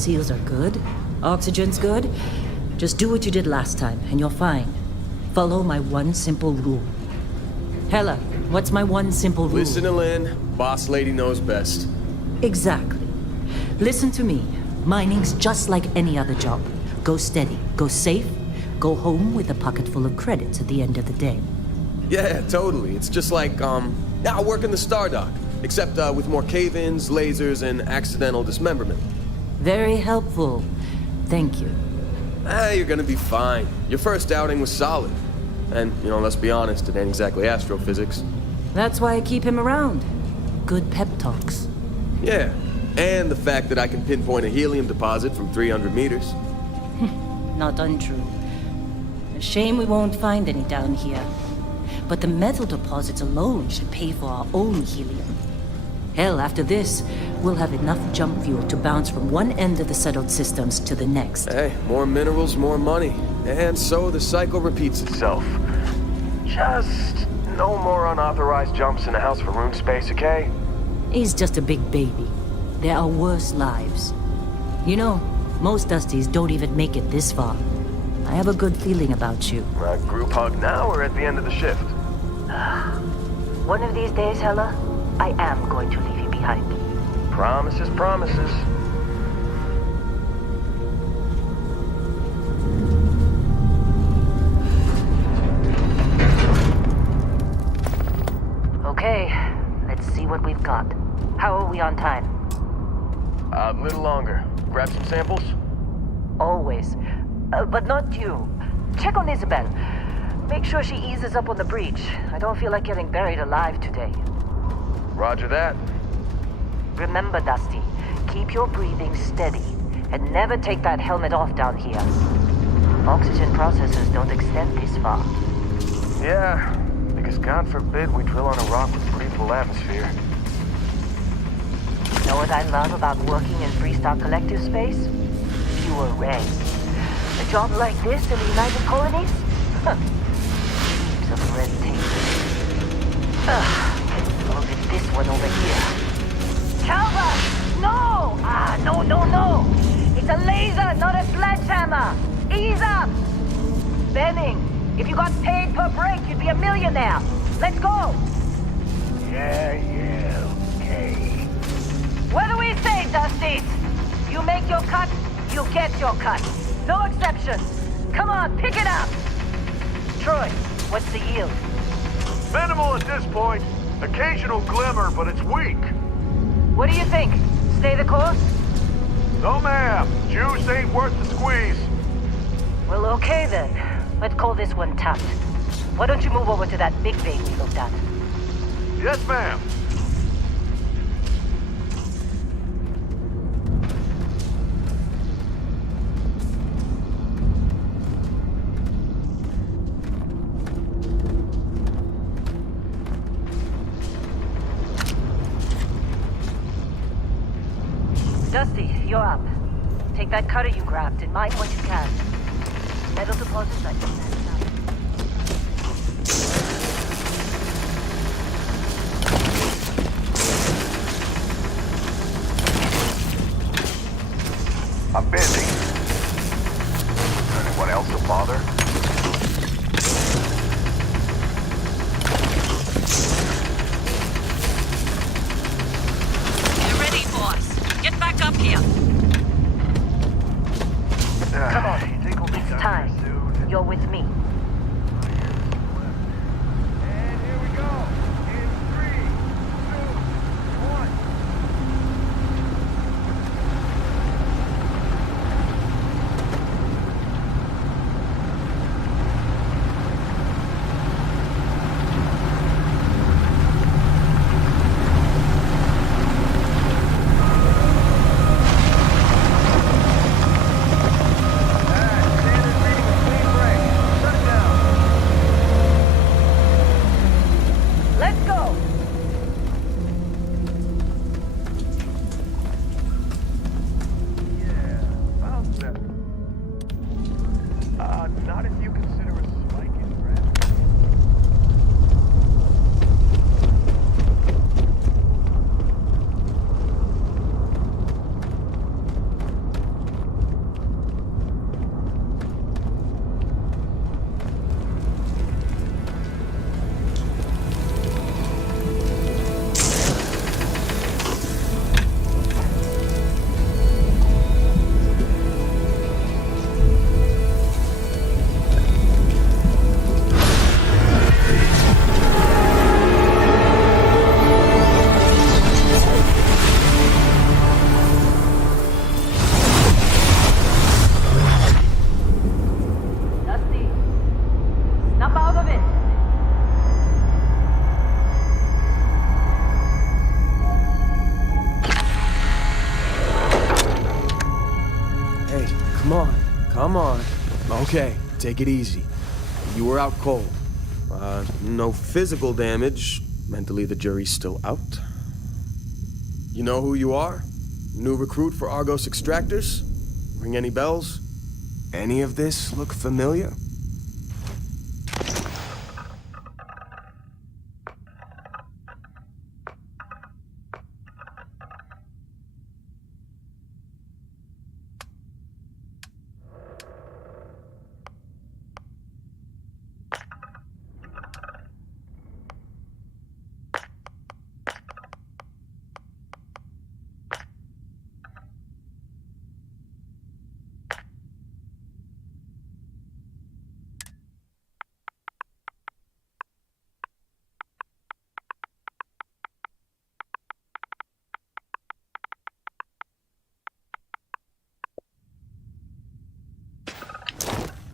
seals are good, oxygen's good, just do what you did last time, and you're fine. Follow my one simple rule. Hella, what's my one simple rule? Listen to Lynn. Boss lady knows best. Exactly. Listen to me. Mining's just like any other job. Go steady, go safe, go home with a pocket full of credits at the end of the day. Yeah, totally. It's just like, I work in the Star Dock, except with more cave-ins, lasers, and accidental dismemberment. Very helpful. Thank you. You're gonna be fine. Your first outing was solid. And, let's be honest, it ain't exactly astrophysics. That's why I keep him around. Good pep talks. Yeah, and the fact that I can pinpoint a helium deposit from 300 meters. Not untrue. A shame we won't find any down here. But the metal deposits alone should pay for our own helium. Hell, after this, we'll have enough jump fuel to bounce from one end of the settled systems to the next. Hey, more minerals, more money. And so the cycle repeats itself. Just no more unauthorized jumps in the house for room space, okay? He's just a big baby. There are worse lives. Most Dusties don't even make it this far. I have a good feeling about you. Group hug now or at the end of the shift? One of these days, Hella, I am going to leave you behind. Promises, promises. Okay, let's see what we've got. How are we on time? A little longer. Grab some samples? Always. But not you. Check on Isabel. Make sure she eases up on the breach. I don't feel like getting buried alive today. Roger that. Remember, Dusty, keep your breathing steady and never take that helmet off down here. Oxygen processors don't extend this far. Yeah, because God forbid we drill on a rock with breathable atmosphere. Know what I love about working in Freestar Collective space? Fewer regs. A job like this in the United Colonies? Heaps of red tape. Look at this one over here. Calvert! No! No! It's a laser, not a sledgehammer! Ease up! Benning, if you got paid per break, you'd be a millionaire. Let's go! Yeah, okay. What do we say, Dusty? You make your cut, you get your cut. No exceptions. Come on, pick it up. Troy, what's the yield? Minimal at this point. Occasional glimmer, but it's weak. What do you think? Stay the course? No, ma'am. Juice ain't worth the squeeze. Well, okay then. Let's call this one tapped. Why don't you move over to that big vein we looked at? Yes, ma'am. Dusty, you're up. Take that cutter you grabbed and mine what you can. Metal deposits like this. I'm busy. Anyone else to bother? Get ready, boss. Get back up here. Come on, it's time. You're with me. okay. Take it easy. You were out cold. No physical damage. Mentally, the jury's still out. You know who you are? New recruit for Argos Extractors? Ring any bells? Any of this look familiar?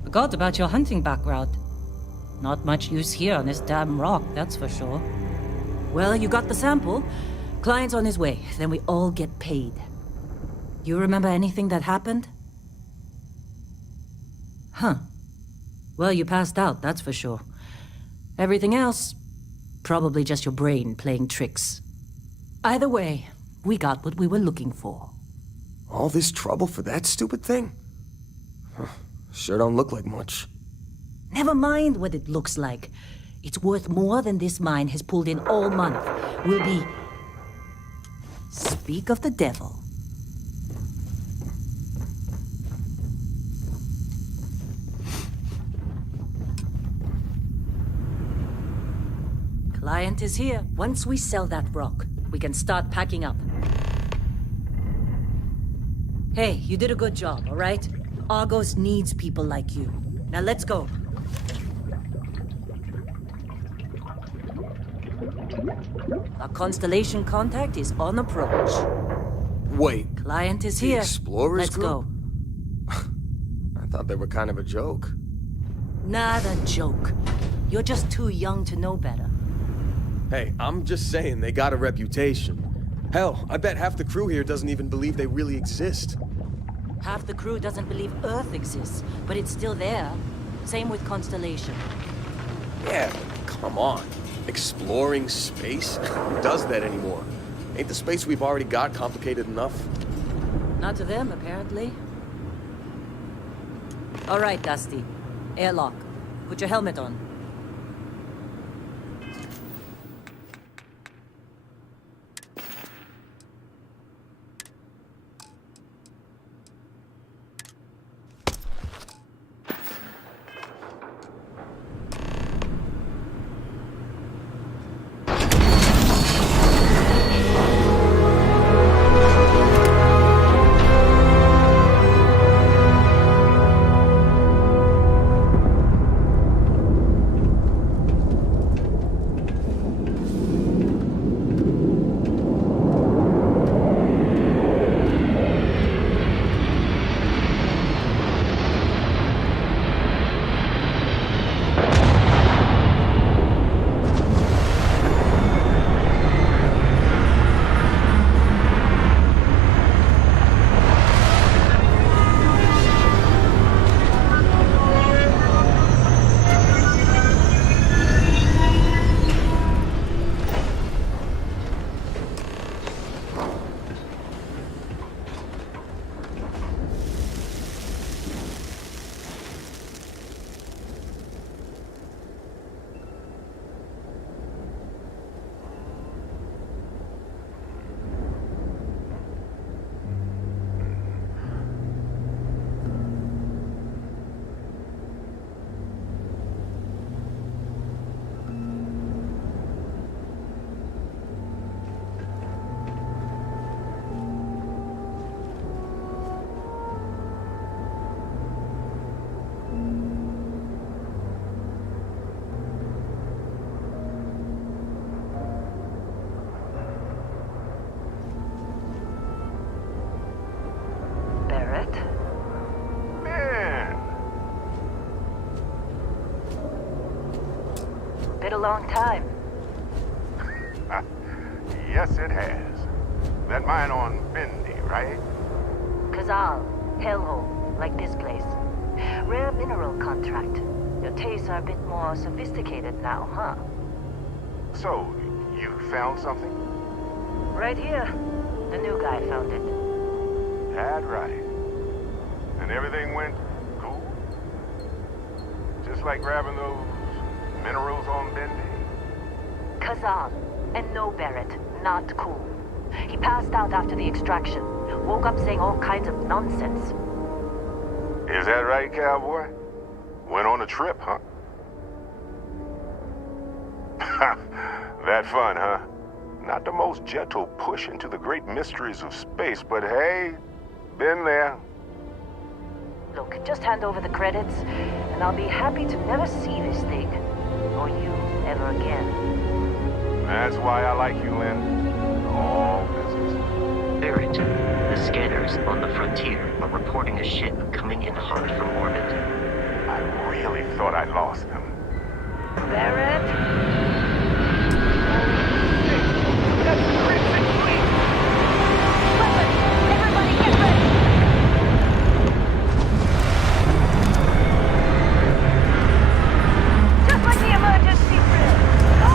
Forgot about your hunting background. Not much use here on this damn rock, that's for sure. Well, you got the sample. Client's on his way, then we all get paid. You remember anything that happened? Huh. Well, you passed out, that's for sure. Everything else, probably just your brain playing tricks. Either way, we got what we were looking for. All this trouble for that stupid thing? Sure don't look like much. Never mind what it looks like. It's worth more than this mine has pulled in all month. We'll be... Speak of the devil. Client is here. Once we sell that rock, we can start packing up. Hey, you did a good job, all right? Argos needs people like you. Now let's go. Our constellation contact is on approach. Wait, Client is the here. Explorers Let's group? go. I thought they were kind of a joke. Not a joke. You're just too young to know better. Hey, I'm just saying they got a reputation. Hell, I bet half the crew here doesn't even believe they really exist. Half the crew doesn't believe Earth exists, but it's still there. Same with Constellation. Yeah, come on. Exploring space? Who does that anymore? Ain't the space we've already got complicated enough? Not to them, apparently. All right, Dusty. Airlock. Put your helmet on. Been a long time. Yes, it has. That mine on Bendy, right? Kazal, hellhole, like this place. Rare mineral contract. Your tastes are a bit more sophisticated now, huh? So, you found something? Right here. The new guy found it. That's right. And everything went cool? Just like grabbing those minerals on Bendy? Kazal. And no Barrett. Not cool. He passed out after the extraction. Woke up saying all kinds of nonsense. Is that right, cowboy? Went on a trip, huh? That fun, huh? Not the most gentle push into the great mysteries of space, but hey, been there. Look, just hand over the credits, and I'll be happy to never see this thing. Or you ever again. That's why I like you, Lynn. All business. Barrett, the scanners on the frontier are reporting a ship coming in hot from orbit. I really thought I lost them. Barrett? Everybody get ready! Just like the emergency drill! Go!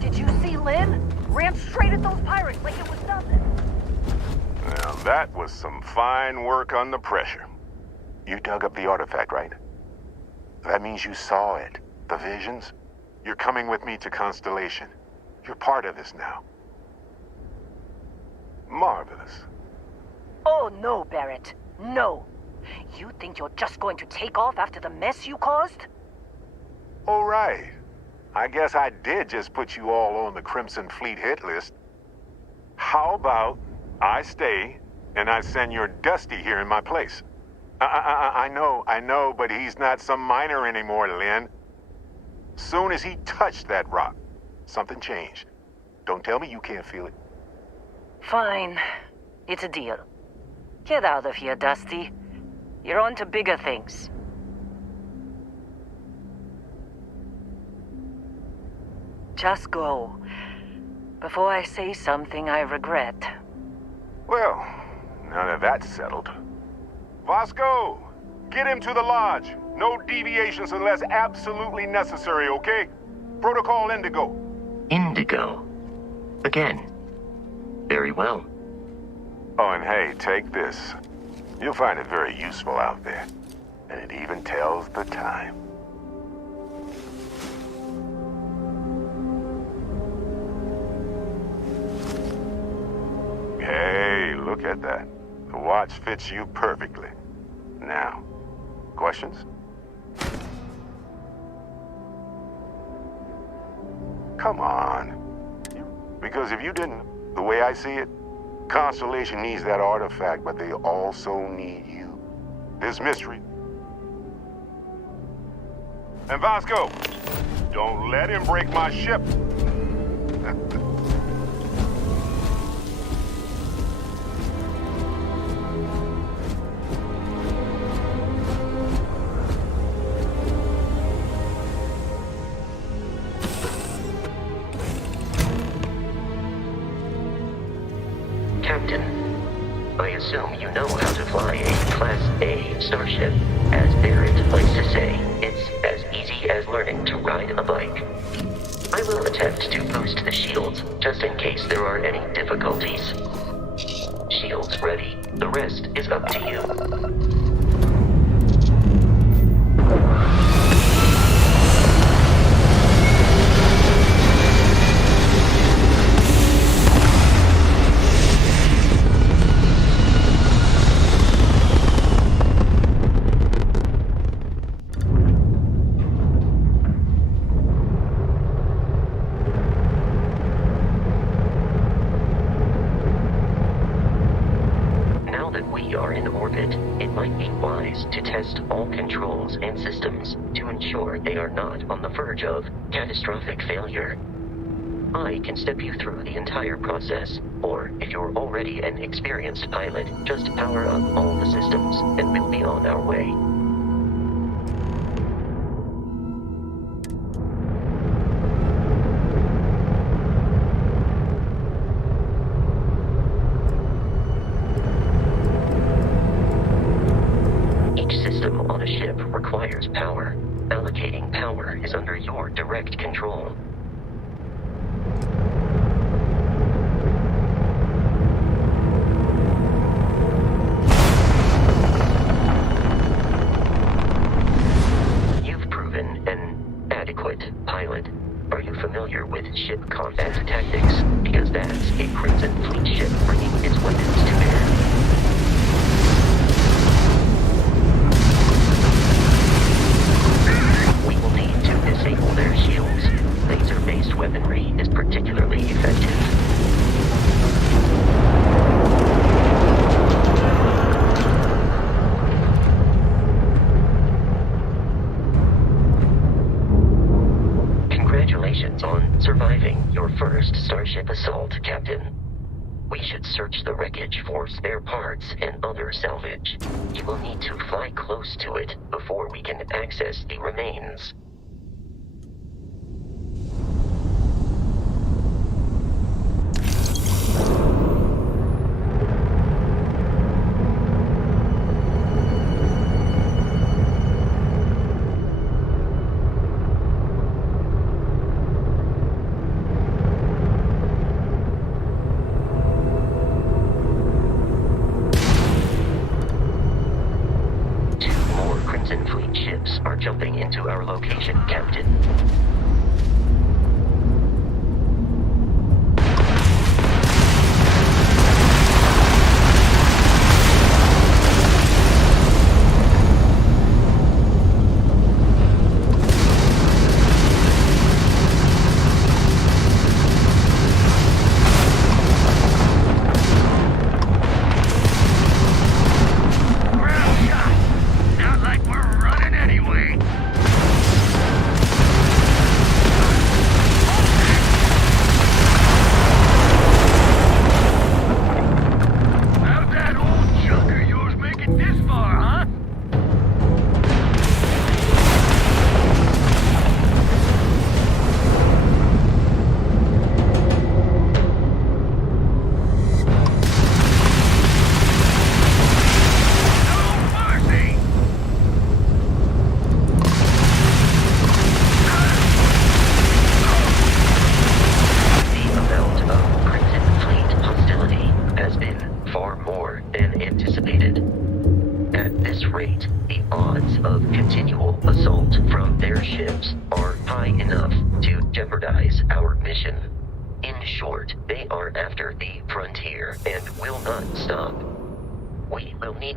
Did you see Lynn? Ran straight at those pirates like it was nothing. Now that was some fine work under pressure. You dug up the artifact, right? That means you saw it. The visions? You're coming with me to Constellation. You're part of this now. Marvelous. Oh, no, Barrett. No. You think you're just going to take off after the mess you caused? All right. I guess I did just put you all on the Crimson Fleet hit list. How about I stay and I send your Dusty here in my place? I know, but he's not some miner anymore, Lynn. Soon as he touched that rock, something changed. Don't tell me you can't feel it. Fine. It's a deal. Get out of here, Dusty. You're on to bigger things. Just go. Before I say something I regret. Well, now that that's settled. Vasco, get him to the lodge. No deviations unless absolutely necessary, okay? Protocol Indigo. Indigo. Again. Very well. Oh, and hey, take this. You'll find it very useful out there. And it even tells the time. Hey, look at that. The watch fits you perfectly. Now, questions? Come on. Because if you didn't, the way I see it, Constellation needs that artifact, but they also need you. This mystery. And Vasco, don't let him break my ship. assume you know how to fly a Class A starship. As Barrett likes to say, it's as easy as learning to ride a bike. I will attempt to boost the shields, just in case there are any difficulties. Shields ready. The rest is up to you. To test all controls and systems to ensure they are not on the verge of catastrophic failure. I can step you through the entire process, or if you're already an experienced pilot, just power up all the systems and we'll be on our way. Requires power. Allocating power is under your direct control. You've proven an adequate pilot. Are you familiar with ship combat tactics? Because that's a Crimson Fleet ship bringing its weapons to bear. Disable their shields. Laser-based weaponry is particularly effective. Congratulations on surviving your first Starship assault, Captain. We should search the wreckage for spare parts and other salvage. You will need to fly close to it before we can access the remains. Are jumping into our location, Captain.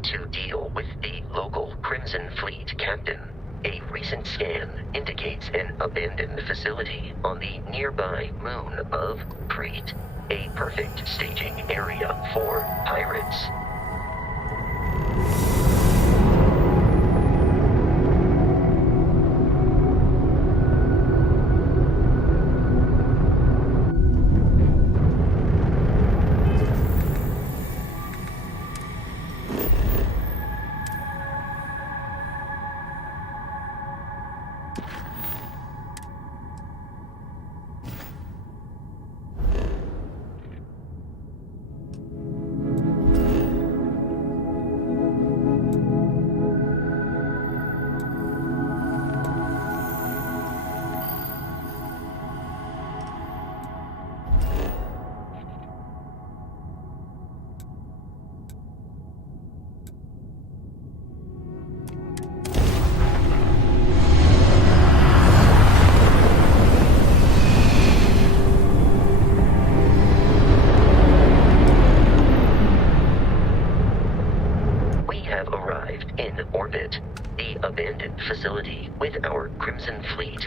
To deal with the local Crimson Fleet captain. A recent scan indicates an abandoned facility on the nearby moon of Crete, a perfect staging area for pirates.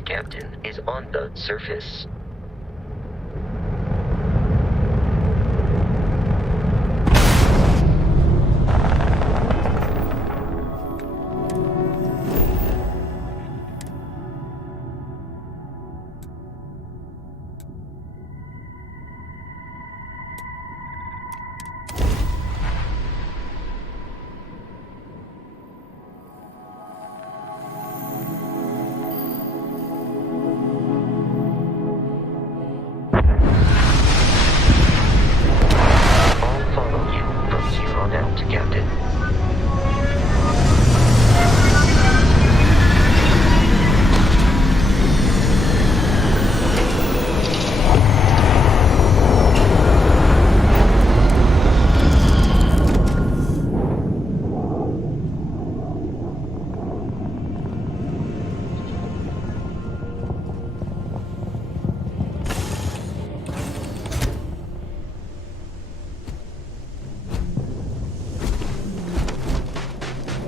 Captain, is on the surface. I'll follow you from here on out, Captain.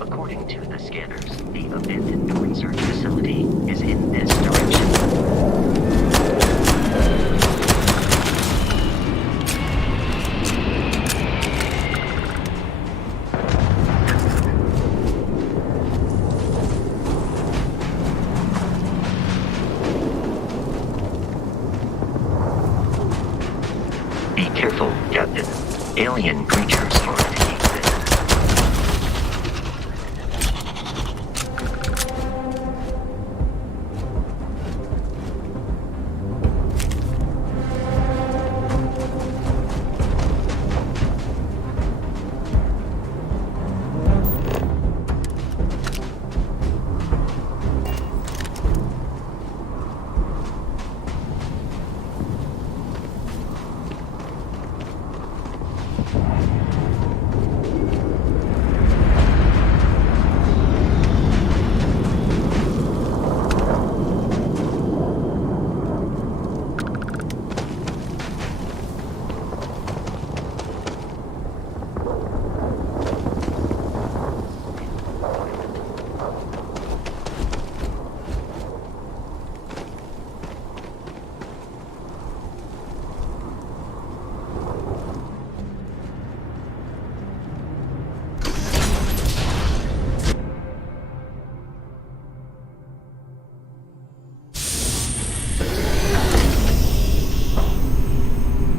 According to the scanners, the abandoned research facility is in this direction. Be careful, Captain. Alien creatures are taking this.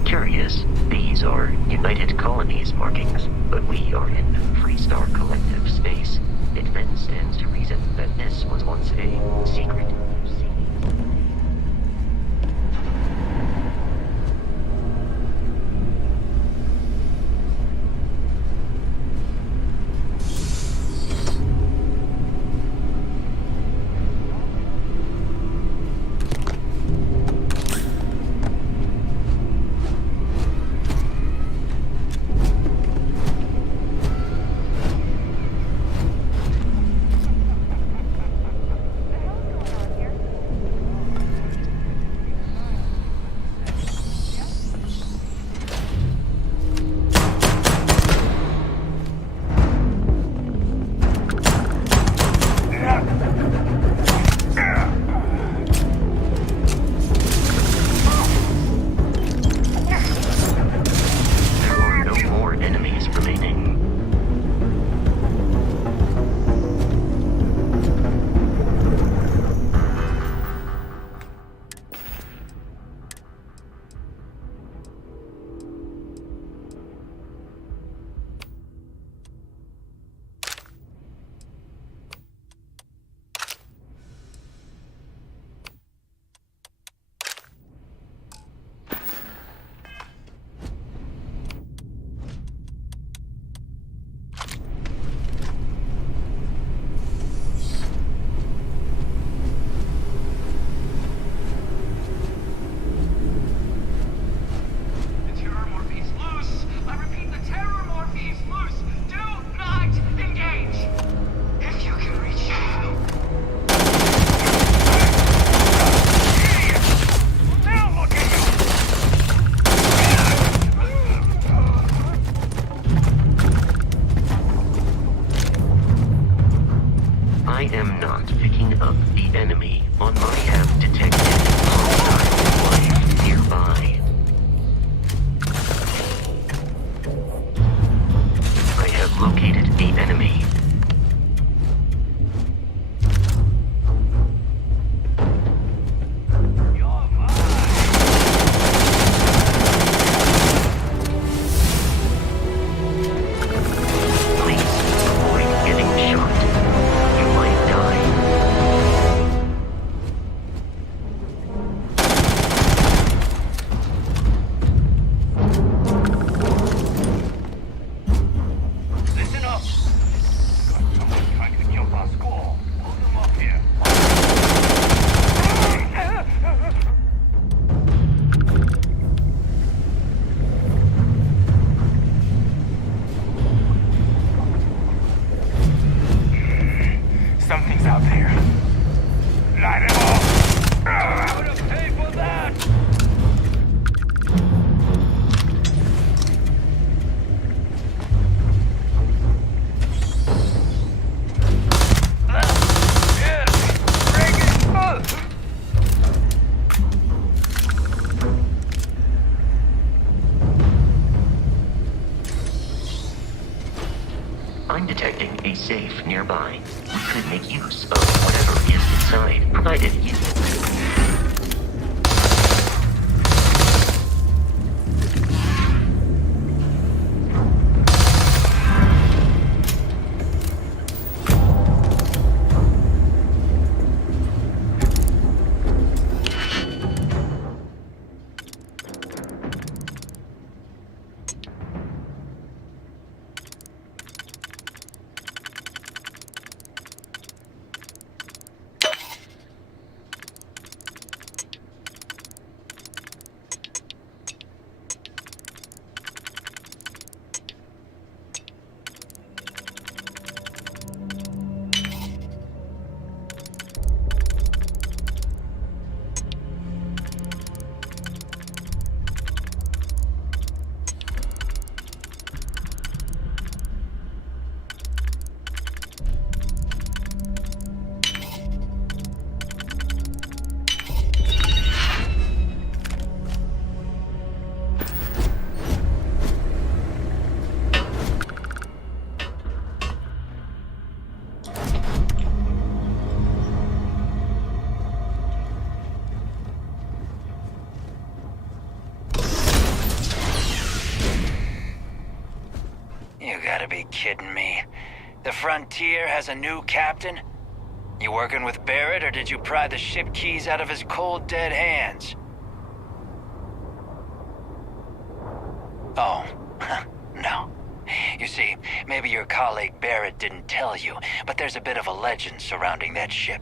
Curious, these are United Colonies markings, but we are in Free Star Collective space. It then stands to reason that this was once a secret UC. Here you. You gotta be kidding me. The Frontier has a new captain? You working with Barrett, or did you pry the ship keys out of his cold, dead hands? Oh, no. You see, maybe your colleague Barrett didn't tell you, but there's a bit of a legend surrounding that ship.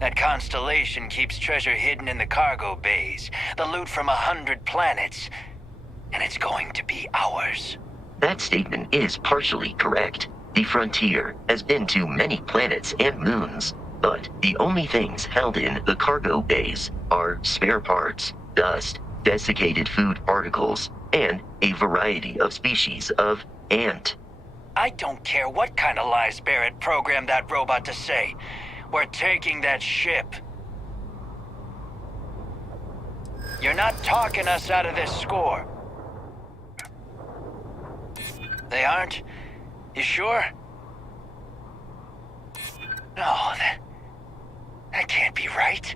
That constellation keeps treasure hidden in the cargo bays, the loot from 100 planets, and it's going to be ours. That statement is partially correct. The Frontier has been to many planets and moons, but the only things held in the cargo bays are spare parts, dust, desiccated food particles, and a variety of species of ant. I don't care what kind of lies Barrett programmed that robot to say. We're taking that ship. You're not talking us out of this score. They aren't? You sure? No, that can't be right.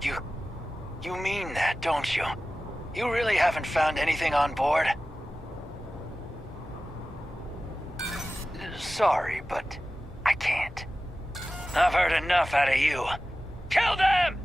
You mean that, don't you? You really haven't found anything on board? Sorry, but I can't. I've heard enough out of you. Kill them!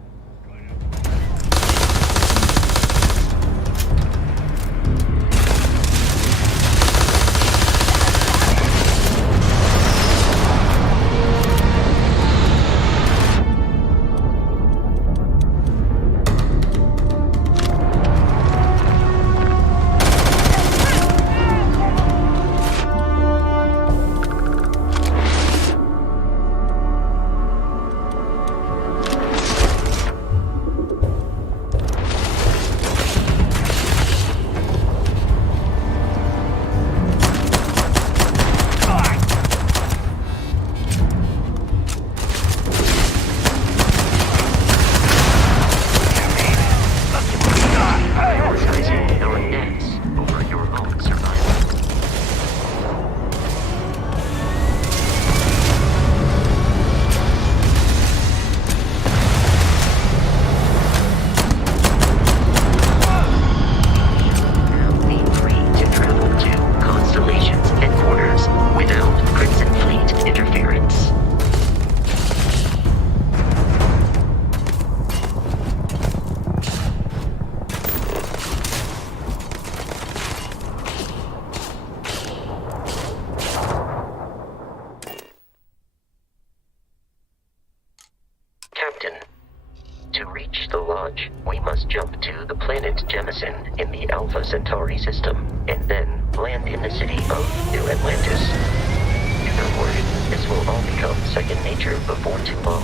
In the Alpha Centauri system, and then land in the city of New Atlantis. Do not worry, this will all become second nature before too long.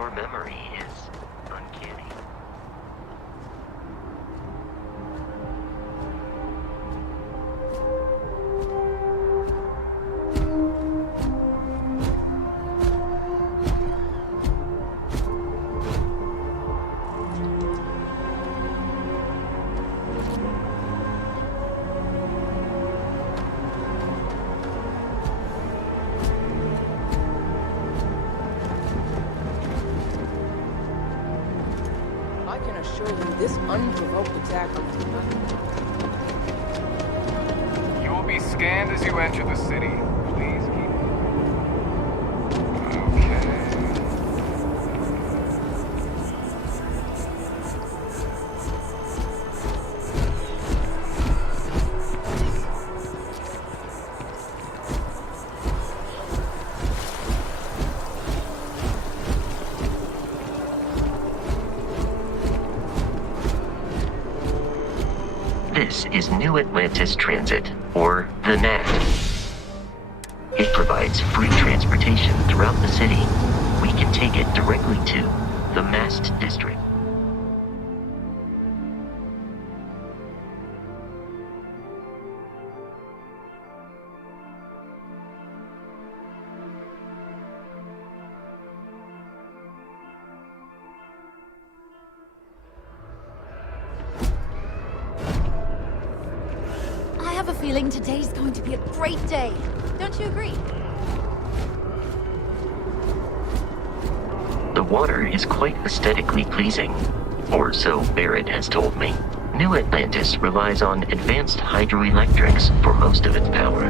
Your memory is uncanny. I can assure you this unprovoked attack will do nothing. You will be scanned as you enter the city. Please keep... Okay. This is New Atlantis Transit, or the NAT. It provides free transportation throughout the city. We can take it directly to the Mast District. I have a feeling today's going to be a great day. Don't you agree? The water is quite aesthetically pleasing, or so Barrett has told me. New Atlantis relies on advanced hydroelectrics for most of its power.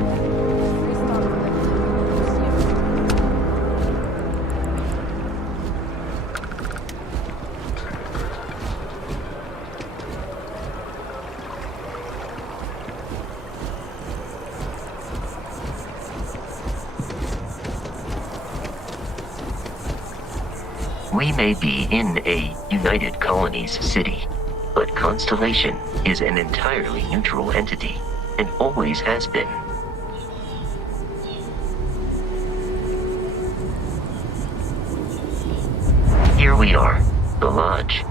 We may be in a United Colonies city, but Constellation is an entirely neutral entity, and always has been. Here we are, the lodge.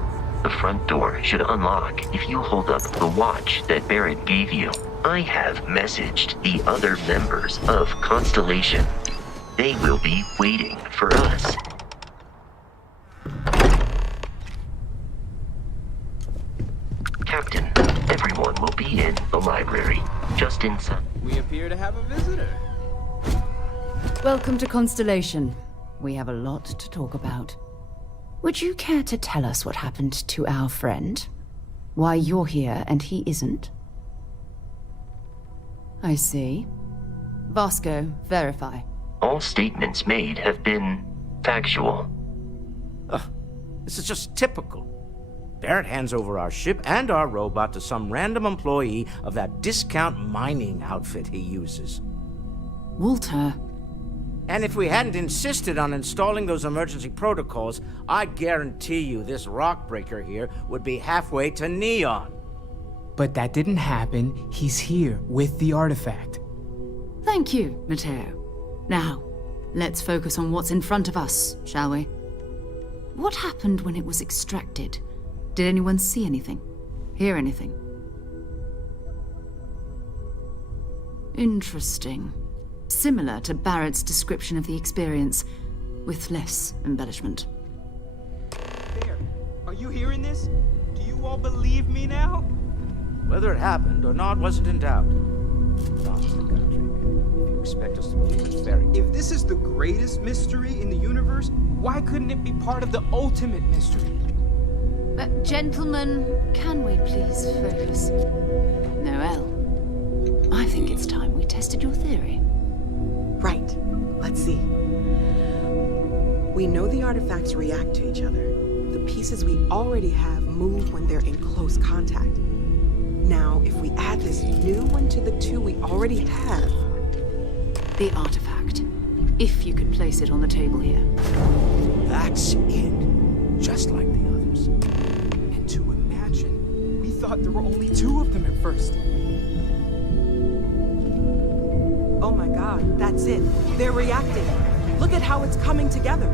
The front door should unlock if you hold up the watch that Barrett gave you. I have messaged the other members of Constellation. They will be waiting for us. Captain, everyone will be in the library, just inside. We appear to have a visitor. Welcome to Constellation. We have a lot to talk about. Would you care to tell us what happened to our friend? Why you're here and he isn't? I see. Vasco, verify. All statements made have been factual. This is just typical. Barrett hands over our ship and our robot to some random employee of that discount mining outfit he uses. Walter. And if we hadn't insisted on installing those emergency protocols, I guarantee you this rock breaker here would be halfway to Neon. But that didn't happen. He's here with the artifact. Thank you, Matteo. Now, let's focus on what's in front of us, shall we? What happened when it was extracted? Did anyone see anything? Hear anything? Interesting. Similar to Barrett's description of the experience, with less embellishment. There. Are you hearing this? Do you all believe me now? Whether it happened or not wasn't in doubt. Nonsense, country. If you expect us to believe it's fairy tale. If this is the greatest mystery in the universe, why couldn't it be part of the ultimate mystery? Gentlemen, can we please focus? Noel, I think it's time we tested your theory. Right. Let's see. We know the artifacts react to each other. The pieces we already have move when they're in close contact. Now, if we add this new one to the two we already have... The artifact. If you could place it on the table here. That's it. Just like the others. And to imagine, we thought there were only 2 of them at first. Oh my god, that's it. They're reacting. Look at how it's coming together.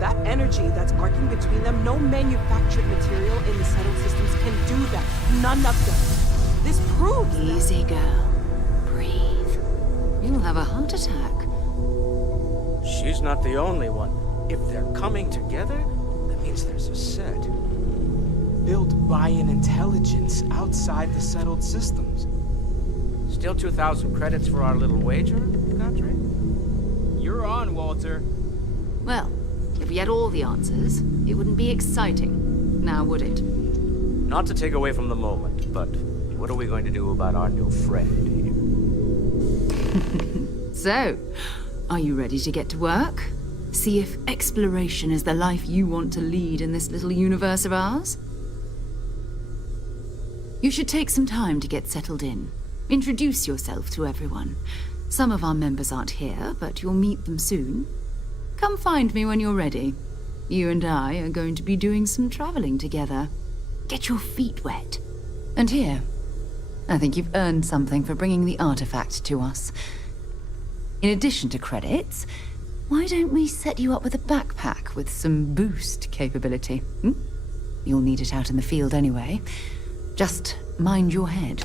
That energy that's arcing between them, no manufactured material in the settled systems can do that. None of them. This proves that. Easy, girl. Breathe. You'll have a heart attack. She's not the only one. If they're coming together, that means there's a set. Built by an intelligence outside the settled systems. Still 2,000 credits for our little wager, Country? You're on, Walter. Well, if we had all the answers, it wouldn't be exciting. Now, would it? Not to take away from the moment, but what are we going to do about our new friend here? So, are you ready to get to work? See if exploration is the life you want to lead in this little universe of ours? You should take some time to get settled in. Introduce yourself to everyone. Some of our members aren't here, but you'll meet them soon. Come find me when you're ready. You and I are going to be doing some traveling together. Get your feet wet. And here, I think you've earned something for bringing the artifact to us. In addition to credits, why don't we set you up with a backpack with some boost capability? You'll need it out in the field anyway. Just mind your head.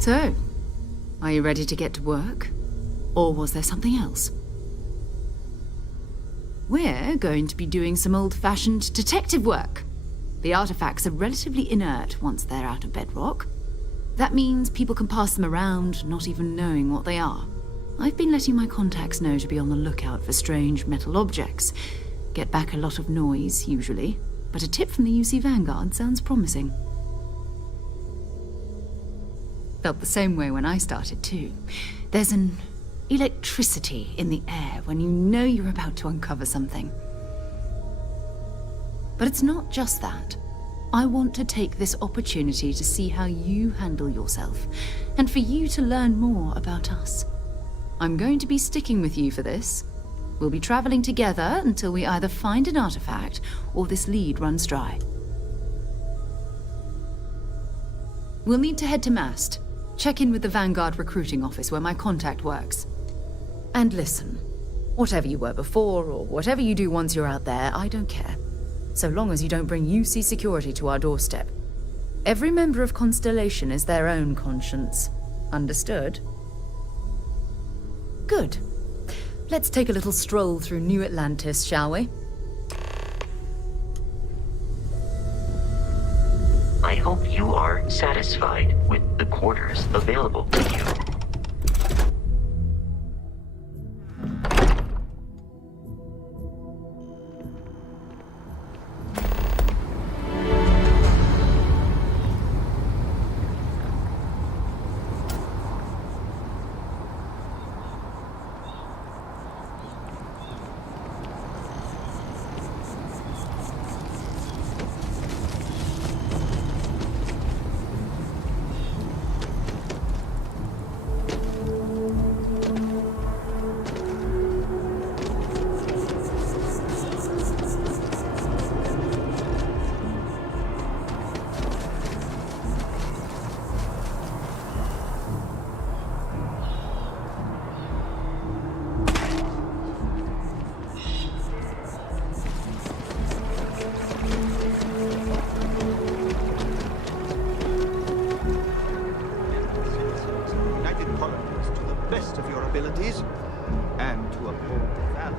So, are you ready to get to work? Or was there something else? We're going to be doing some old-fashioned detective work. The artifacts are relatively inert once they're out of bedrock. That means people can pass them around, not even knowing what they are. I've been letting my contacts know to be on the lookout for strange metal objects. Get back a lot of noise, usually, but a tip from the UC Vanguard sounds promising. Felt the same way when I started, too. There's an electricity in the air when you know you're about to uncover something. But it's not just that. I want to take this opportunity to see how you handle yourself, and for you to learn more about us. I'm going to be sticking with you for this. We'll be traveling together until we either find an artifact or this lead runs dry. We'll need to head to Mast. Check in with the Vanguard recruiting office where my contact works. And listen, whatever you were before or whatever you do once you're out there, I don't care. So long as you don't bring UC security to our doorstep. Every member of Constellation is their own conscience. Understood? Good. Let's take a little stroll through New Atlantis, shall we? I hope you are satisfied with the quarters available to you. And to uphold the values.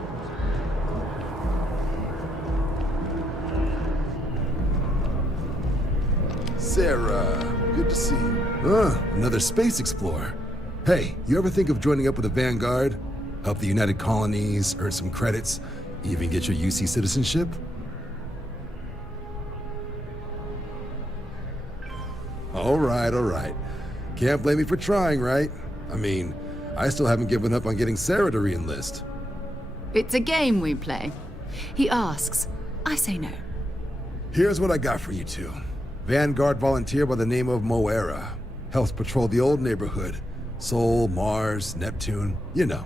Sarah, good to see you. Another space explorer. Hey, you ever think of joining up with the Vanguard? Help the United Colonies, earn some credits, even get your UC citizenship? All right. Can't blame me for trying, right? I mean, I still haven't given up on getting Sarah to re-enlist. It's a game we play. He asks, I say no. Here's what I got for you two. Vanguard volunteer by the name of Moera. Helps patrol the old neighborhood. Sol, Mars, Neptune, you know.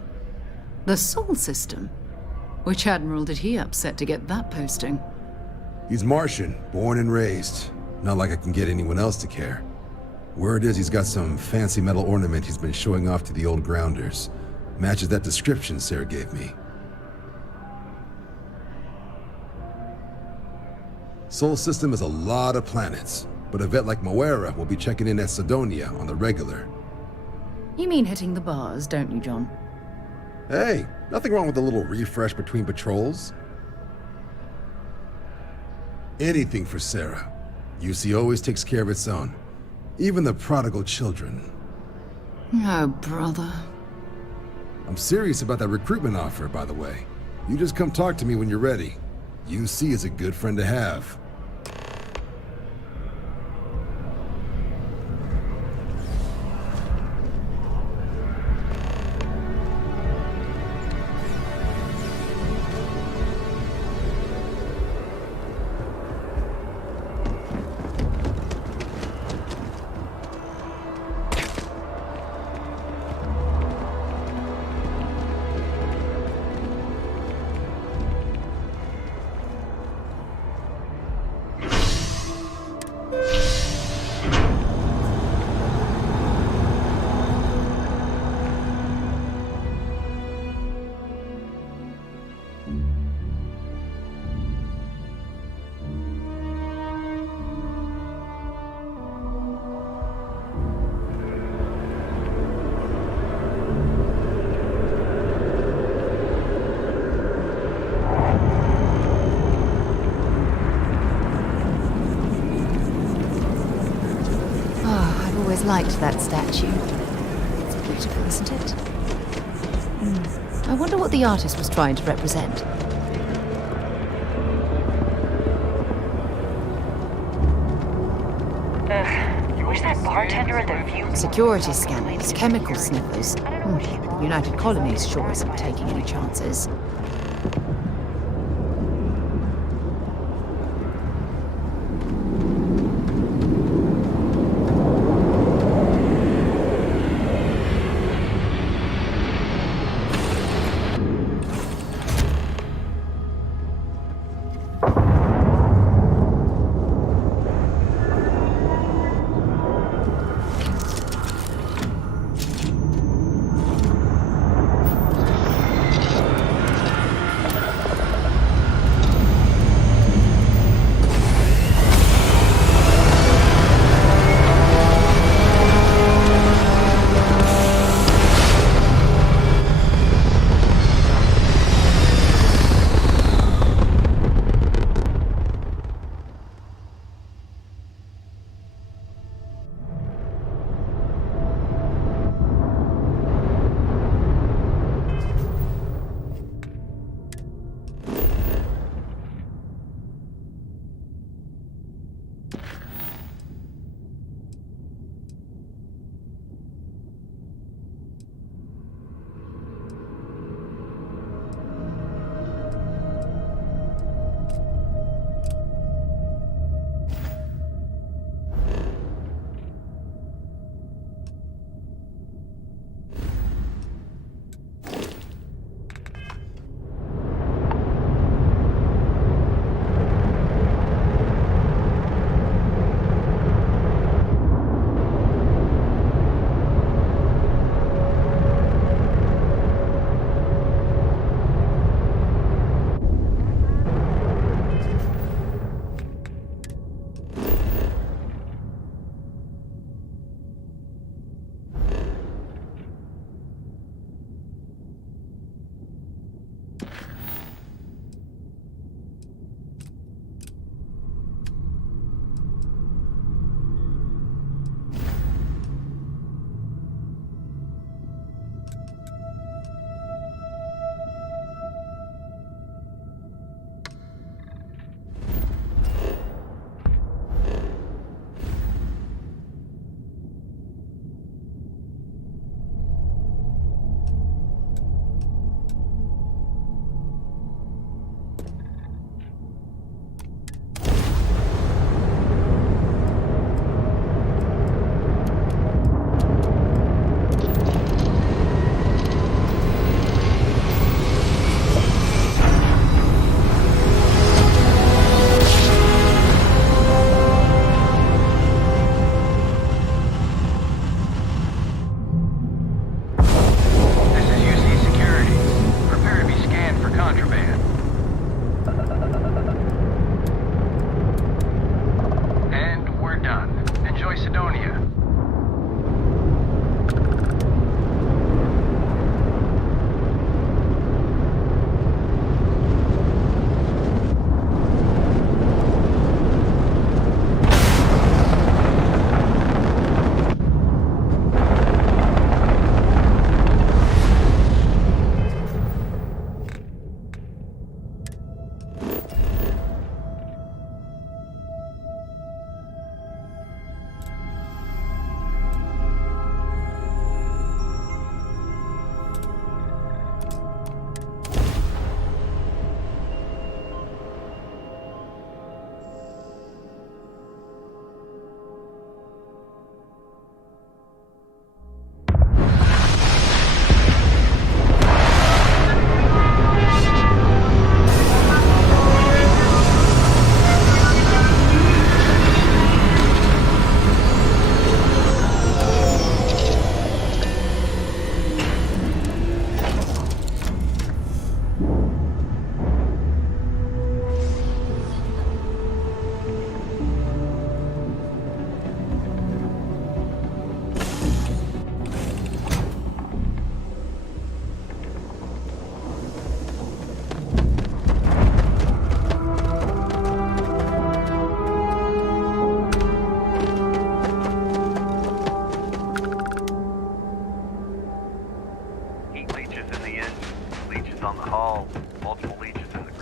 The Sol system? Which admiral did he upset to get that posting? He's Martian, born and raised. Not like I can get anyone else to care. Word is he's got some fancy metal ornament he's been showing off to the old grounders. Matches that description Sarah gave me. Sol system has a lot of planets, but a vet like Moera will be checking in at Sidonia on the regular. You mean hitting the bars, don't you, John? Hey, nothing wrong with a little refresh between patrols. Anything for Sarah. UC always takes care of its own. Even the prodigal children. Oh, brother. I'm serious about that recruitment offer, by the way. You just come talk to me when you're ready. UC is a good friend to have. Liked that statue. It's beautiful, isn't it? I wonder what the artist was trying to represent. Where's that bartender at the view? Security scanners, chemical sniffers. United Colonies sure isn't taking any chances.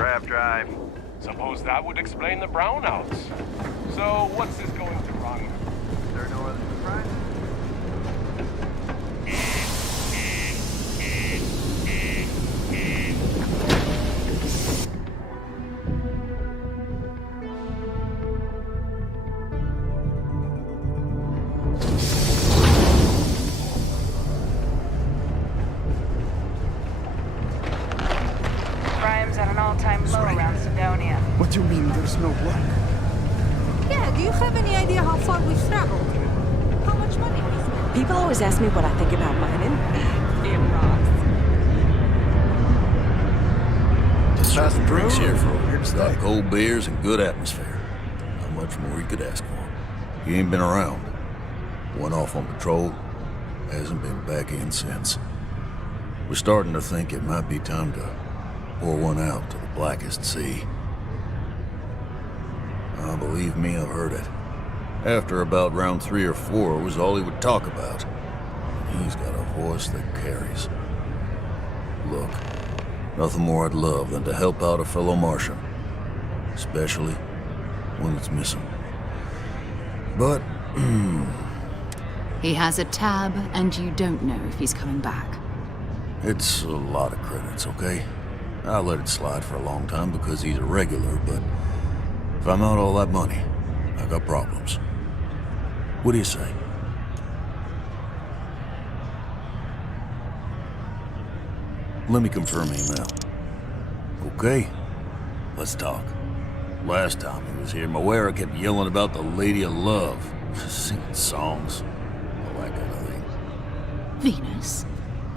Crab drive. Suppose that would explain the brownouts. So, what's this going to wrong? Is there no other surprise? Crime's at an all-time low around Sidonia. What do you mean there's no blood? Yeah, do you have any idea how far we've traveled? How much money we've spent? People always ask me what I think about mining. It rocks. Certain drinks here for got cold beers and good atmosphere. Not much more you could ask for. He ain't been around. Went off on patrol. Hasn't been back in since. We're starting to think it might be time to pour one out to the blackest sea. Believe me, I've heard it. After about round 3 or 4 was all he would talk about. And he's got a voice that carries. Look, nothing more I'd love than to help out a fellow Martian. Especially when it's missing. But, He has a tab, and you don't know if he's coming back. it's a lot of credits, okay? I'll let it slide for a long time because he's a regular, but if I'm out all that money, I got problems. What do you say? Let me confirm email. Okay, let's talk. Last time he was here, Moira kept yelling about the Lady of Love, singing songs, all that kind of thing. Venus?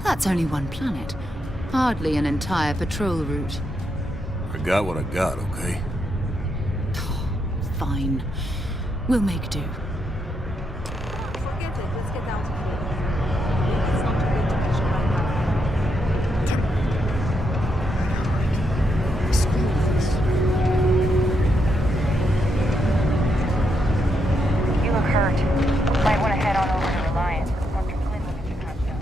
That's only one planet. Hardly an entire patrol route. I got what I got, okay? Fine. We'll make do. Forget it. Let's get out of here. It's not too late to catch a ride back. You look hurt. Might want to head on over to Reliance. Dr. Flynn will get you patched up.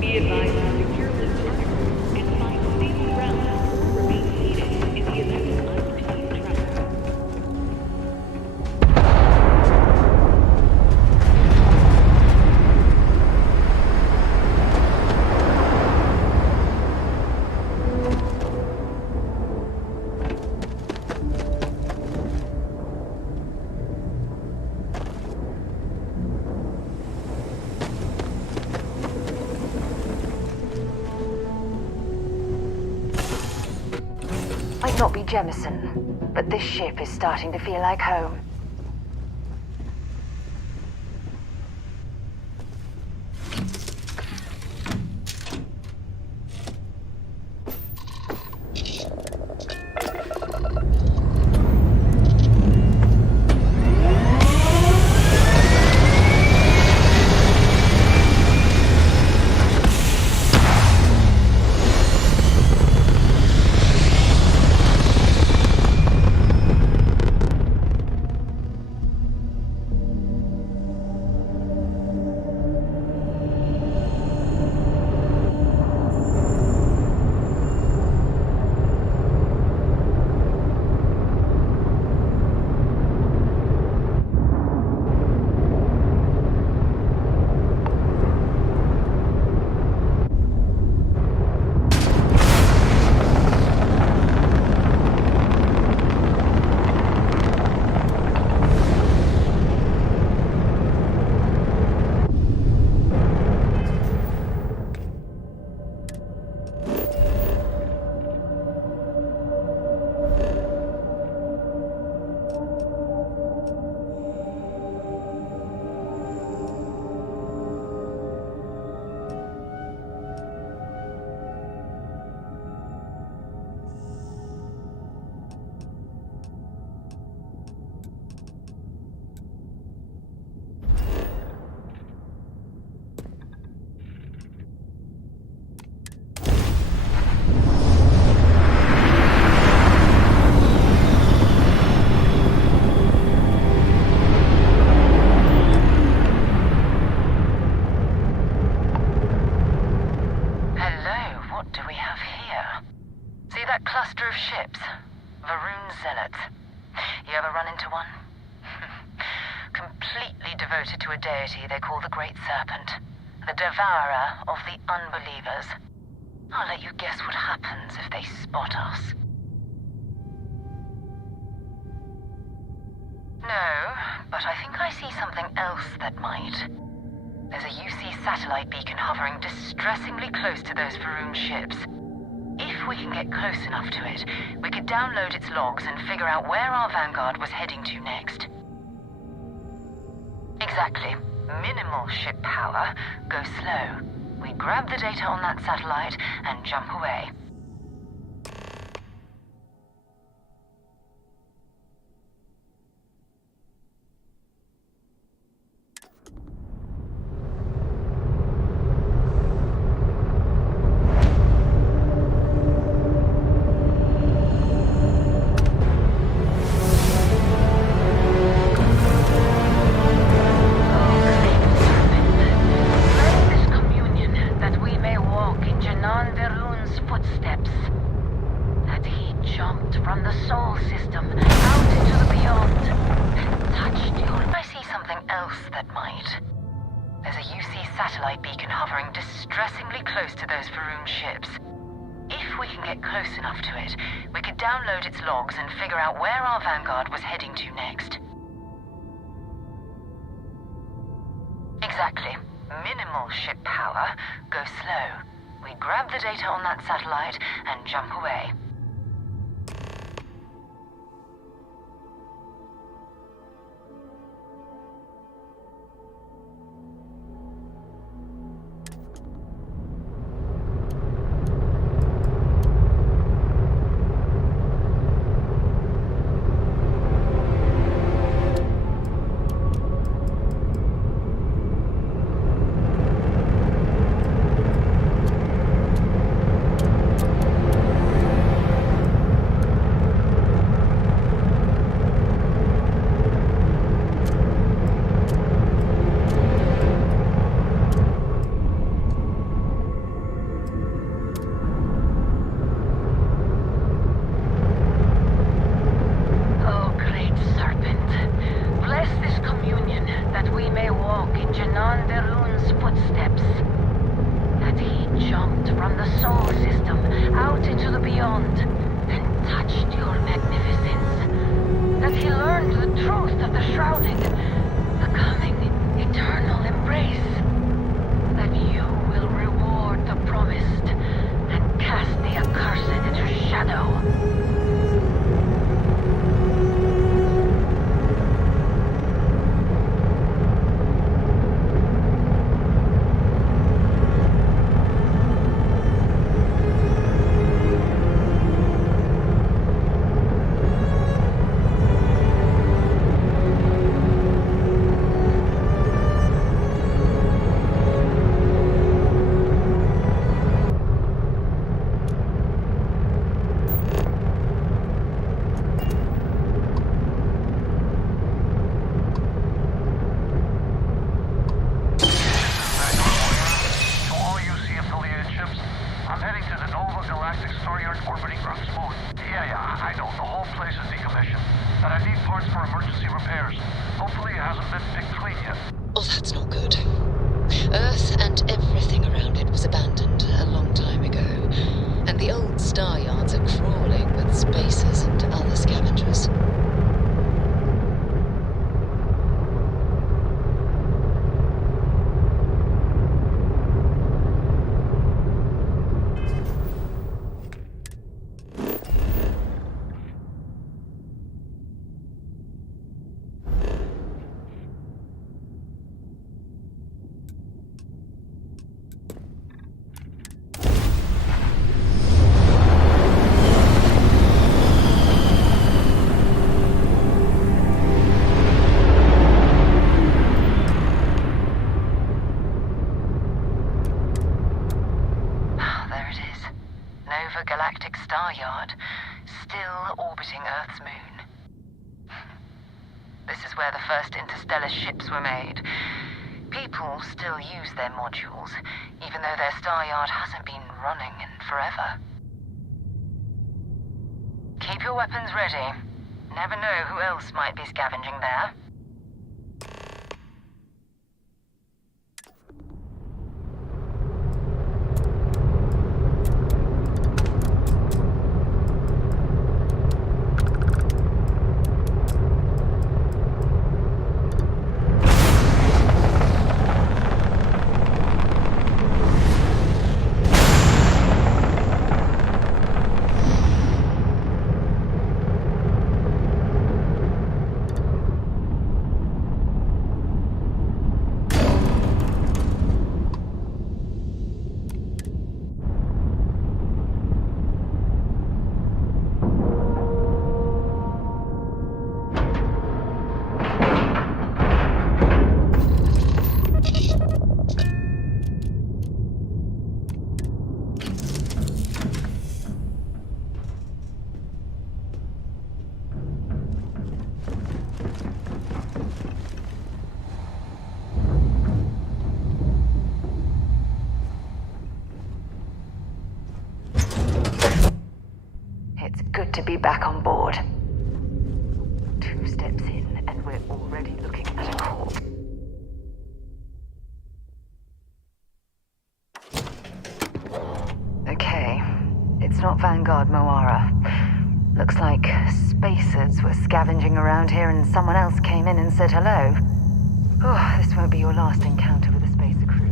Be advised to secure this target and find stable ground. Remain seated in the event of unforeseen travel. Might not be Jemison, but this ship is starting to feel like home. cluster of ships. Varun Zealots. You ever run into one? Completely devoted to a deity they call the Great Serpent. The devourer of the unbelievers. I'll let you guess what happens if they spot us. No, but I think I see something else that might. There's a UC satellite beacon hovering distressingly close to those Varun ships. If we can get close enough to it, we could download its logs and figure out where our vanguard was heading to next. Exactly. Minimal ship power. Go slow. We grab the data on that satellite and jump away. Exactly. Minimal ship power. Go slow. We grab the data on that satellite and jump away. Ships were made. People still use their modules, even though their star yard hasn't been running in forever. your weapons ready. Never know who else might be scavenging there. It's good to be back on board. 2 steps in, and we're already looking at a corpse. Okay, it's not Vanguard Moara. Looks like spacers were scavenging around here and someone else came in and said hello. Oh, this won't be your last encounter with a spacer crew.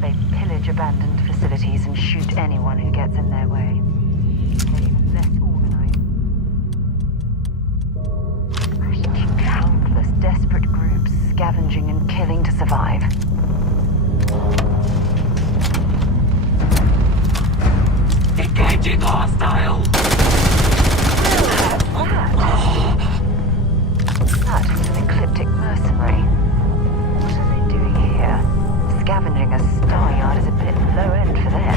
They pillage abandoned facilities and shoot anyone who gets in their way. They're even less organized. Countless desperate groups scavenging and killing to survive. Engaging hostile! That was an ecliptic mercenary. What are they doing here? Scavenging a star yard is a bit low end for them.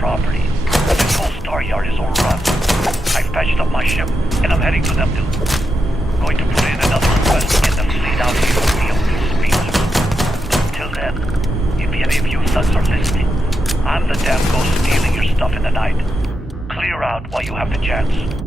property. This whole star yard is overrun. I patched up my ship, and I'm heading to them too. Going to put in another request to get the fleet out here with me on these speeds. Till then, if any of you thugs are listening, I'm the damn ghost stealing your stuff in the night. Clear out while you have the chance.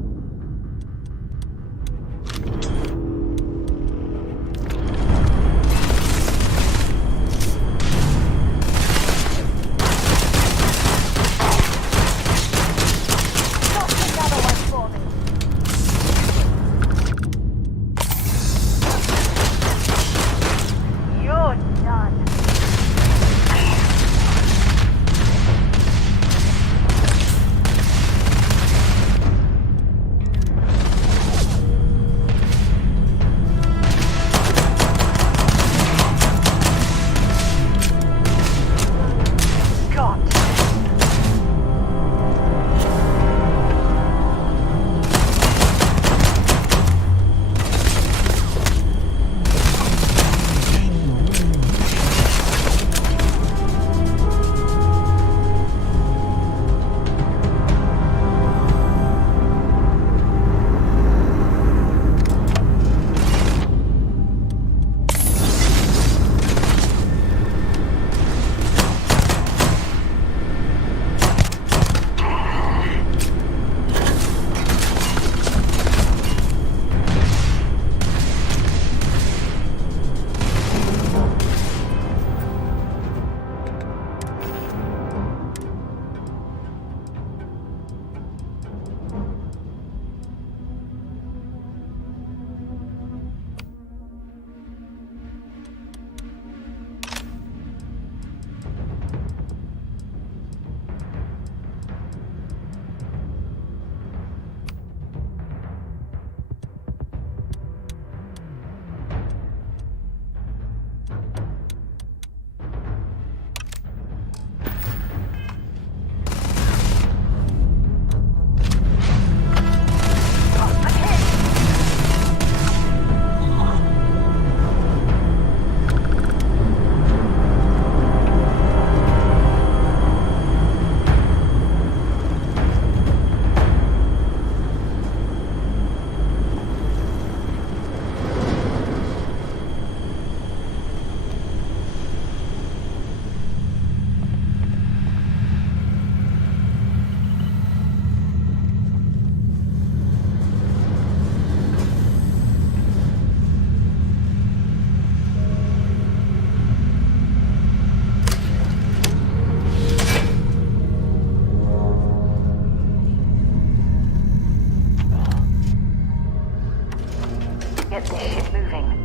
Get this shit moving.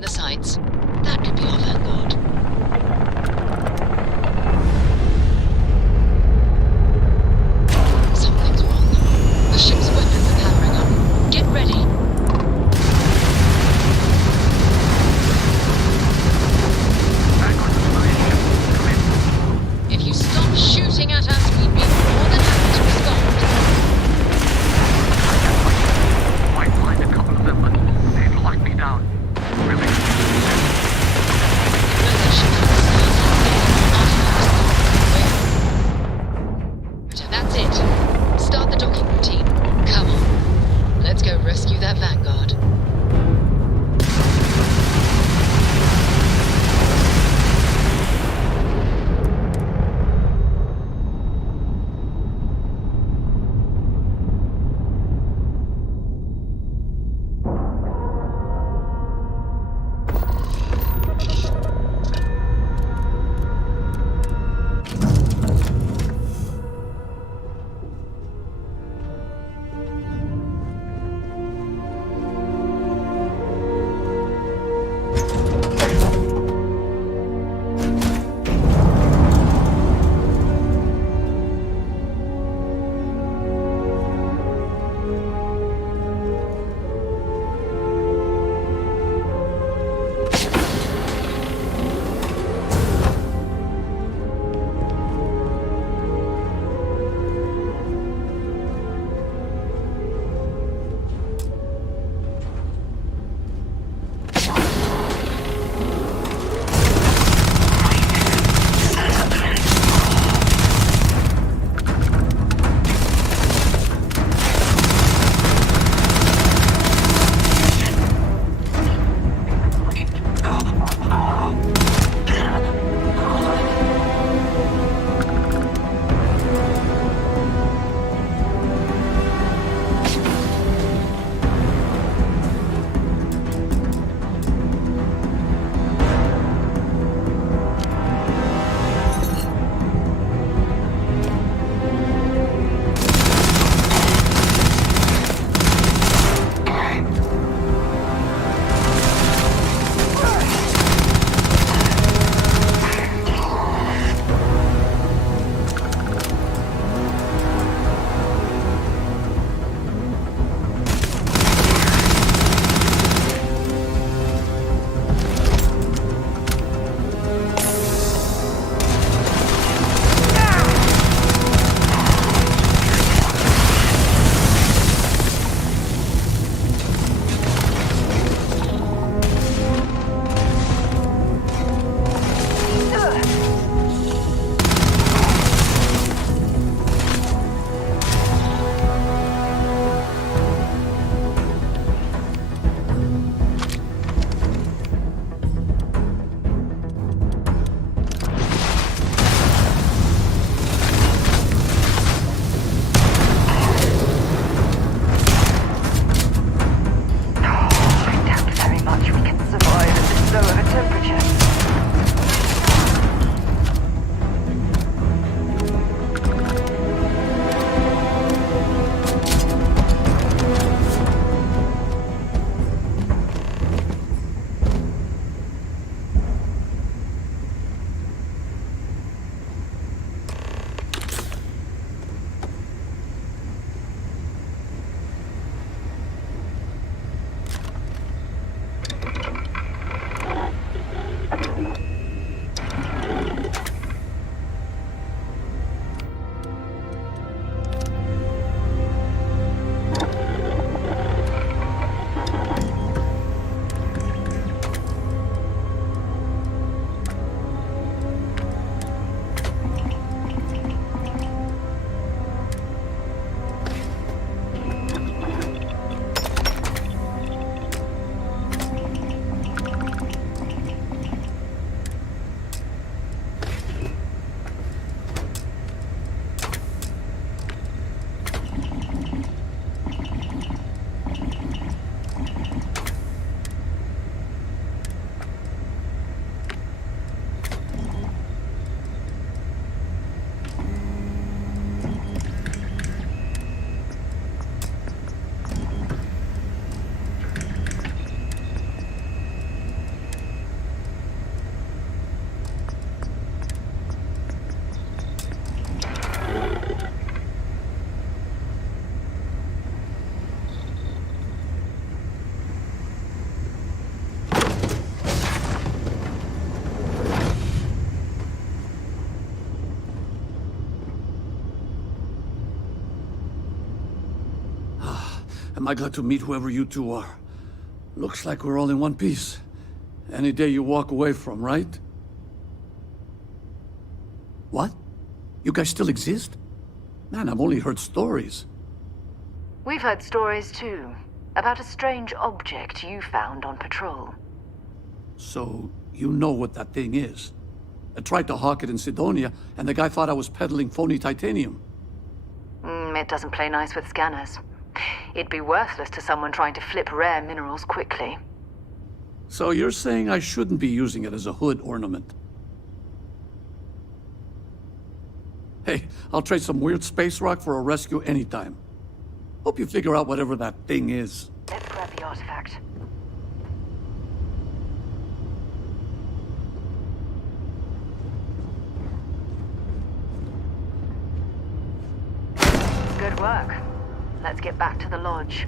in the sights. That could be our vanguard. Something's wrong. The ship's weapons are powering up. Get ready. If you stop shooting at us, we'd be more than happy to respond. Might find a couple of them, but they'd lock me down. Really? No Am I glad to meet whoever you two are. Looks like we're all in one piece. Any day you walk away from, right? What? You guys still exist? Man, I've only heard stories. We've heard stories too, about a strange object you found on patrol. So, you know what that thing is? I tried to hawk it in Sidonia, and the guy thought I was peddling phony titanium. It doesn't play nice with scanners. It'd be worthless to someone trying to flip rare minerals quickly. So you're saying I shouldn't be using it as a hood ornament? Hey, I'll trade some weird space rock for a rescue anytime. Hope you figure out whatever that thing is. Let's grab the artifact. Good work. Let's get back to the lodge.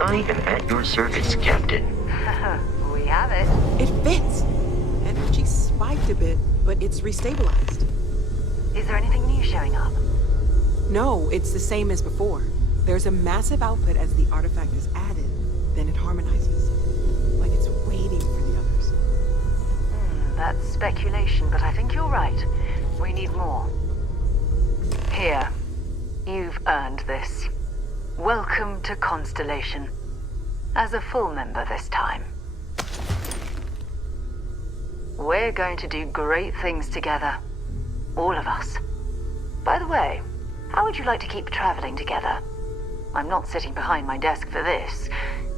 I am at your service, Captain. We have it. It fits. Energy spiked a bit, but it's restabilized. Is there anything new showing up? No, it's the same as before. There's a massive output as the artifact is added, then it harmonizes. Like it's waiting for the others. That's speculation, but I think you're right. We need more. Here. You've earned this. Welcome to Constellation. As a full member this time. We're going to do great things together. All of us. By the way, how would you like to keep traveling together? I'm not sitting behind my desk for this.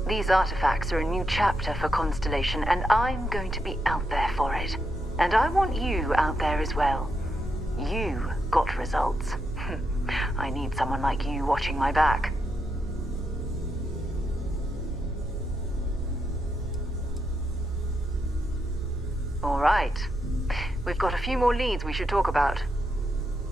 These artifacts are a new chapter for Constellation, and I'm going to be out there for it. And I want you out there as well. You got results. I need someone like you watching my back. All right. We've got a few more leads we should talk about.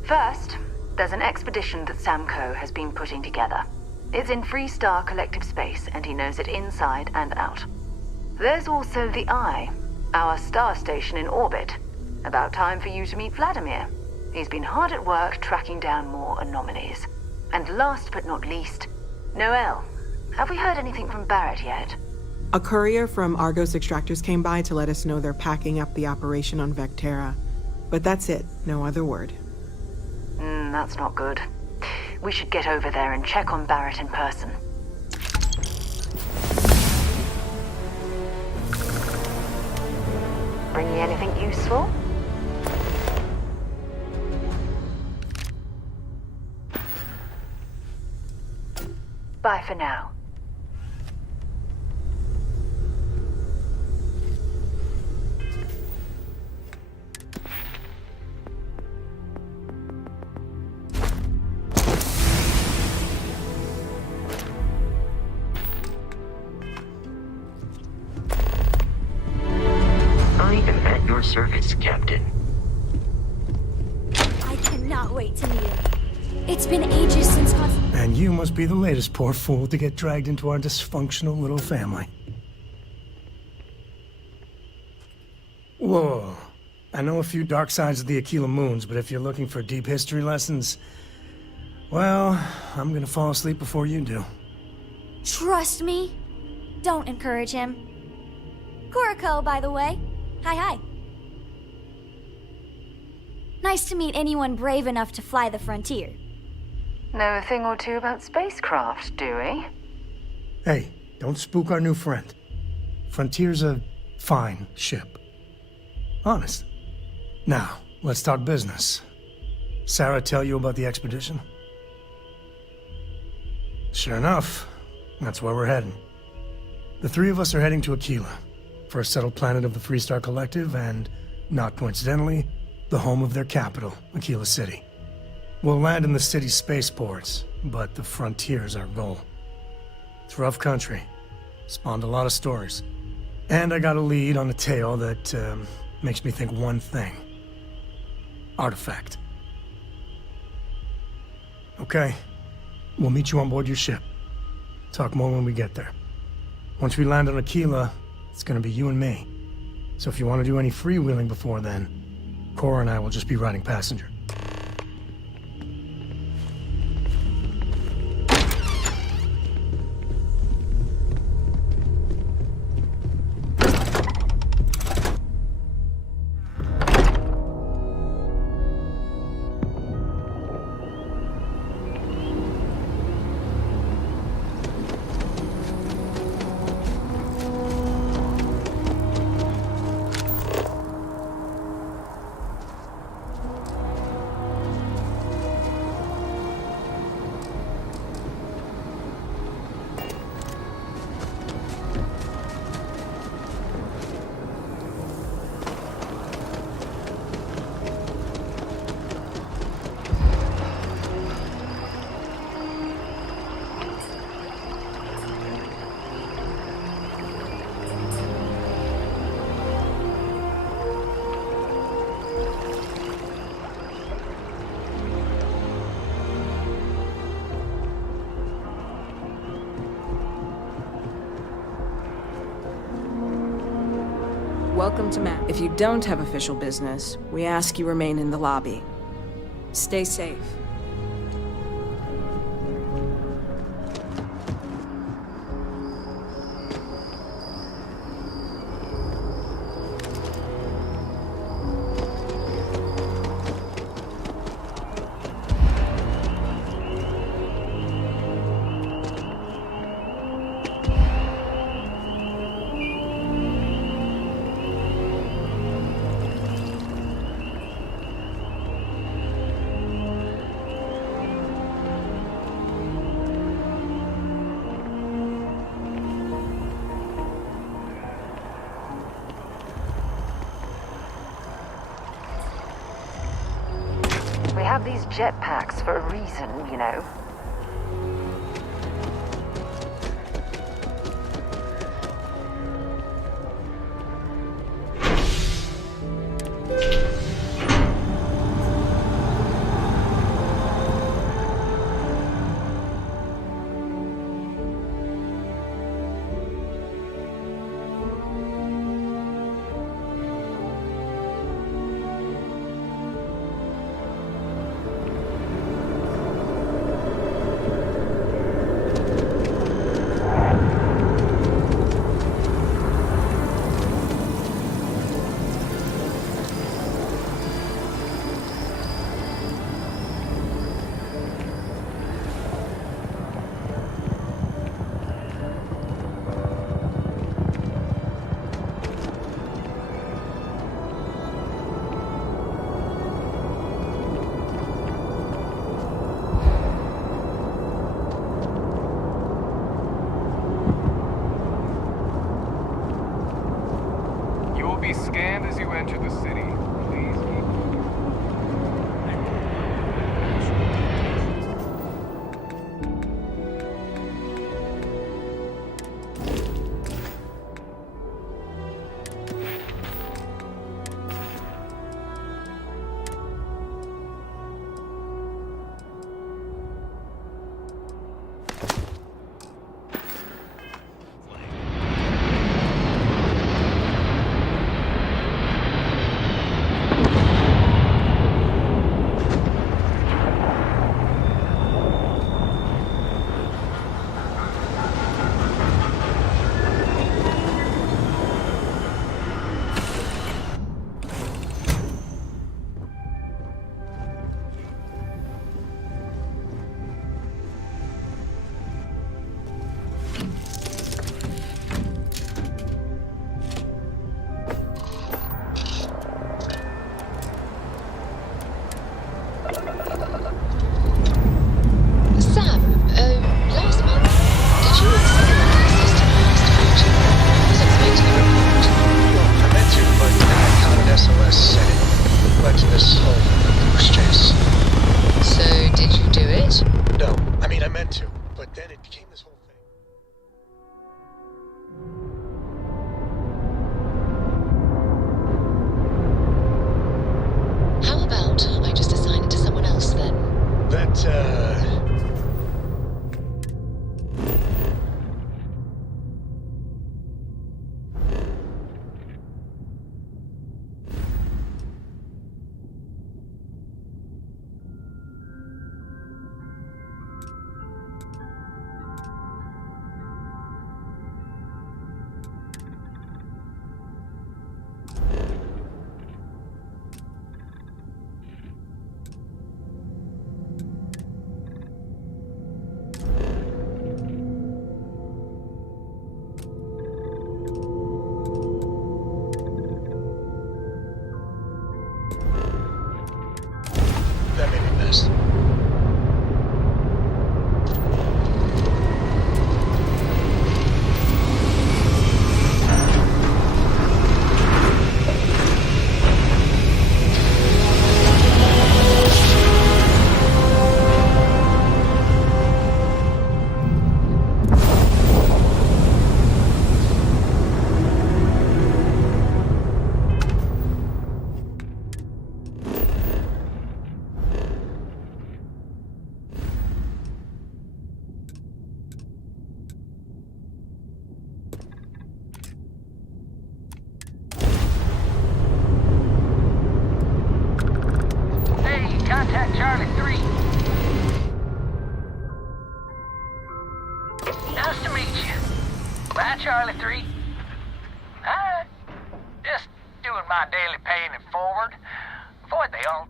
First, there's an expedition that Samco has been putting together. It's in Freestar Collective Space, and he knows it inside and out. There's also the Eye, our star station in orbit. About time for you to meet Vladimir. He's been hard at work tracking down more anomalies. And last but not least, Noel. Have we heard anything from Barrett yet? A courier from Argos Extractors came by to let us know they're packing up the operation on Vectera. But that's it, no other word. That's not good. We should get over there and check on Barrett in person. Bring me anything useful? Bye for now. I am at your service, Captain. I cannot wait to meet him. It's been ages since And you must be the latest poor fool to get dragged into our dysfunctional little family. Whoa. I know a few dark sides of the Aquila Moons, but if you're looking for deep history lessons, well, I'm gonna fall asleep before you do. Trust me. Don't encourage him. Kuriko, by the way. Hi. Nice to meet anyone brave enough to fly the frontier. Know a thing or two about spacecraft, do we? Hey, don't spook our new friend. Frontier's a fine ship. Honest. Now, let's talk business. Sarah tell you about the expedition? Sure enough, that's where we're heading. The three of us are heading to Aquila, for a settled planet of the Freestar Collective and, not coincidentally, the home of their capital, Aquila City. We'll land in the city's spaceports, but the frontier's our goal. It's rough country. Spawned a lot of stories. And I got a lead on a tale that makes me think one thing. Artifact. Okay. We'll meet you on board your ship. Talk more when we get there. Once we land on Aquila, it's gonna be you and me. So if you want to do any freewheeling before then, Cora and I will just be riding passenger. Welcome to Map. If you don't have official business, we ask you remain in the lobby. Stay safe. We have these jetpacks for a reason, you know. You will be scanned as you enter the city. Please keep doing my daily paying it forward. Avoid the all.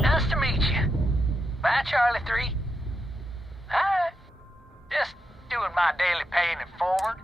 Nice to meet you. Bye, Charlie 3. Hi. Just doing my daily paying it forward.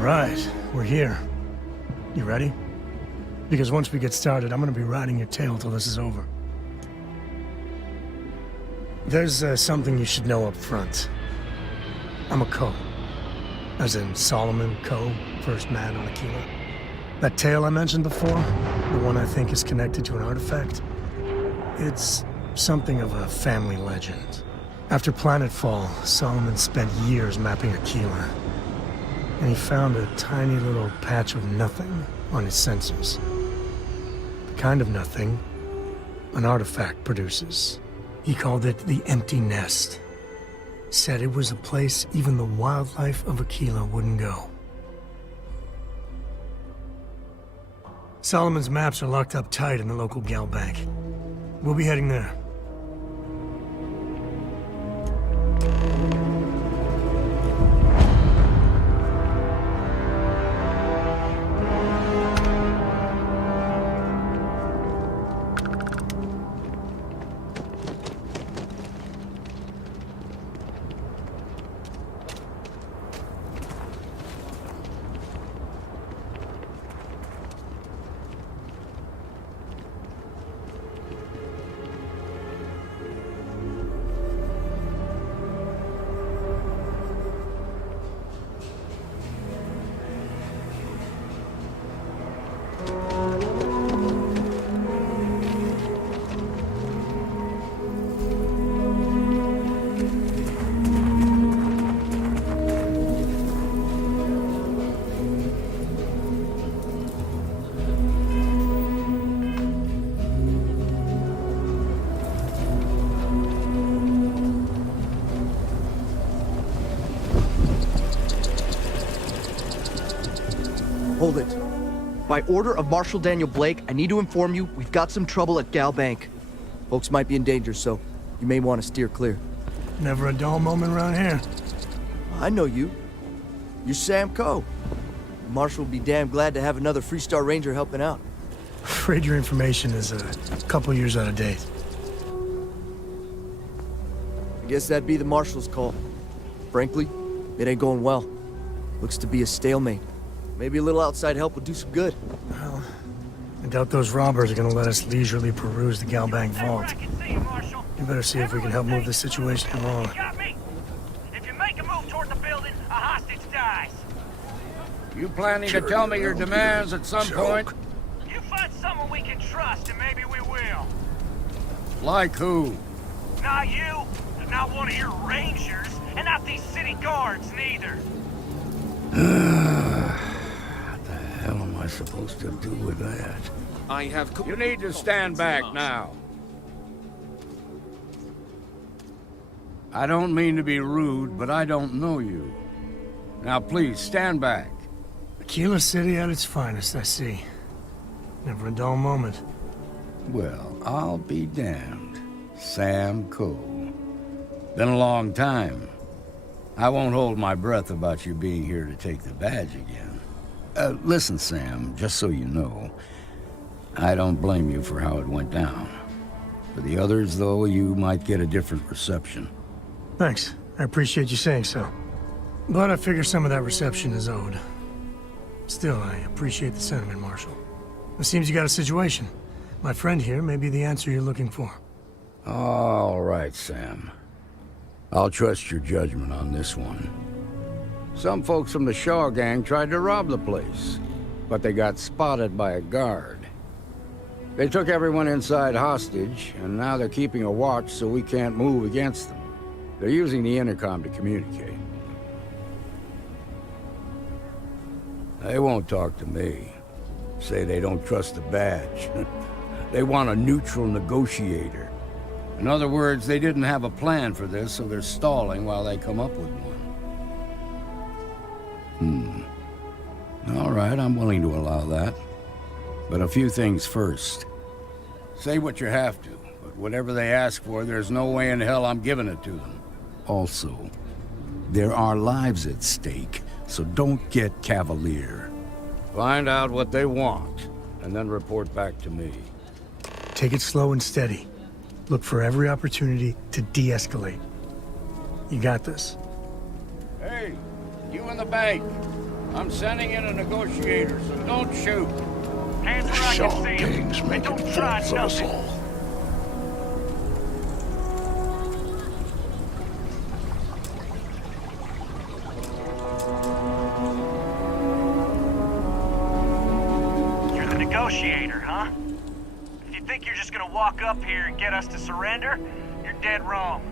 Alright, we're here. You ready? Because once we get started, I'm gonna be riding your tail till this is over. There's something you should know up front. I'm a Co. As in Solomon Co., first man on Aquila. That tale I mentioned before, the one I think is connected to an artifact, it's something of a family legend. After planetfall, Solomon spent years mapping Aquila, and he found a tiny little patch of nothing on his sensors. The kind of nothing an artifact produces. He called it the Empty Nest. Said it was a place even the wildlife of Aquila wouldn't go. Solomon's maps are locked up tight in the local gal bank. We'll be heading there. Hold it. By order of Marshal Daniel Blake, I need to inform you we've got some trouble at Gal Bank. Folks might be in danger, so you may want to steer clear. Never a dull moment around here. I know you. You're Sam Coe. Marshal will be damn glad to have another Freestar Ranger helping out. Afraid your information is a couple years out of date. I guess that'd be the Marshal's call. Frankly, it ain't going well. Looks to be a stalemate. Maybe a little outside help would do some good. Well, I doubt those robbers are gonna let us leisurely peruse the Gal Bank vault. You better see if we can help move this situation along. If you make a move toward the building, a hostage dies. You planning to tell me your demands at some point? You find someone we can trust, and maybe we will. Like who? Not you, not one of your rangers, and not these city guards, neither. What the hell am I supposed to do with that? I have... You need to stand back now. I don't mean to be rude, but I don't know you. Now please, stand back. Aquila City at its finest, I see. Never a dull moment. Well, I'll be damned. Sam Coe. Been a long time. I won't hold my breath about you being here to take the badge again. Listen, Sam, just so you know, I don't blame you for how it went down. For the others, though, you might get a different reception. Thanks. I appreciate you saying so. But I figure some of that reception is owed. Still, I appreciate the sentiment, Marshal. It seems you got a situation. My friend here may be the answer you're looking for. All right, Sam. I'll trust your judgment on this one. Some folks from the Shaw gang tried to rob the place, but they got spotted by a guard. They took everyone inside hostage, and now they're keeping a watch so we can't move against them. They're using the intercom to communicate. They won't talk to me. Say they don't trust the badge. They want a neutral negotiator. In other words, they didn't have a plan for this, so they're stalling while they come up with one. All right, I'm willing to allow that. But a few things first. Say what you have to, but whatever they ask for, there's no way in hell I'm giving it to them. Also, there are lives at stake, so don't get cavalier. Find out what they want, and then report back to me. Take it slow and steady. Look for every opportunity to de-escalate. You got this. Hey, you in the bank. I'm sending in a negotiator, so don't shoot. Hands where I can see him. And don't try nothing. You're the negotiator, huh? If you think you're just gonna walk up here and get us to surrender, you're dead wrong.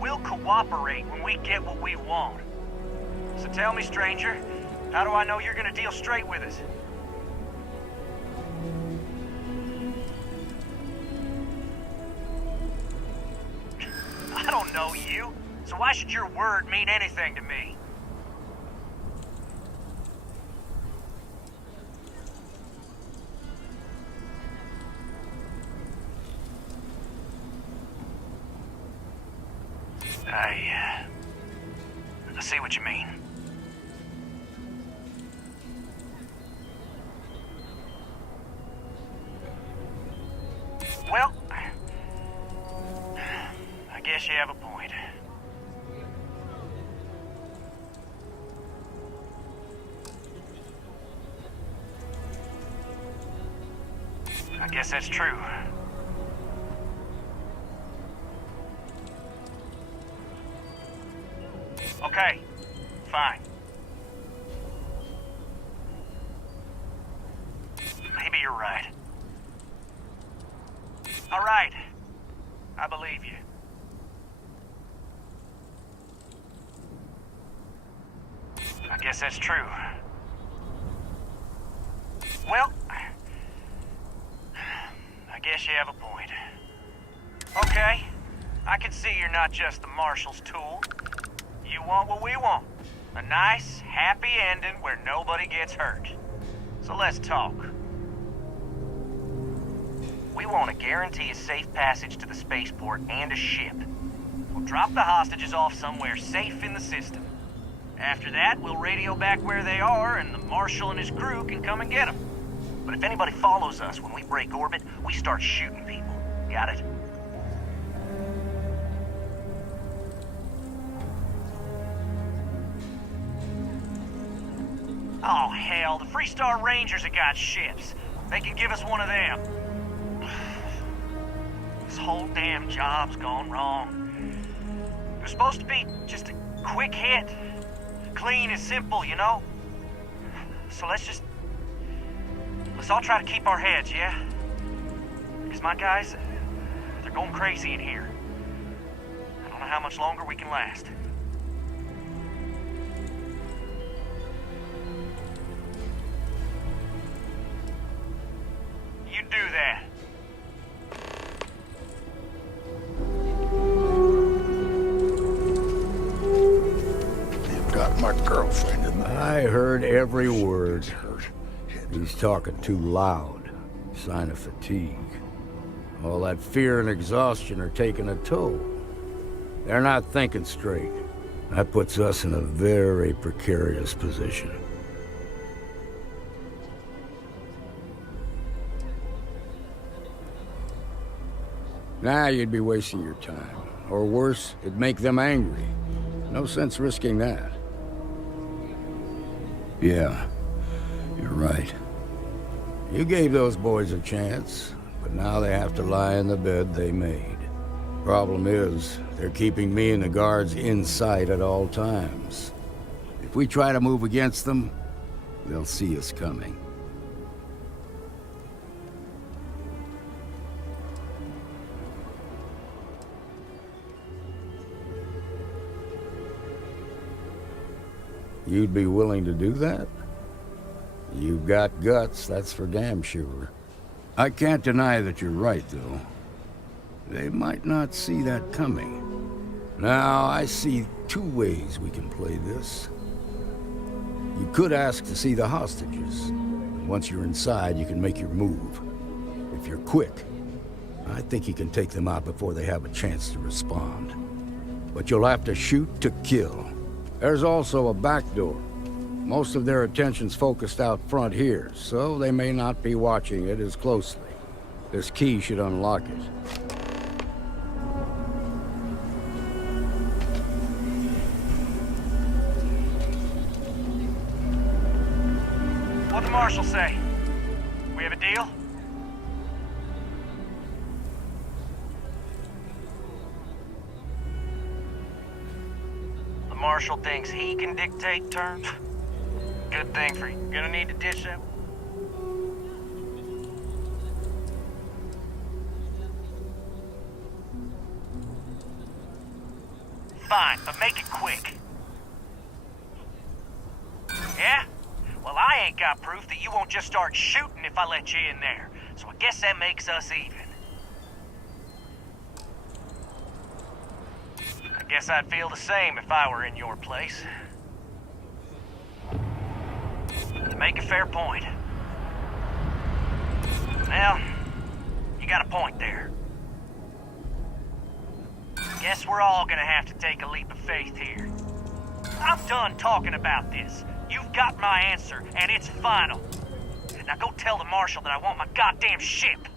We'll cooperate when we get what we want. So tell me, stranger, how do I know you're gonna deal straight with us? I don't know you, so why should your word mean anything to me? I see what you mean. Well, I guess you have a point. I guess that's true. Okay, fine. Maybe you're right. All right, I believe you. I guess that's true. Well, I guess you have a point. Okay, I can see you're not just the Marshal's tool. You want what we want. A nice, happy ending where nobody gets hurt. So let's talk. We want to guarantee a safe passage to the spaceport and a ship. We'll drop the hostages off somewhere safe in the system. After that, we'll radio back where they are, and the Marshal and his crew can come and get them. But if anybody follows us when we break orbit, we start shooting people. Got it? Oh, hell, the Freestar Rangers have got ships. They can give us one of them. This whole damn job's gone wrong. It was supposed to be just a quick hit. Clean and simple, you know? So let's all try to keep our heads, yeah? Because my guys, they're going crazy in here. I don't know how much longer we can last. You do that. You've got my girlfriend in there. I heard every word. He's talking too loud. Sign of fatigue. All that fear and exhaustion are taking a toll. They're not thinking straight. That puts us in a very precarious position. Nah, you'd be wasting your time. Or worse, it'd make them angry. No sense risking that. Yeah, you're right. You gave those boys a chance, but now they have to lie in the bed they made. Problem is, they're keeping me and the guards in sight at all times. If we try to move against them, they'll see us coming. You'd be willing to do that? You've got guts, that's for damn sure. I can't deny that you're right, though. They might not see that coming. Now, I see two ways we can play this. You could ask to see the hostages. Once you're inside, you can make your move. If you're quick, I think you can take them out before they have a chance to respond. But you'll have to shoot to kill. There's also a back door. Most of their attention's focused out front here, so they may not be watching it as closely. This key should unlock it. Marshal say? We have a deal? The Marshal thinks he can dictate terms? Good thing for you. Gonna need to dish him. Fine, but make it quick. Yeah? Well, I ain't got proof that you won't just start shooting if I let you in there. So I guess that makes us even. I guess I'd feel the same if I were in your place. To make a fair point. Well, you got a point there. Guess we're all gonna have to take a leap of faith here. I'm done talking about this. You've got my answer, and it's final. Now go tell the Marshal that I want my goddamn ship.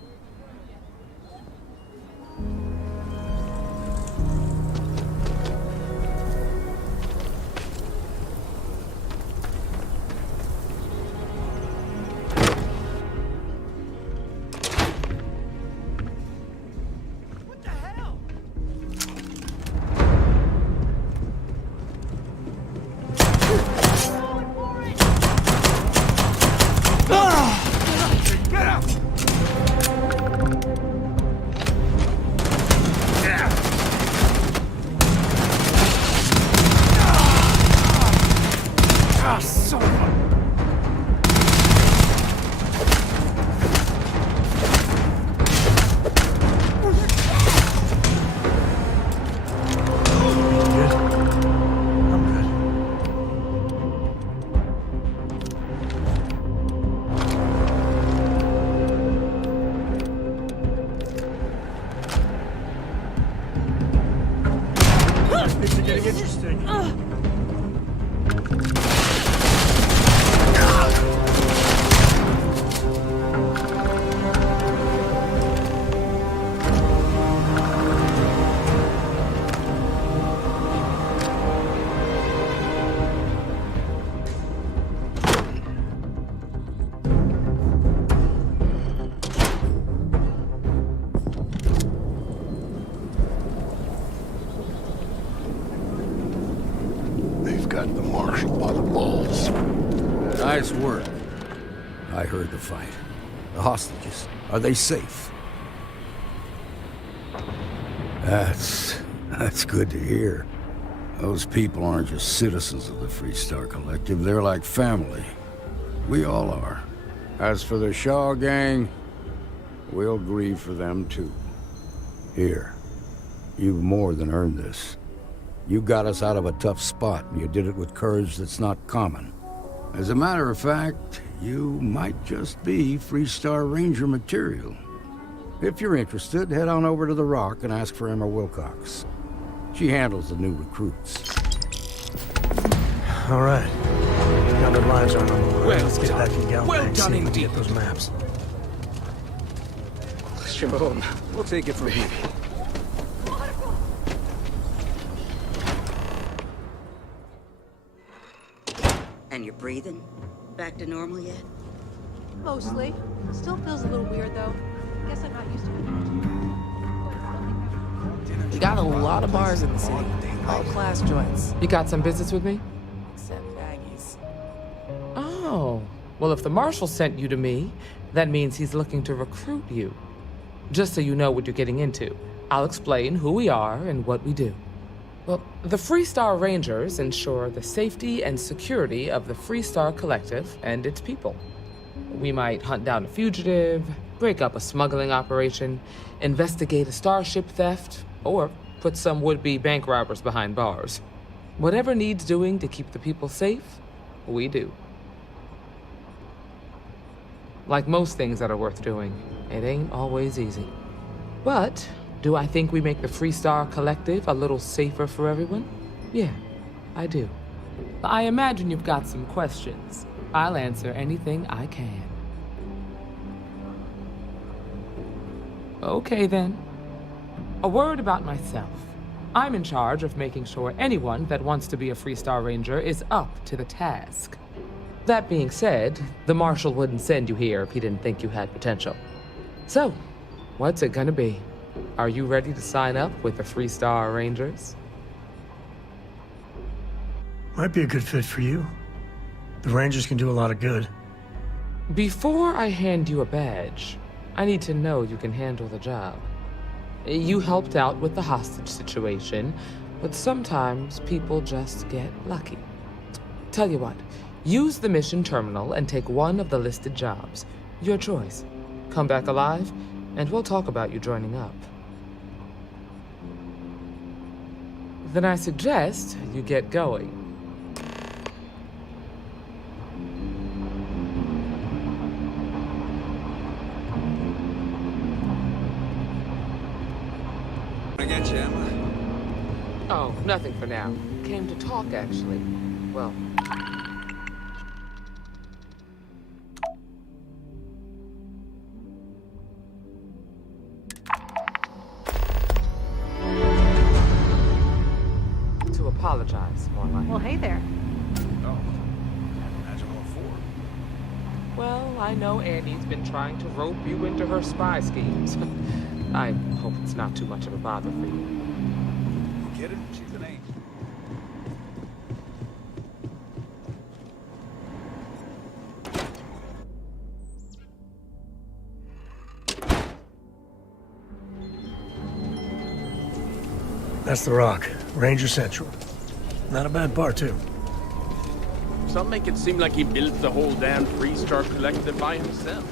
Got the Marshal by the balls. Nice work. I heard the fight. The hostages, are they safe? That's good to hear. Those people aren't just citizens of the Freestar Collective, they're like family. We all are. As for the Shaw gang, we'll grieve for them too. Here, you've more than earned this. You got us out of a tough spot, and you did it with courage that's not common. As a matter of fact, you might just be Freestar Ranger material. If you're interested, head on over to the Rock and ask for Emma Wilcox. She handles the new recruits. All right. Now the lives aren't on the line. Well Let's get done. back to Galbank. Well done See if we can indeed. get those maps. Sure, we'll take it from here. And you're breathing? Back to normal yet? Mostly. Still feels a little weird, though. Guess I'm not used to it. We got a lot of bars in the city. All class joints. You got some business with me? Except Maggie's. Oh. Well, if the Marshal sent you to me, that means he's looking to recruit you. Just so you know what you're getting into, I'll explain who we are and what we do. Well, the Freestar Rangers ensure the safety and security of the Freestar Collective and its people. We might hunt down a fugitive, break up a smuggling operation, investigate a starship theft, or put some would-be bank robbers behind bars. Whatever needs doing to keep the people safe, we do. Like most things that are worth doing, it ain't always easy. But do I think we make the Freestar Collective a little safer for everyone? Yeah, I do. I imagine you've got some questions. I'll answer anything I can. Okay then. A word about myself. I'm in charge of making sure anyone that wants to be a Freestar Ranger is up to the task. That being said, the Marshal wouldn't send you here if he didn't think you had potential. So, what's it gonna be? Are you ready to sign up with the Freestar Rangers? Might be a good fit for you. The Rangers can do a lot of good. Before I hand you a badge, I need to know you can handle the job. You helped out with the hostage situation, but sometimes people just get lucky. Tell you what, use the mission terminal and take one of the listed jobs. Your choice. Come back alive, and we'll talk about you joining up. Then I suggest you get going. Get you, Emma. Oh, nothing for now. Came to talk, actually. Well... to apologize, more like. Well, hey there. Oh, can't imagine what for. Well, I know Annie's been trying to rope you into her spy schemes. I hope it's not too much of a bother for you. You kidding? She's an angel. That's the Rock, Ranger Central. Not a bad bar, too. Some make it seem like he built the whole damn Freestar Collective by himself.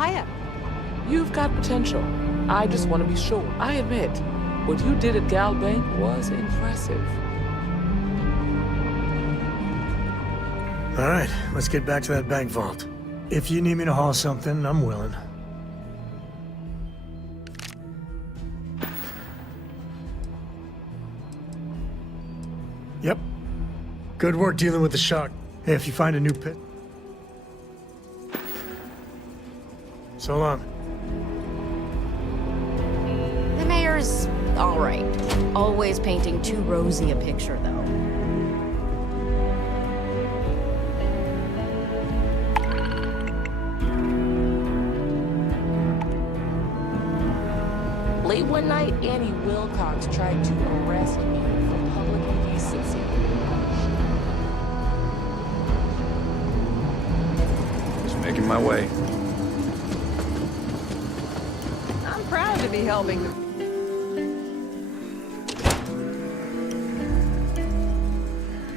Hiya. You've got potential. I just want to be sure. I admit, what you did at Gal Bank was impressive. All right, let's get back to that bank vault. If you need me to haul something, I'm willing. Yep. Good work dealing with the shark. Hey, if you find a new pit... So long. The mayor's all right. Always painting too rosy a picture, though. Late one night, Annie Wilcox tried to arrest me for public indecency. Just making my way. I'm proud to be helping the...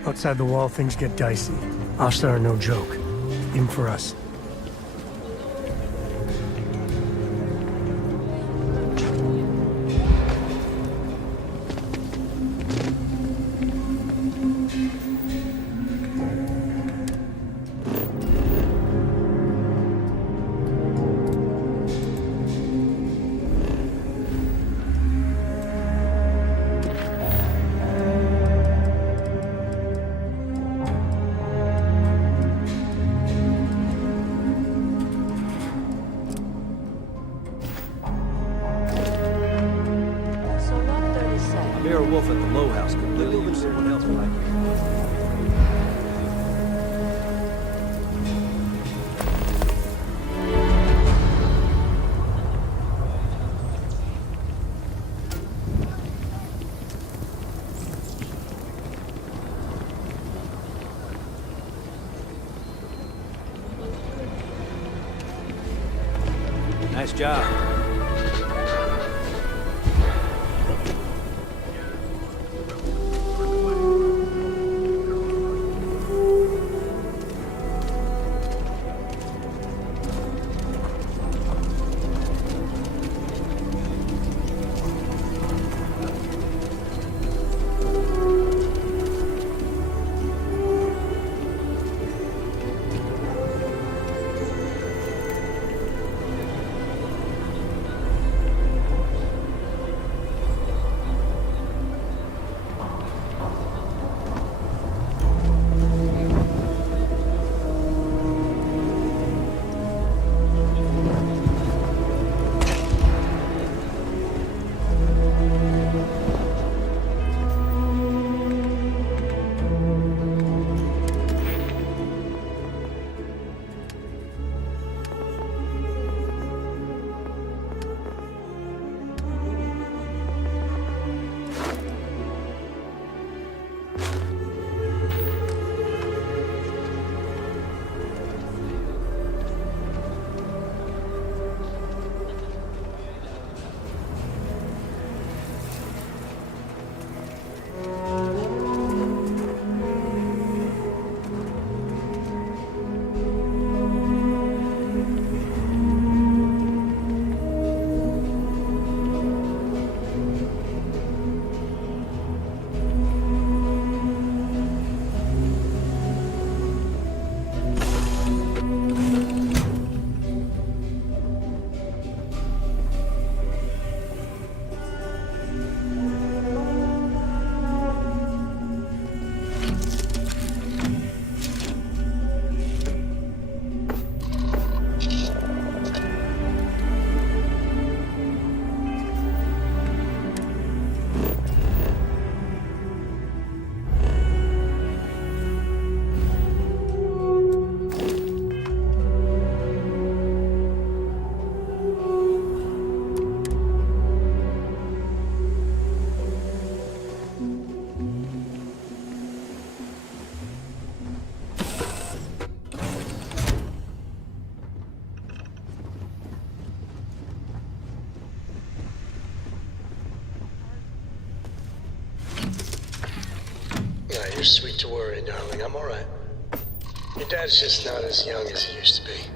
Outside the wall, things get dicey. Hostile are no joke, even for us. Wolf at the Low House completely used someone else like you. Nice job. You're sweet to worry, darling. I'm all right. Your dad's just not as young as he used to be.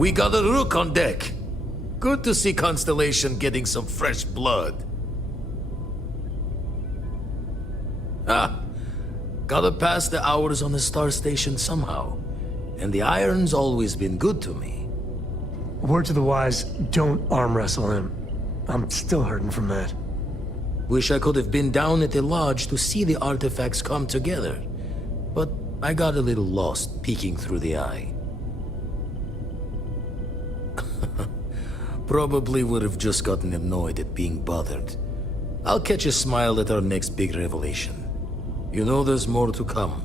We got a rook on deck. Good to see Constellation getting some fresh blood. Gotta pass the hours on the star station somehow. And the Iron's always been good to me. Word to the wise, don't arm wrestle him. I'm still hurting from that. Wish I could have been down at the lodge to see the artifacts come together. But I got a little lost peeking through the eye. Probably would have just gotten annoyed at being bothered. I'll catch a smile at our next big revelation. You know there's more to come.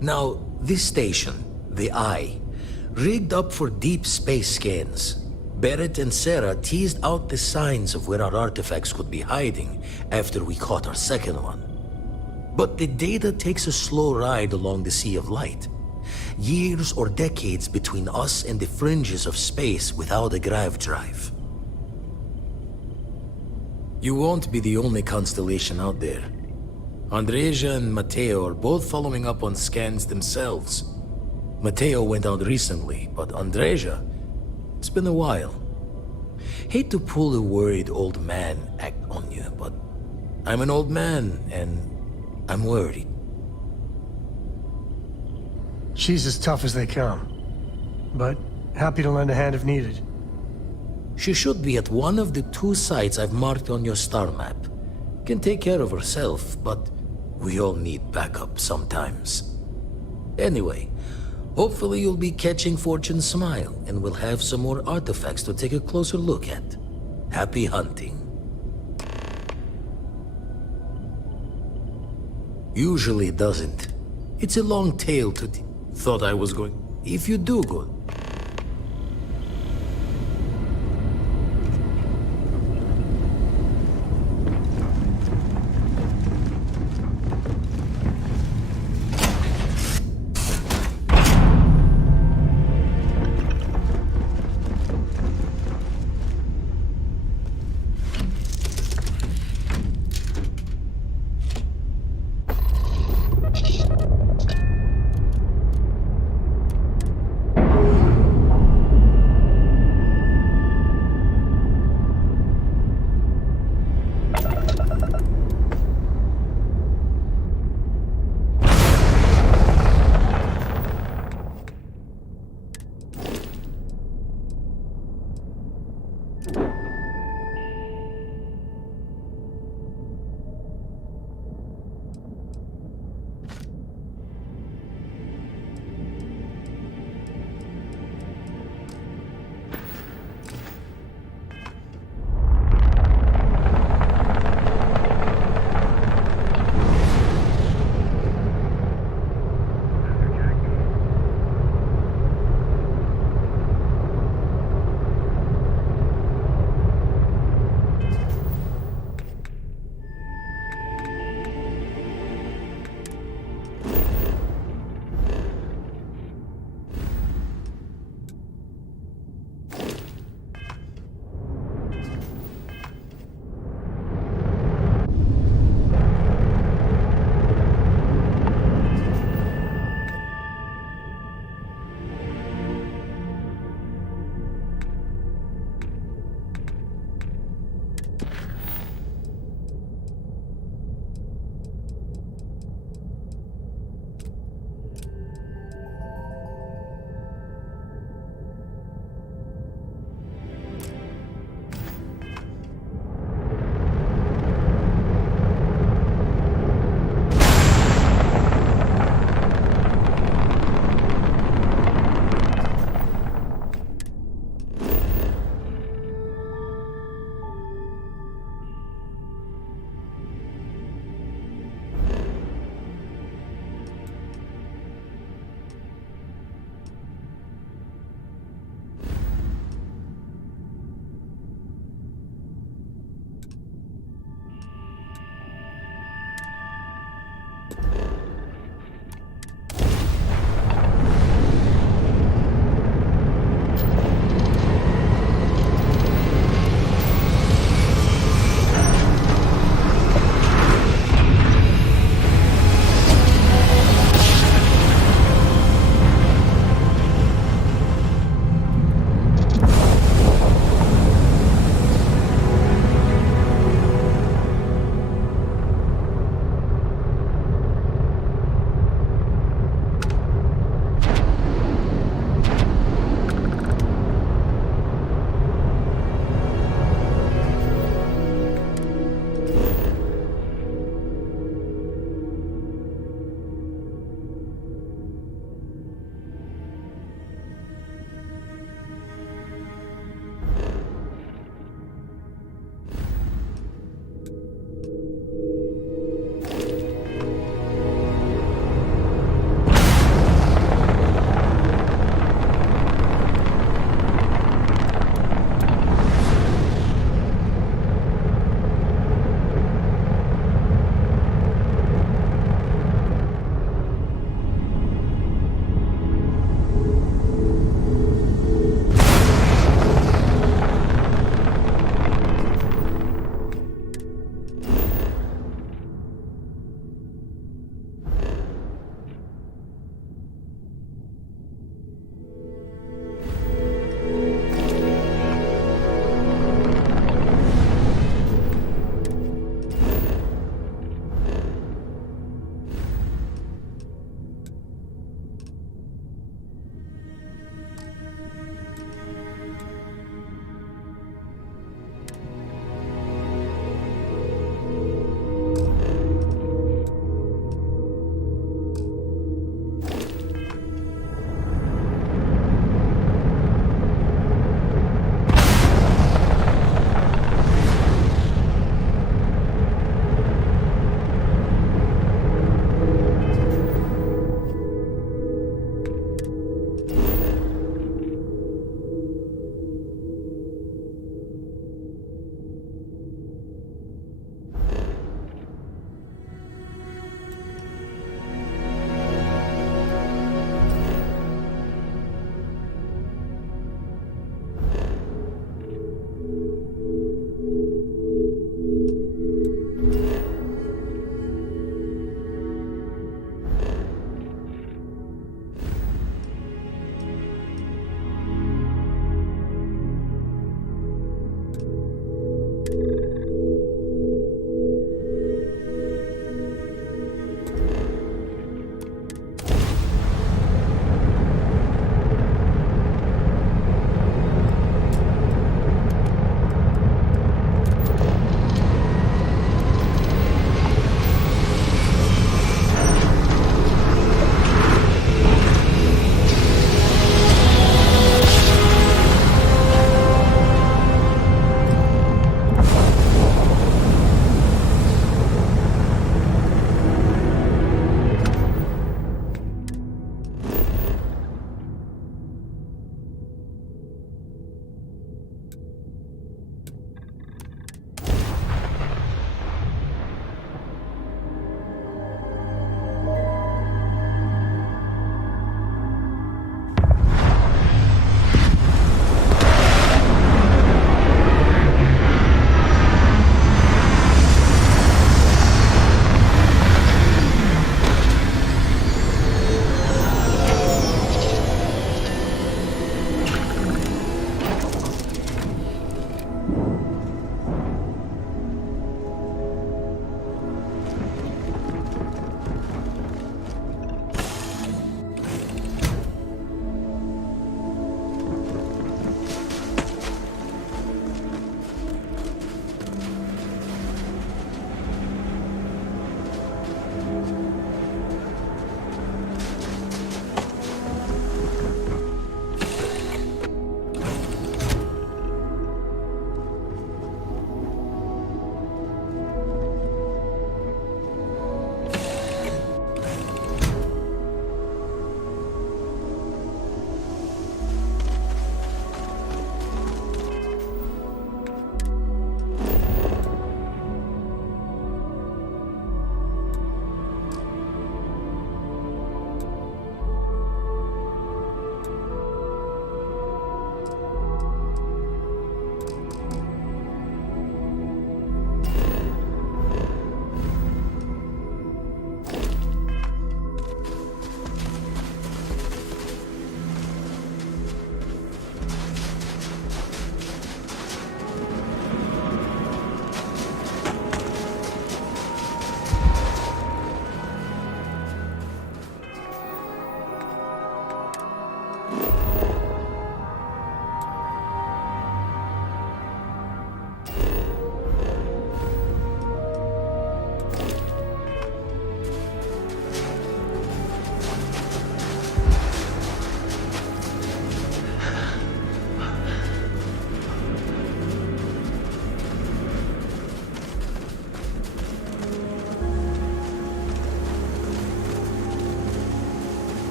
Now, this station, the Eye, rigged up for deep space scans. Barrett and Sarah teased out the signs of where our artifacts could be hiding after we caught our second one. But the data takes a slow ride along the Sea of Light. Years or decades between us and the fringes of space without a grav drive. You won't be the only constellation out there. Andreja and Mateo are both following up on scans themselves. Mateo went out recently, but Andreja, it's been a while. Hate to pull a worried old man act on you, but I'm an old man, and I'm worried. She's as tough as they come, but happy to lend a hand if needed. She should be at one of the 2 sites I've marked on your star map. Can take care of herself, but we all need backup sometimes. Anyway, hopefully you'll be catching Fortune's smile, and we'll have some more artifacts to take a closer look at. Happy hunting. Usually it doesn't. It's a long tale to thought I was going... If you do good.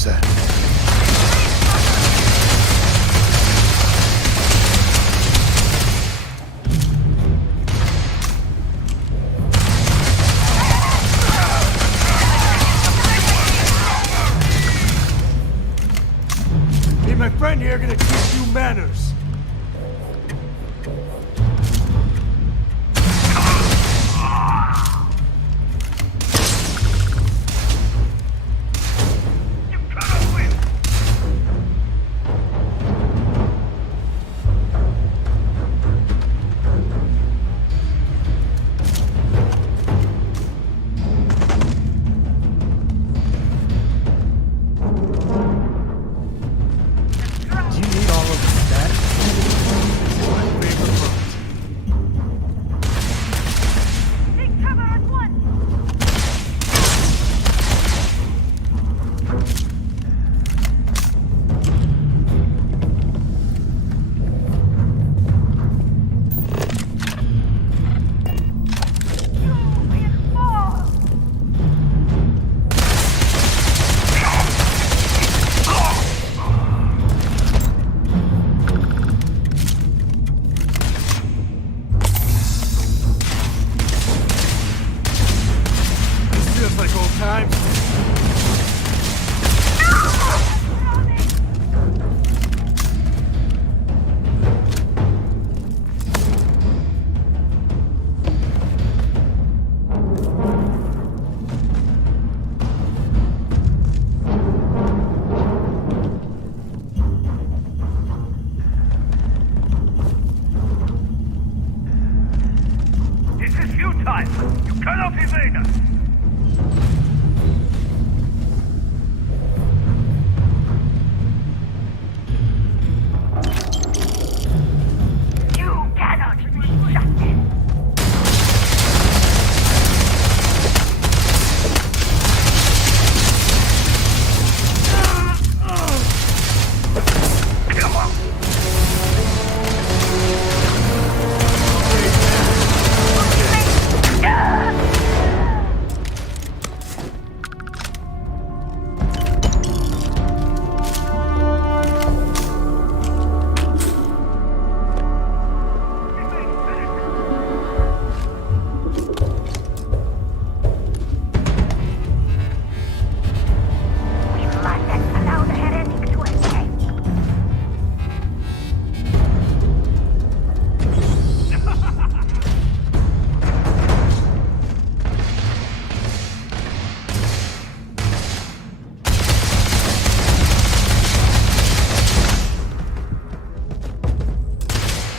was that? Me and my friend here are gonna teach you manners.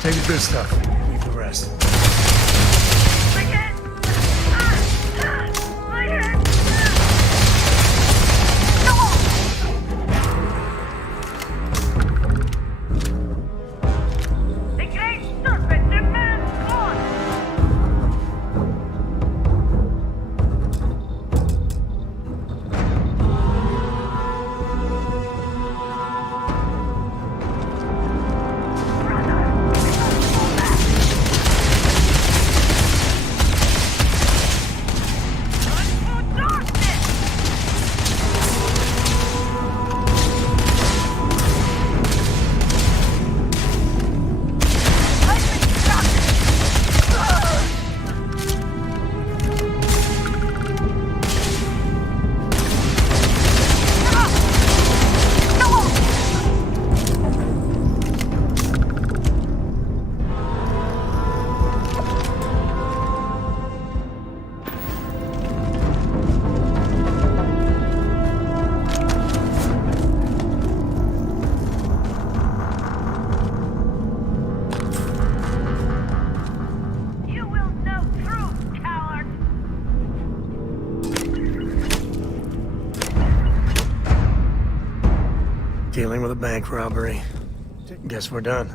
Take the good stuff. Leave the rest. Dealing with a bank robbery. Guess we're done.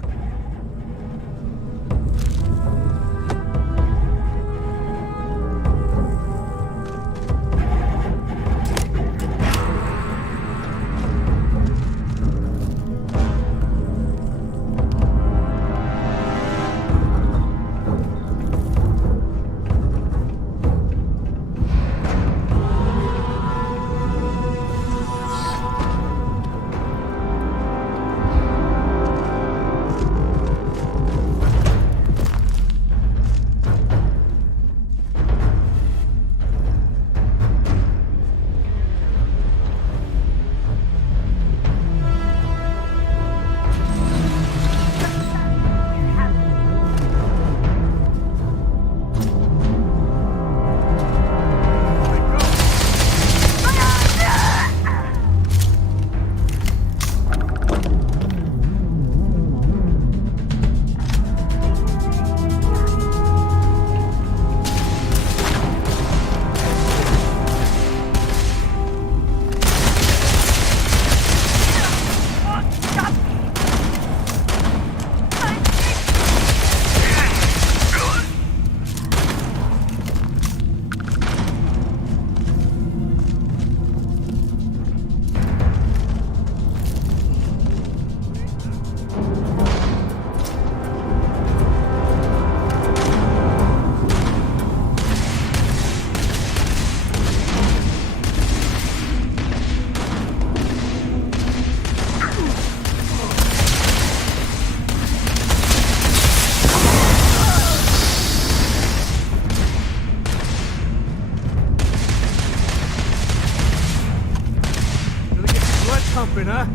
open, huh?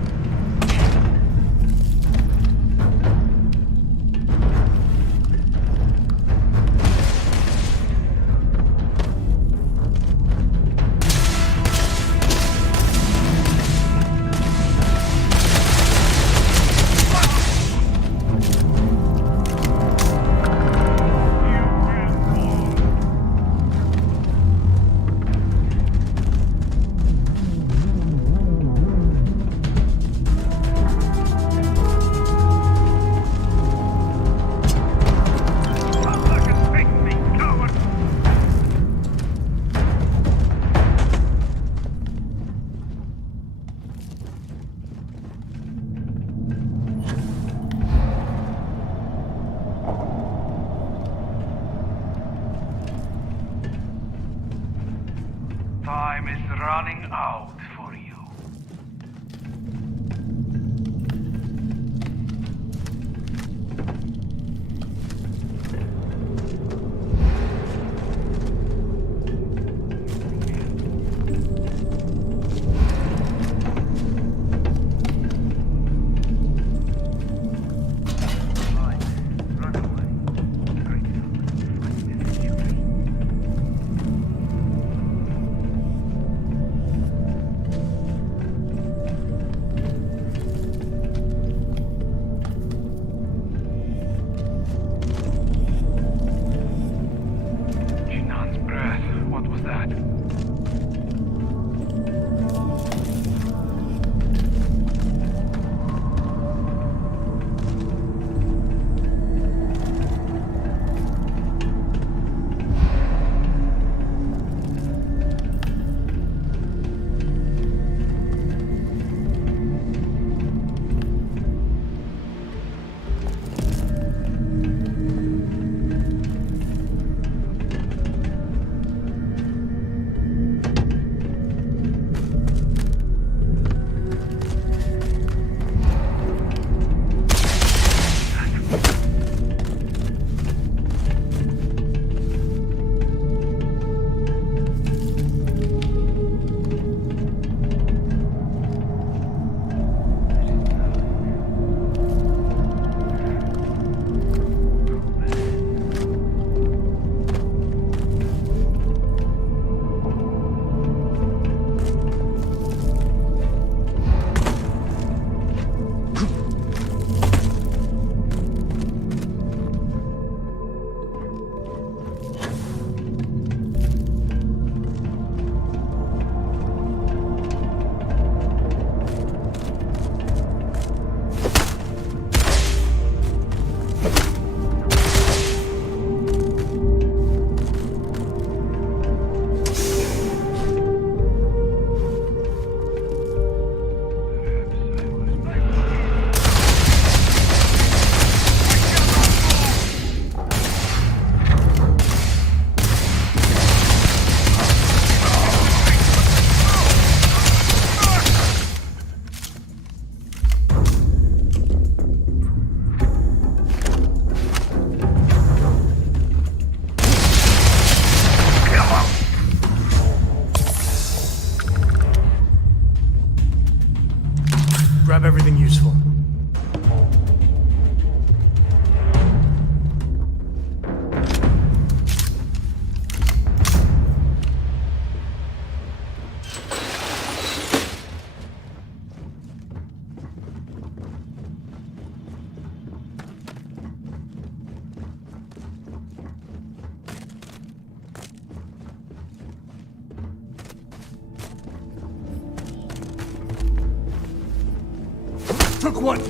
Time is running out for you. Shinan's breath. What was that? Grab everything useful. Took one!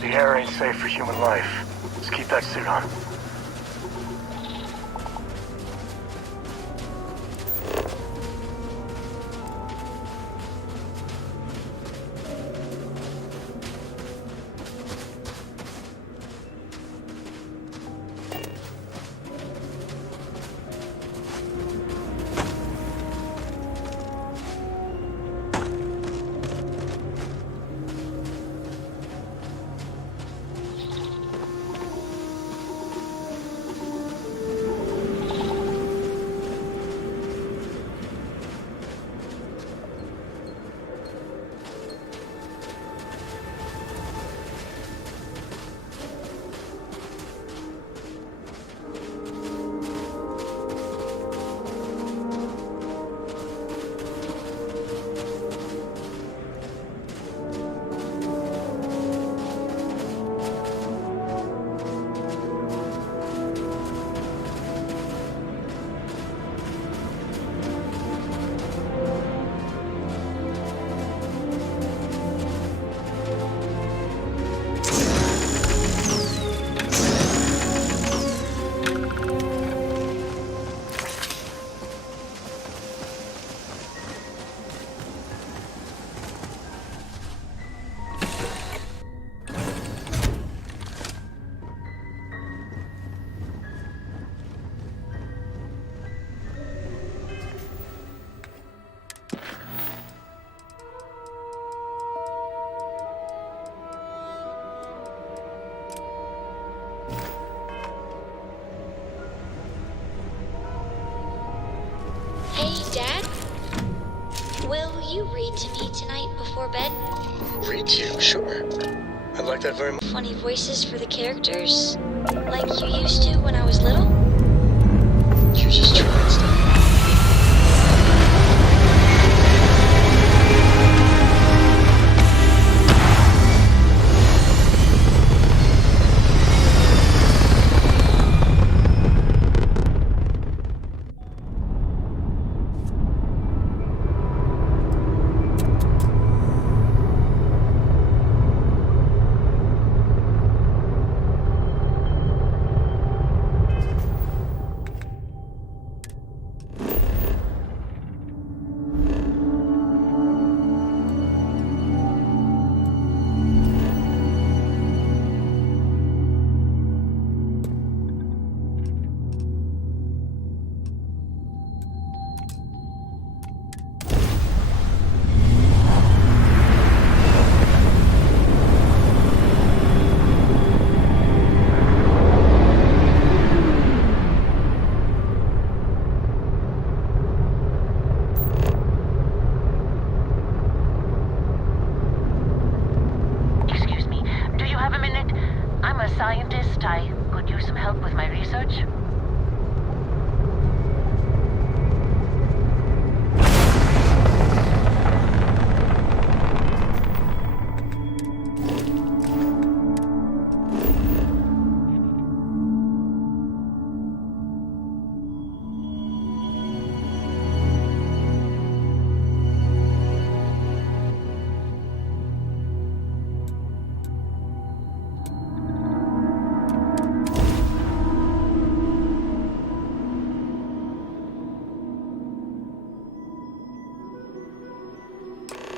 The air ain't safe for human life. Just keep that suit on. Dad? Will you read to me tonight before bed? Read to you? Sure. I'd like that very much. Funny voices for the characters? Like you used to when I was little? You just try and stop. Scientist, I could use some help with my research.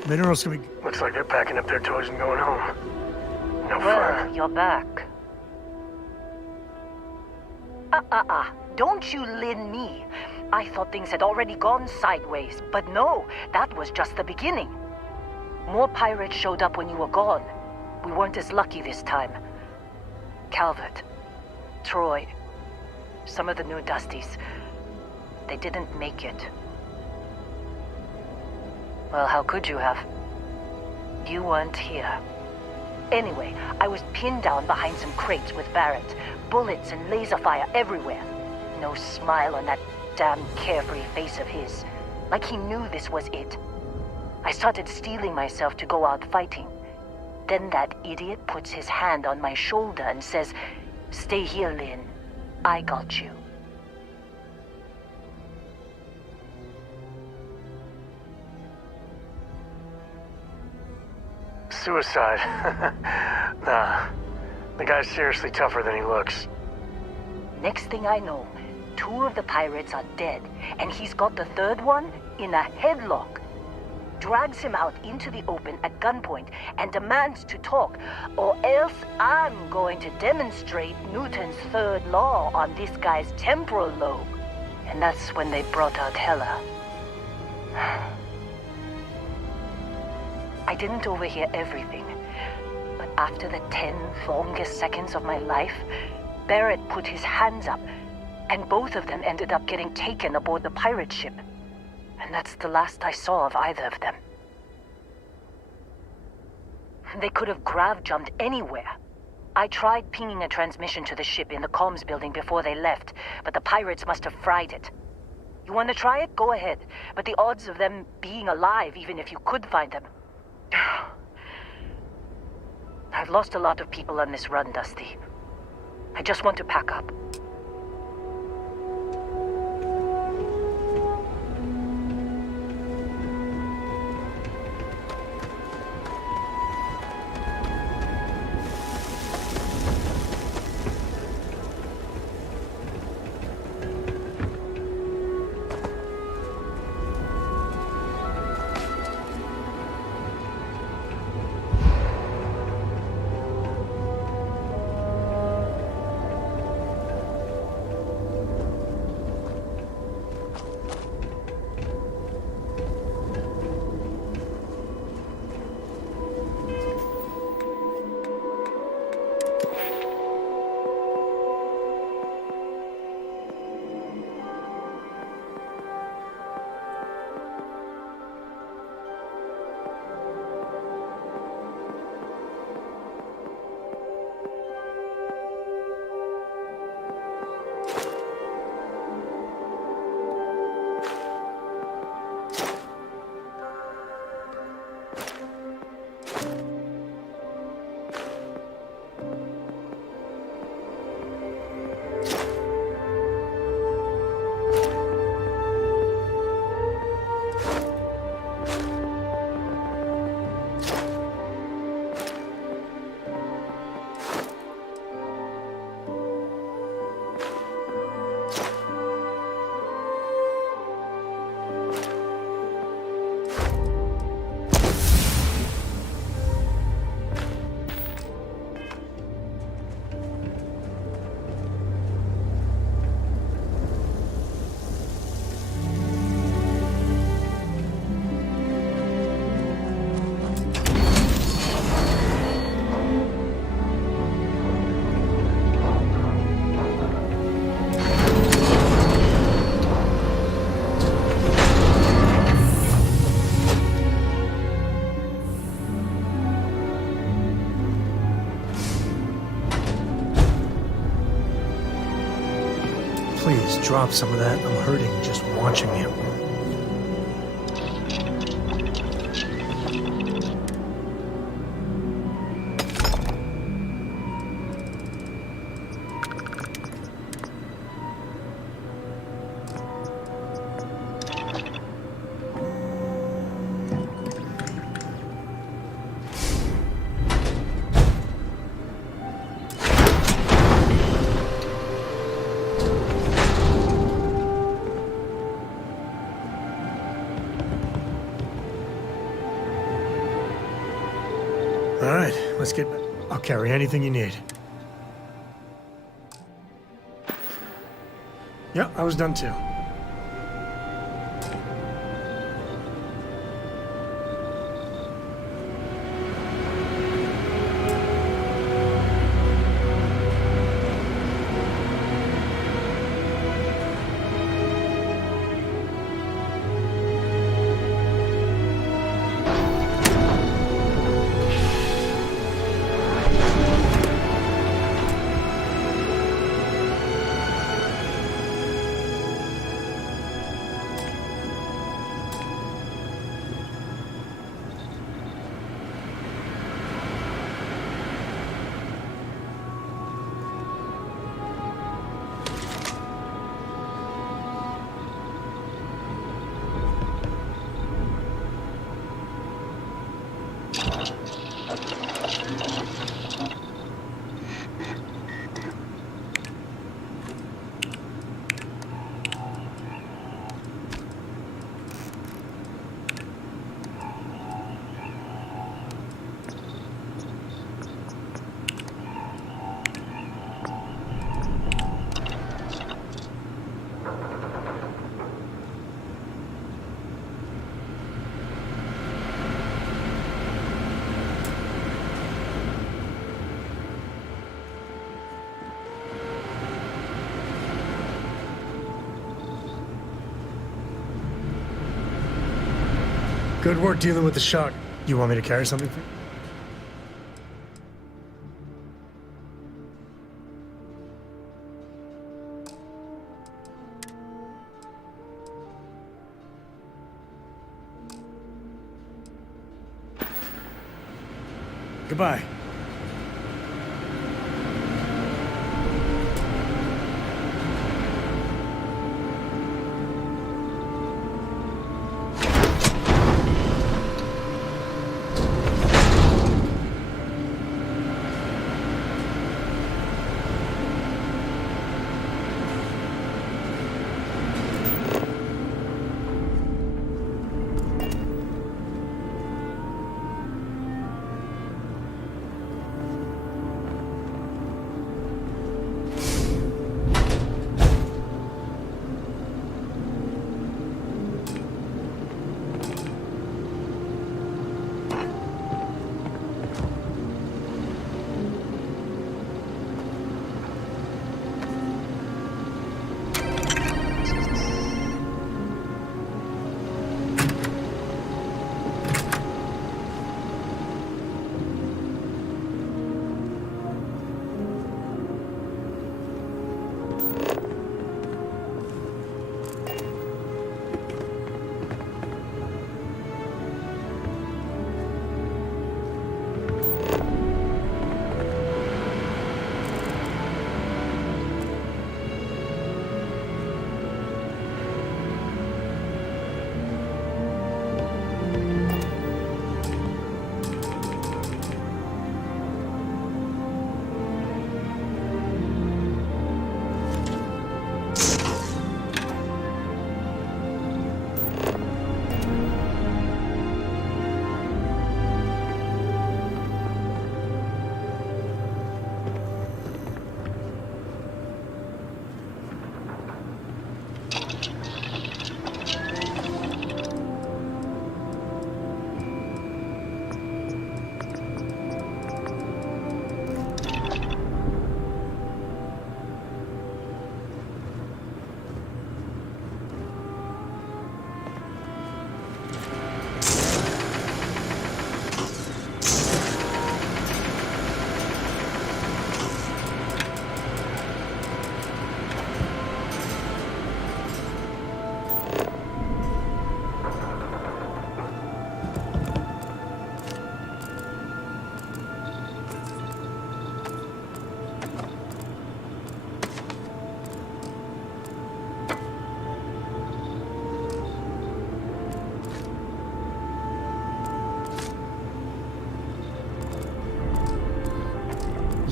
Minerals can be... Looks like they're packing up their toys and going home. No Well, fun. you're back. Don't you lin me. I thought things had already gone sideways, but no, that was just the beginning. More pirates showed up when you were gone. We weren't as lucky this time. Calvert, Troy, some of the new Dusties, they didn't make it. Well, how could you have? You weren't here. Anyway, I was pinned down behind some crates with Barrett. Bullets and laser fire everywhere. No smile on that damn carefree face of his. Like he knew this was it. I started steeling myself to go out fighting. Then that idiot puts his hand on my shoulder and says, "Stay here, Lynn. I got you." Suicide. Nah. The guy's seriously tougher than he looks. Next thing I know, 2 of the pirates are dead, and he's got the 3rd one in a headlock. Drags him out into the open at gunpoint and demands to talk, or else I'm going to demonstrate Newton's 3rd law on this guy's temporal lobe. And that's when they brought out Hella. I didn't overhear everything, but after the 10 longest seconds of my life, Barrett put his hands up, and both of them ended up getting taken aboard the pirate ship. And that's the last I saw of either of them. They could have grav-jumped anywhere. I tried pinging a transmission to the ship in the comms building before they left, but the pirates must have fried it. You want to try it? Go ahead. But the odds of them being alive, even if you could find them... I've lost a lot of people on this run, Dusty. I just want to pack up. Please, drop some of that. I'm hurting just watching you. All right, let's get... I'll carry anything you need. Yeah, I was done too. Good work dealing with the shock. You want me to carry something for you? Goodbye.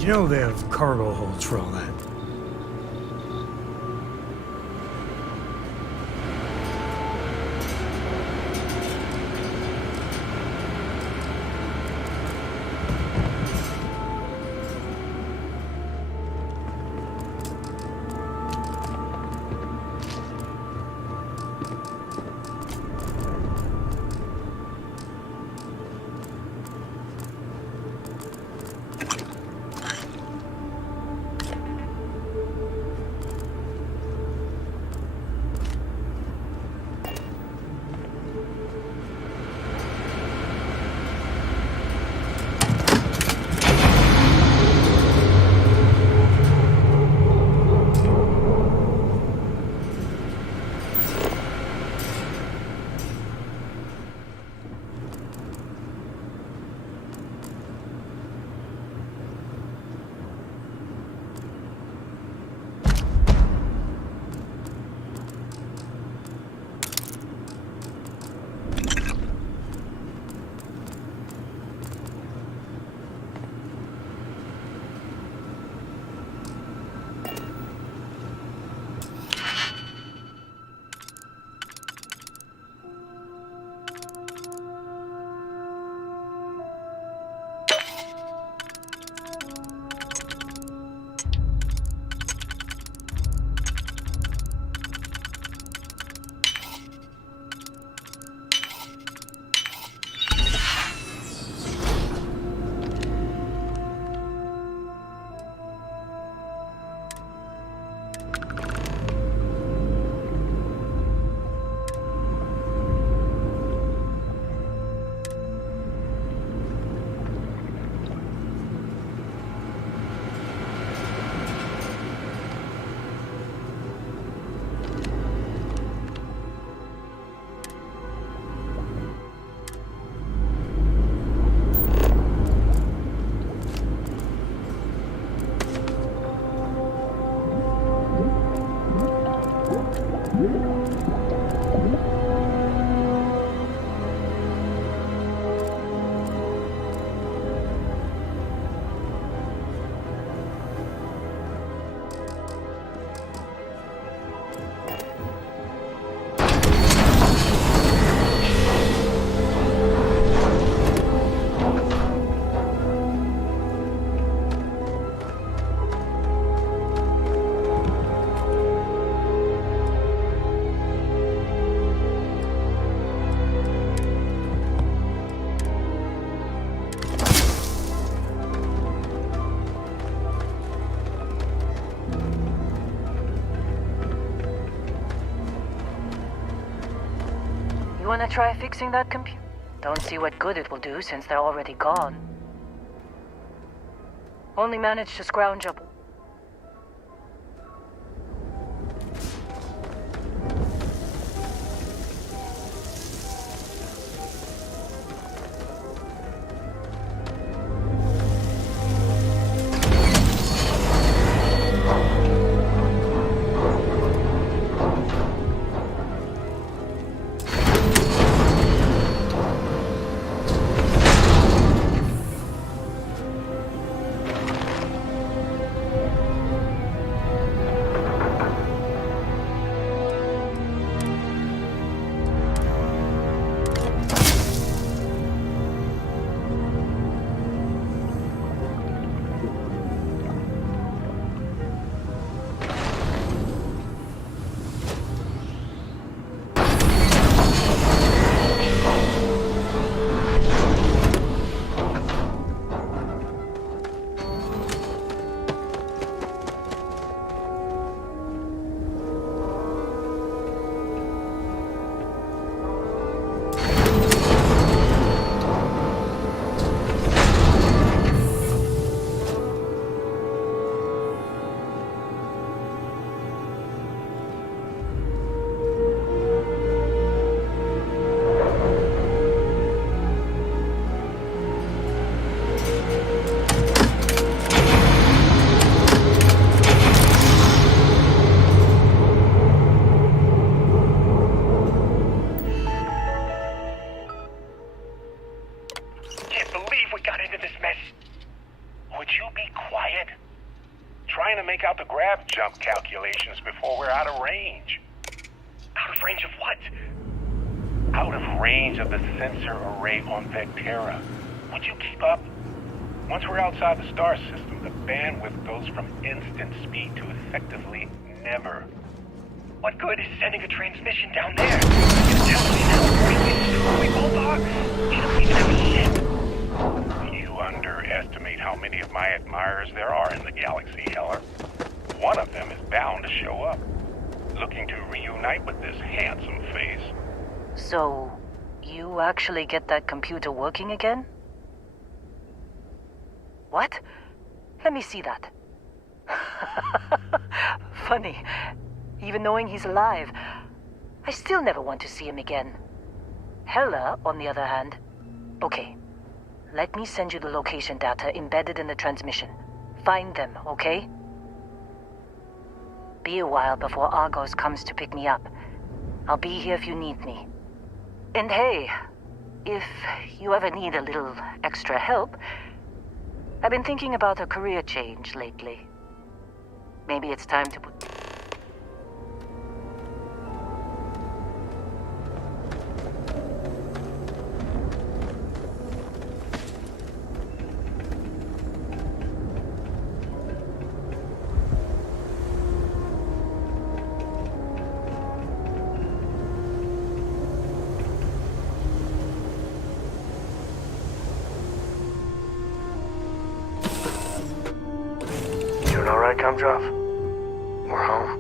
You know they have cargo holds for all that. You wanna try fixing that computer? Don't see what good it will do since they're already gone. Only managed to scrounge up. Jump calculations before we're out of range. Out of range of what? Out of range of the sensor array on Vectera. Would you keep up? Once we're outside the star system, the bandwidth goes from instant speed to effectively never. What good is sending a transmission down there? You tell me how we both are? You don't even have a ship. You underestimate how many of my admirers there are in the galaxy, Heller. One of them is bound to show up, looking to reunite with this handsome face. So, you actually get that computer working again? What? Let me see that. Funny. Even knowing he's alive, I still never want to see him again. Hella, on the other hand. Okay. Let me send you the location data embedded in the transmission. Find them, okay? Be a while before Argos comes to pick me up. I'll be here if you need me. And hey, if you ever need a little extra help, I've been thinking about a career change lately. Maybe it's time to put... Gumdrop. We're home.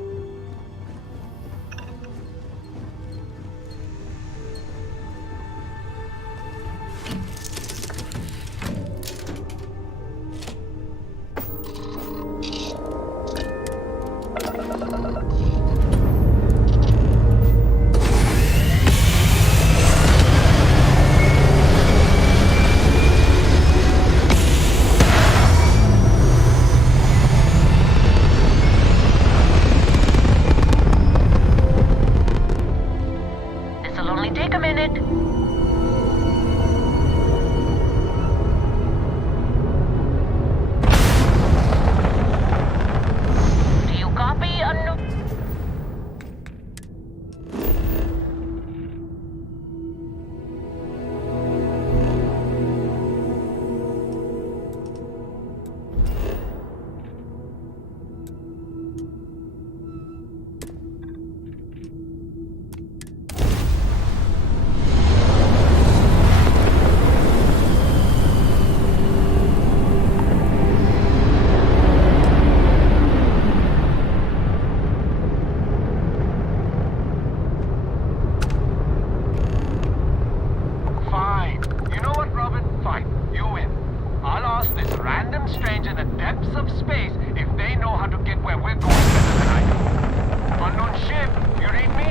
depths of space if they know how to get where we're going better than I do. Unknown ship, you read me?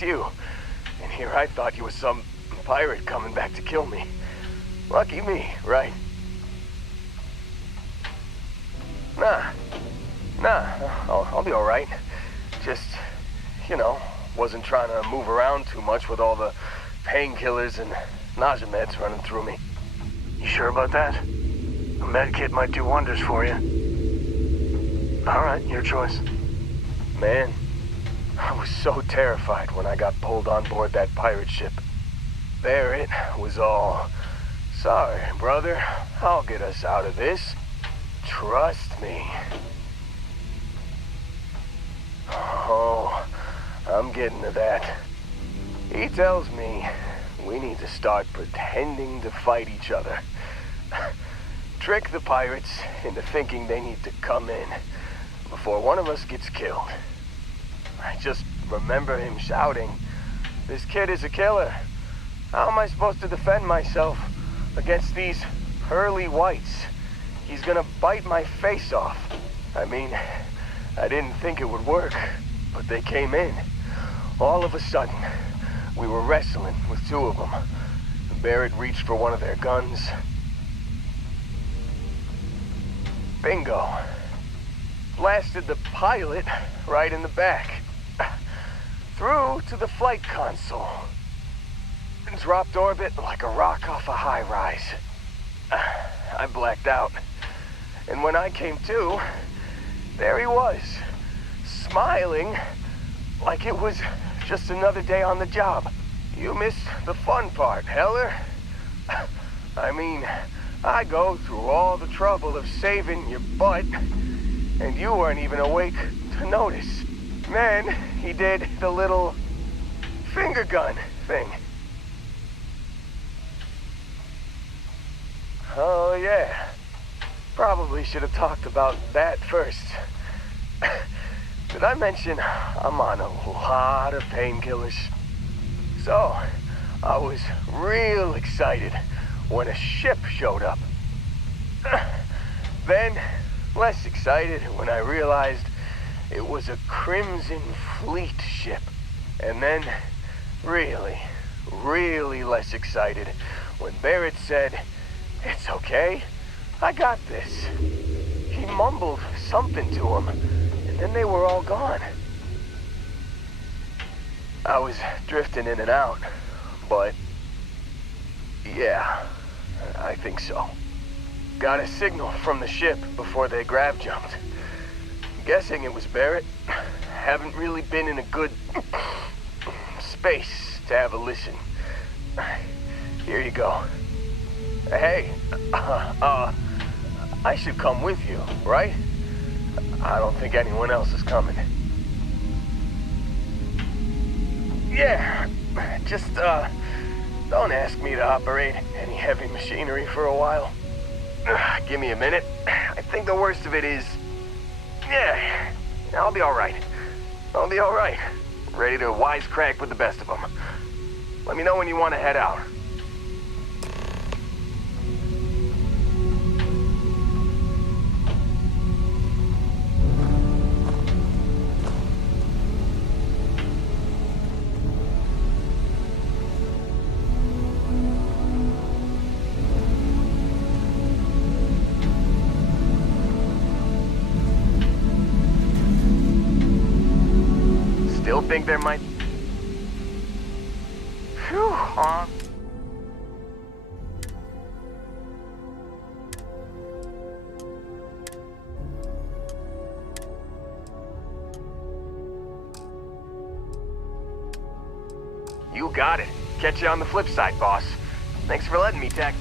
You. And here I thought you was some pirate coming back to kill me. Lucky me, right? Nah, I'll be alright. Just, you know, wasn't trying to move around too much with all the painkillers and nausea meds running through me. You sure about that? A med kit might do wonders for you. Alright, your choice. Man, I was so terrified when I got pulled on board that pirate ship. There it was all. Sorry, brother. I'll get us out of this. Trust me. Oh, I'm getting to that. He tells me we need to start pretending to fight each other. Trick the pirates into thinking they need to come in before one of us gets killed. I just remember him shouting, "This kid is a killer. How am I supposed to defend myself against these pearly whites? He's gonna bite my face off." I mean, I didn't think it would work, but they came in. All of a sudden, we were wrestling with two of them. Barrett reached for one of their guns. Bingo. Blasted the pilot right in the back. Through to the flight console. Dropped orbit like a rock off a high-rise. I blacked out. And when I came to, there he was, smiling like it was just another day on the job. You missed the fun part, Heller. I mean, I go through all the trouble of saving your butt, and you weren't even awake to notice. Then he did the little finger gun thing. Oh yeah, probably should have talked about that first. Did I mention I'm on a lot of painkillers? So, I was real excited when a ship showed up. Then, less excited when I realized it was a Crimson Fleet ship. And then, really less excited when Barrett said, "It's okay, I got this." He mumbled something to him, and then they were all gone. I was drifting in and out, but yeah, I think so. Got a signal from the ship before they grav jumped. Guessing it was Barrett. Haven't really been in a good space to have a listen. Here you go. Hey, I should come with you, right? I don't think anyone else is coming. Yeah, just, don't ask me to operate any heavy machinery for a while. Give me a minute. I think the worst of it is... Yeah, I'll be alright. I'll be alright. Ready to wisecrack with the best of them. Let me know when you want to head out. Still think there might... Phew, You got it. Catch you on the flip side, boss. Thanks for letting me, Tech.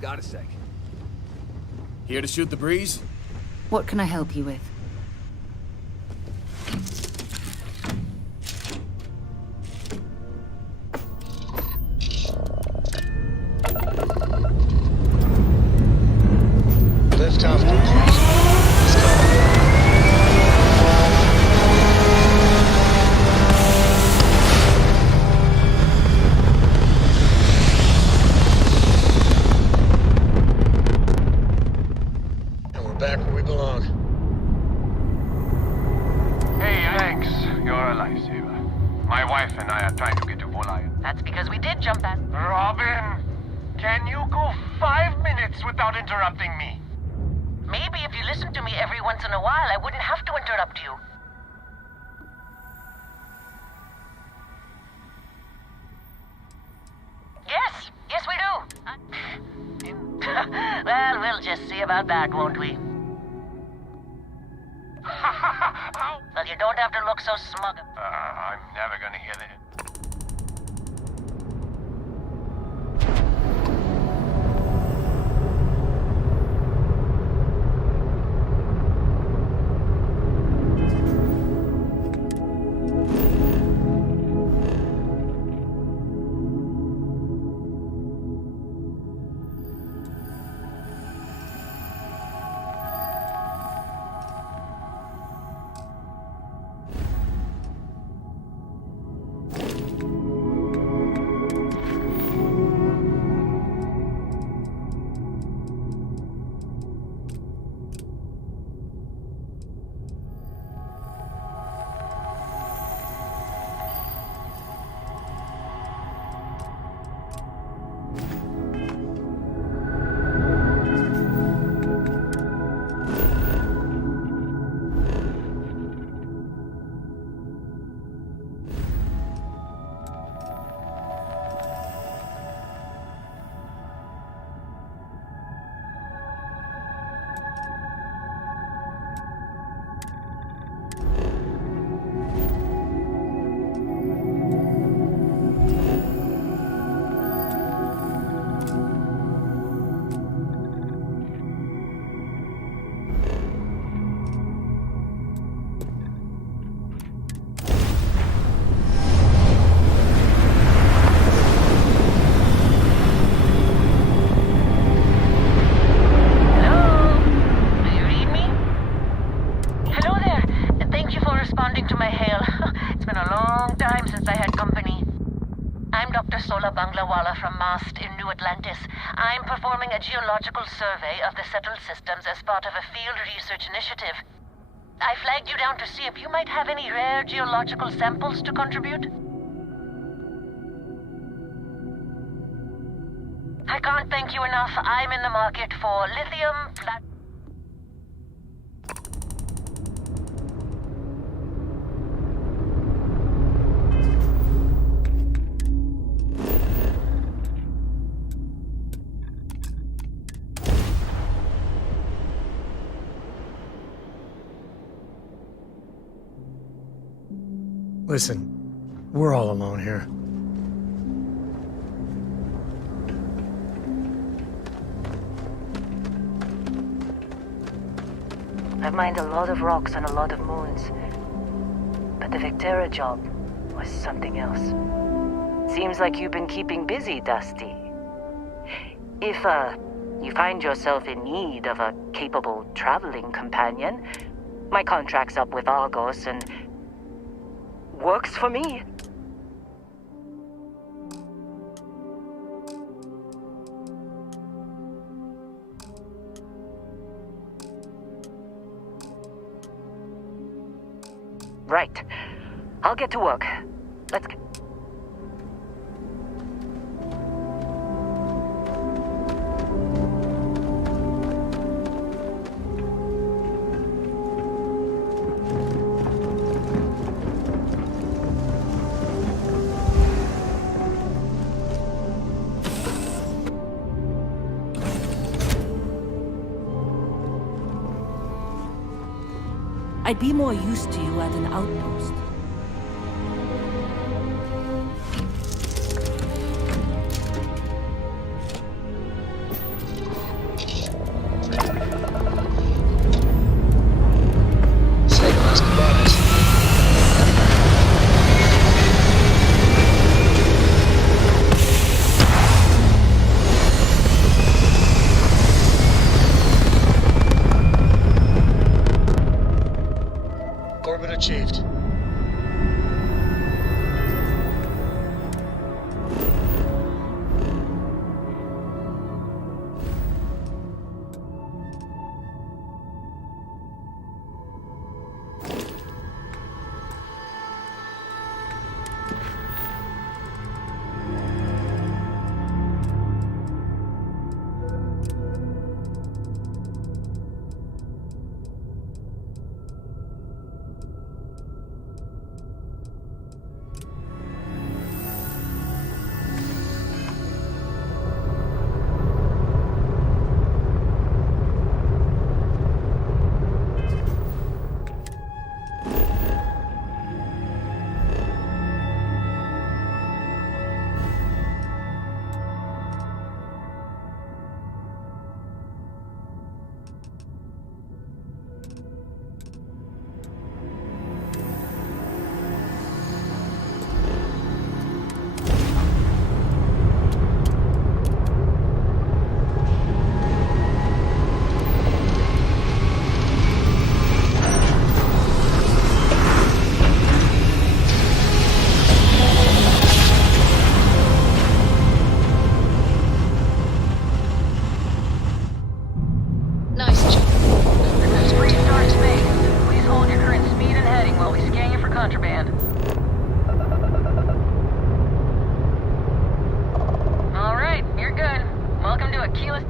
Got a sec. Here to shoot the breeze? What can I help you with? Lift off complete. Back where we belong. Hey, thanks. You're a lifesaver. My wife and I are trying to get to Voliant. That's because we did jump that. Robin, can you go 5 minutes without interrupting me? Maybe if you listened to me every once in a while, I wouldn't have to interrupt you. Yes, we do. Well, we'll just see about that, won't we? You don't have to look so smug. I'm never gonna hear that. I'm performing a geological survey of the settled systems as part of a field research initiative. I flagged you down to see if you might have any rare geological samples to contribute. I can't thank you enough. I'm in the market for lithium, Listen, we're all alone here. I've mined a lot of rocks on a lot of moons. But the Vectera job was something else. Seems like you've been keeping busy, Dusty. If, you find yourself in need of a capable traveling companion, my contract's up with Argos and works for me. Right. I'll get to work. Let's get... I'd be more used to you at an outpost. Say last goodbyes. Orbit achieved. contraband. All right, you're good. Welcome to Aquila.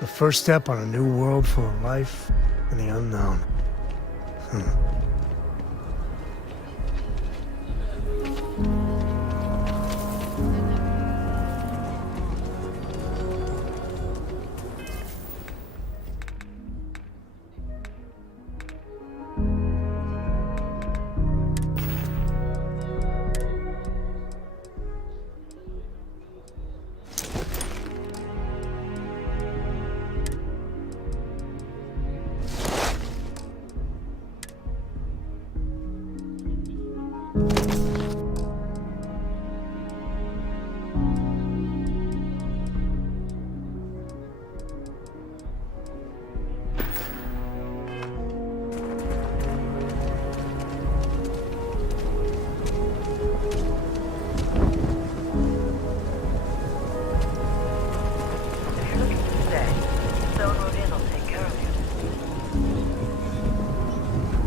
The first step on a new world full of life and the unknown.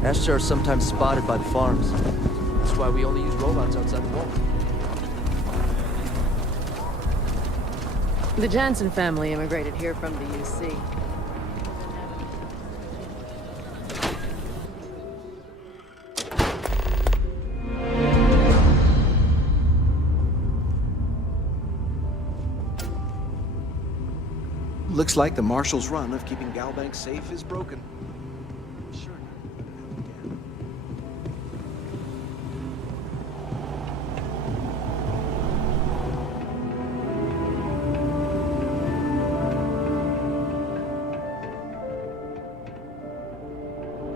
Astro are sometimes spotted by the farms. That's why we only use robots outside the wall. The Jansen family immigrated here from the UC. Looks like the Marshal's run of keeping Galbank safe is broken. Sure.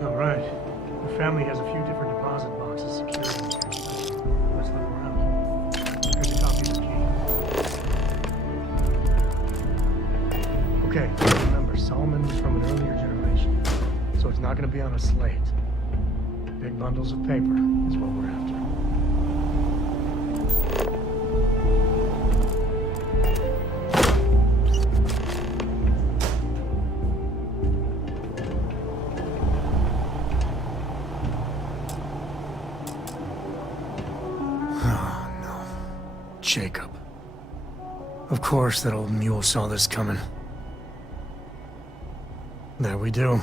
All right. The family has a few different deposit boxes secured in here. Let's look around. Here's a copy of the key. Okay, remember, Solomon was from an earlier generation, so it's not going to be on a slate. Big bundles of paper is what we're after. Oh, no. Jacob. Of course that old mule saw this coming. There we do.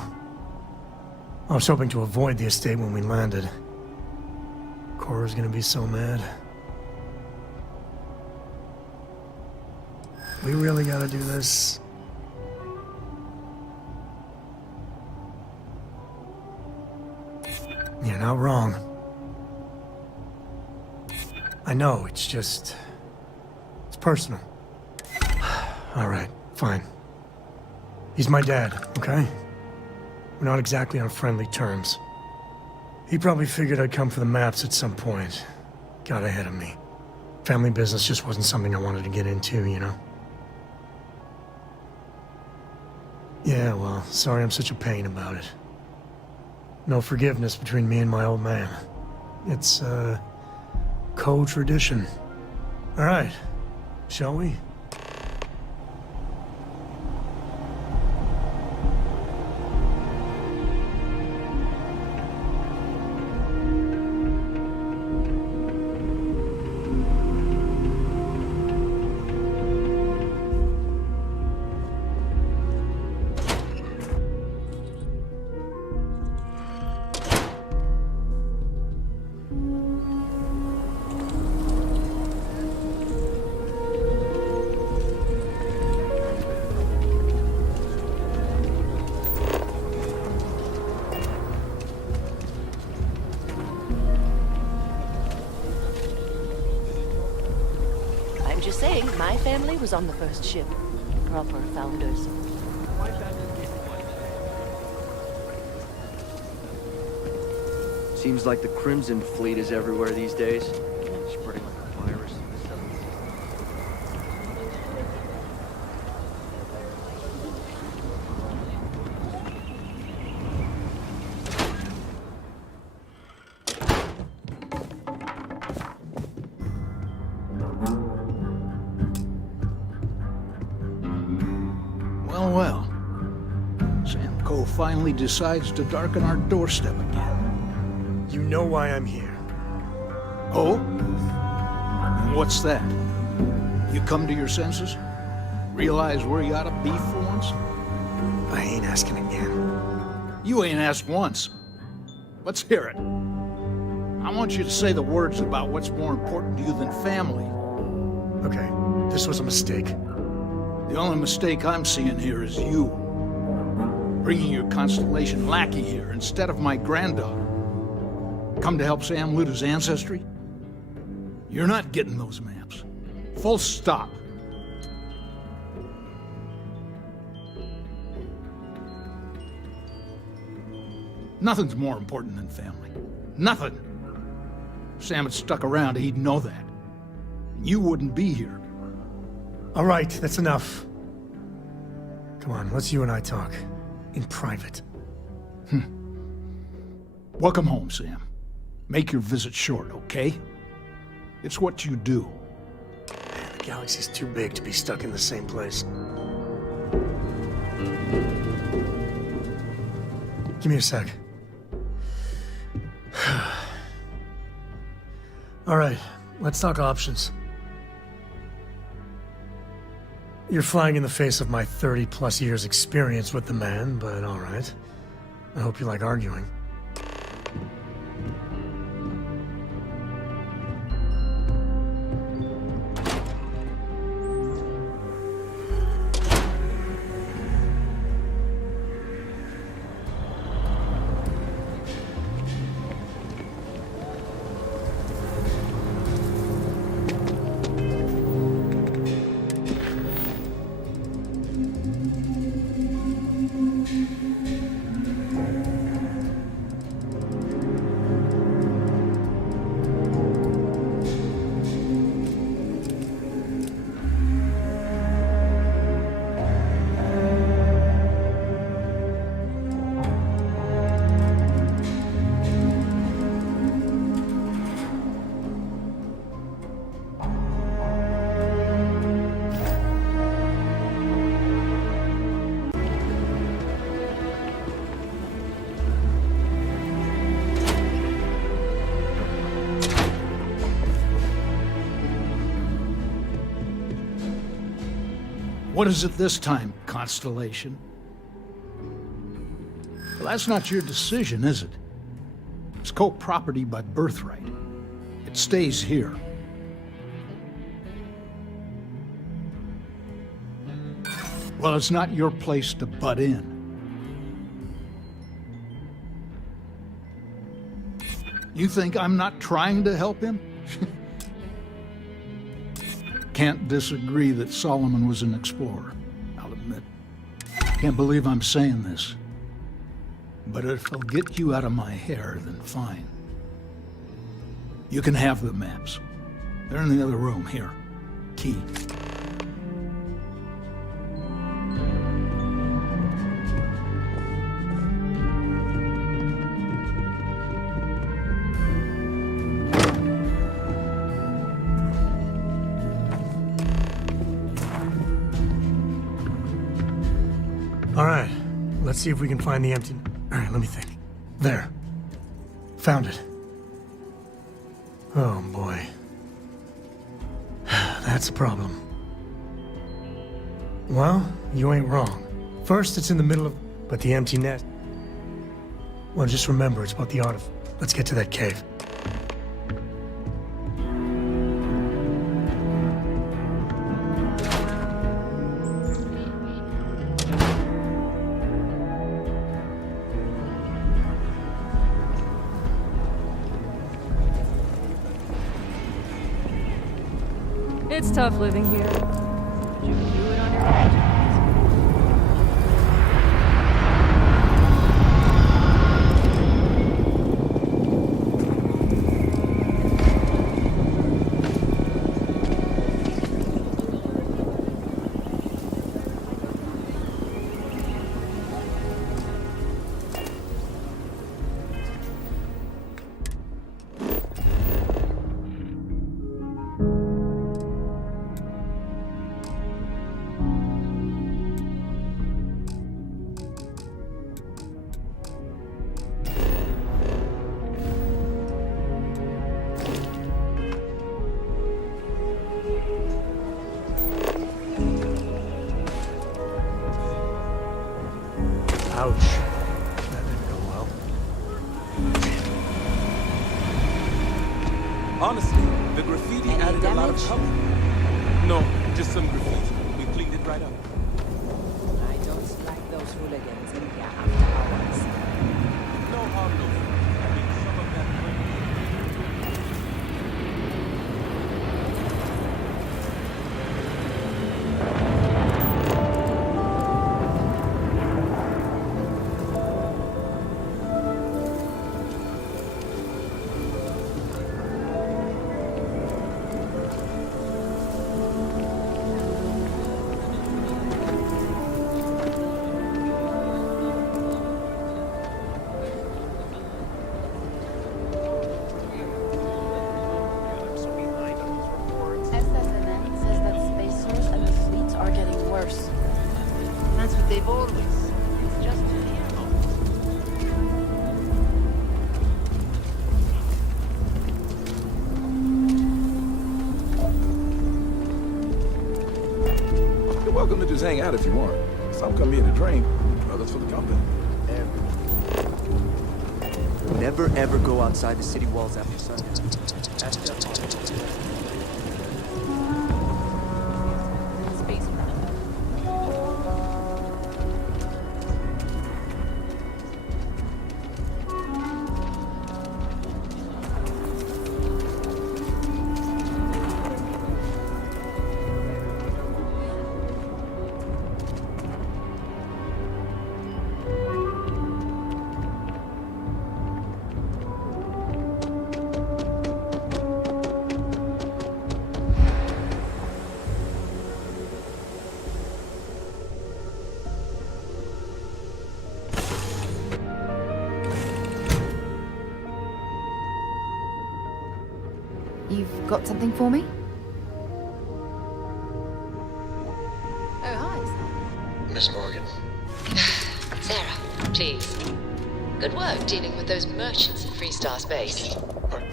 I was hoping to avoid the estate when we landed. Cora's gonna be so mad. We really gotta do this. You're not wrong. I know, it's just... it's personal. All right, fine. He's my dad, okay? We're not exactly on friendly terms. He probably figured I'd come for the maps at some point. Got ahead of me. Family business just wasn't something I wanted to get into, you know? Yeah, well, sorry I'm such a pain about it. No forgiveness between me and my old man. It's, co-tradition. All right, shall we? I'm just saying, my family was on the first ship. Proper founders. Seems like the Crimson Fleet is everywhere these days. Spreading like a virus. Well, well. Sam Cole finally decides to darken our doorstep again. You know why I'm here. Oh? And what's that? You come to your senses? Realize where you ought to be for once? I ain't asking again. You ain't asked once. Let's hear it. I want you to say the words about what's more important to you than family. Okay, this was a mistake. The only mistake I'm seeing here is you. Bringing your Constellation lackey here instead of my granddaughter. Come to help Sam loot his ancestry? You're not getting those maps. Full stop. Nothing's more important than family. Nothing. If Sam had stuck around, he'd know that. You wouldn't be here. All right, that's enough. Come on, let's you and I talk. In private. Welcome home, Sam. Make your visit short, okay? It's what you do. Man, the galaxy's too big to be stuck in the same place. Give me a sec. All right, let's talk options. You're flying in the face of my 30-plus years experience with the man, but all right. I hope you like arguing. What is it this time, Constellation? Well, that's not your decision, is it? It's co-property by birthright. It stays here. Well, it's not your place to butt in. You think I'm not trying to help him? Can't disagree that Solomon was an explorer, I'll admit. Can't believe I'm saying this. But if it'll get you out of my hair, then fine. You can have the maps. They're in the other room, here. Key. All right, let's see if we can find the empty... All right, let me think. There. Found it. Oh, boy. That's a problem. Well, you ain't wrong. First, it's in the middle of... But the empty nest... Well, just remember, it's about the art of... Let's get to that cave. It's tough living here. You can do it on your own. Ouch. That didn't go well. Honestly, the graffiti added a lot of color. No, just some graffiti. We cleaned it right up. I don't like those hooligans in here after hours. No harm, no foul. I mean, some of that SSNN says that spacers and the fleet are getting worse. That's what they've always. It's just You're welcome to just hang out if you want. Some come here to drink, others for the company. Never ever go outside the city walls after sundown. That's just You've got something for me? Oh, hi. Miss Morgan. Sarah, please. Good work dealing with those merchants in Freestar Space. What?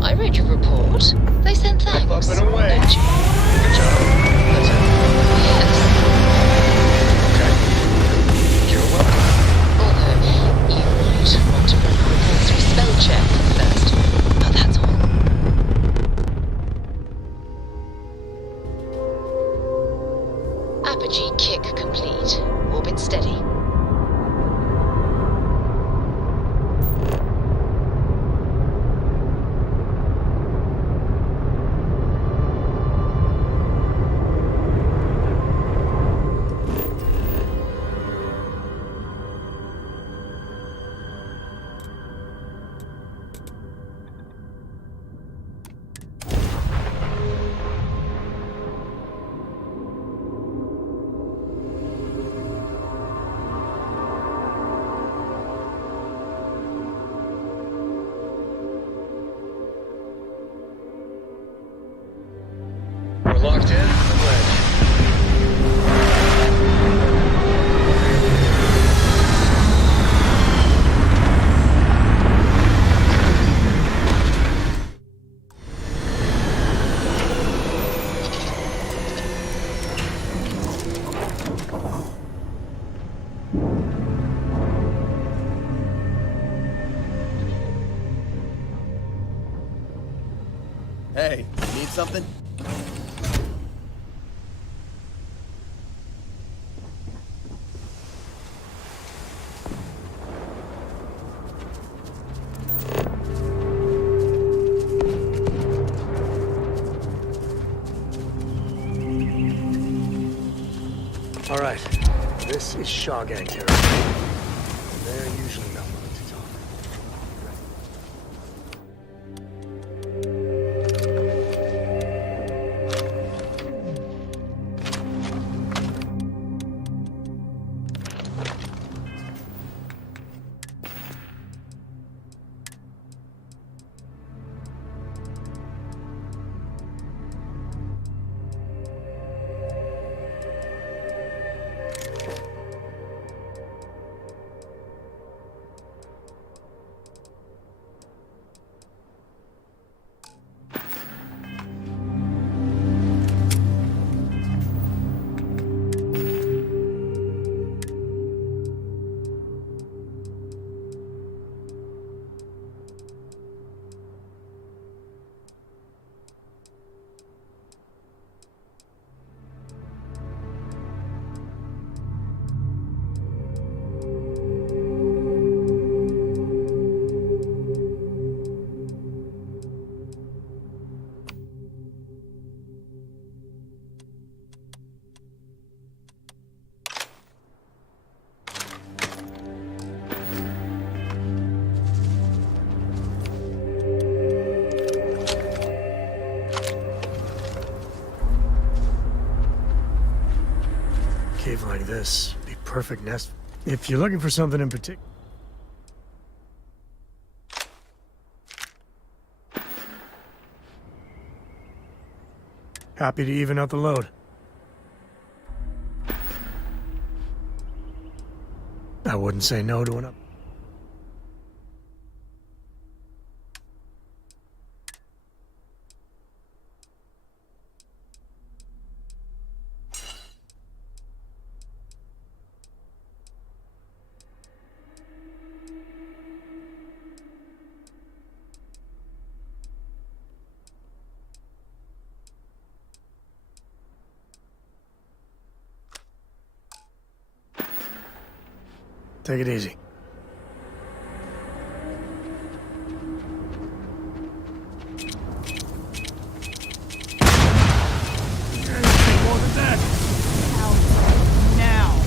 I read your report. They sent thanks. Up and away. Didn't you? Good job. That's it. Yes. Okay. You're welcome. Although, you might want to run your report through spell check first. But that's all. Apogee kick complete. Orbit steady. We're locked in. I'm ready. Hey, need something? All right. This is Shaw Gang territory. They're usually not willing to talk. like this, be perfect nest. If you're looking for something in particular. Happy to even out the load. I wouldn't say no to an up. Take it easy. More than that. Now.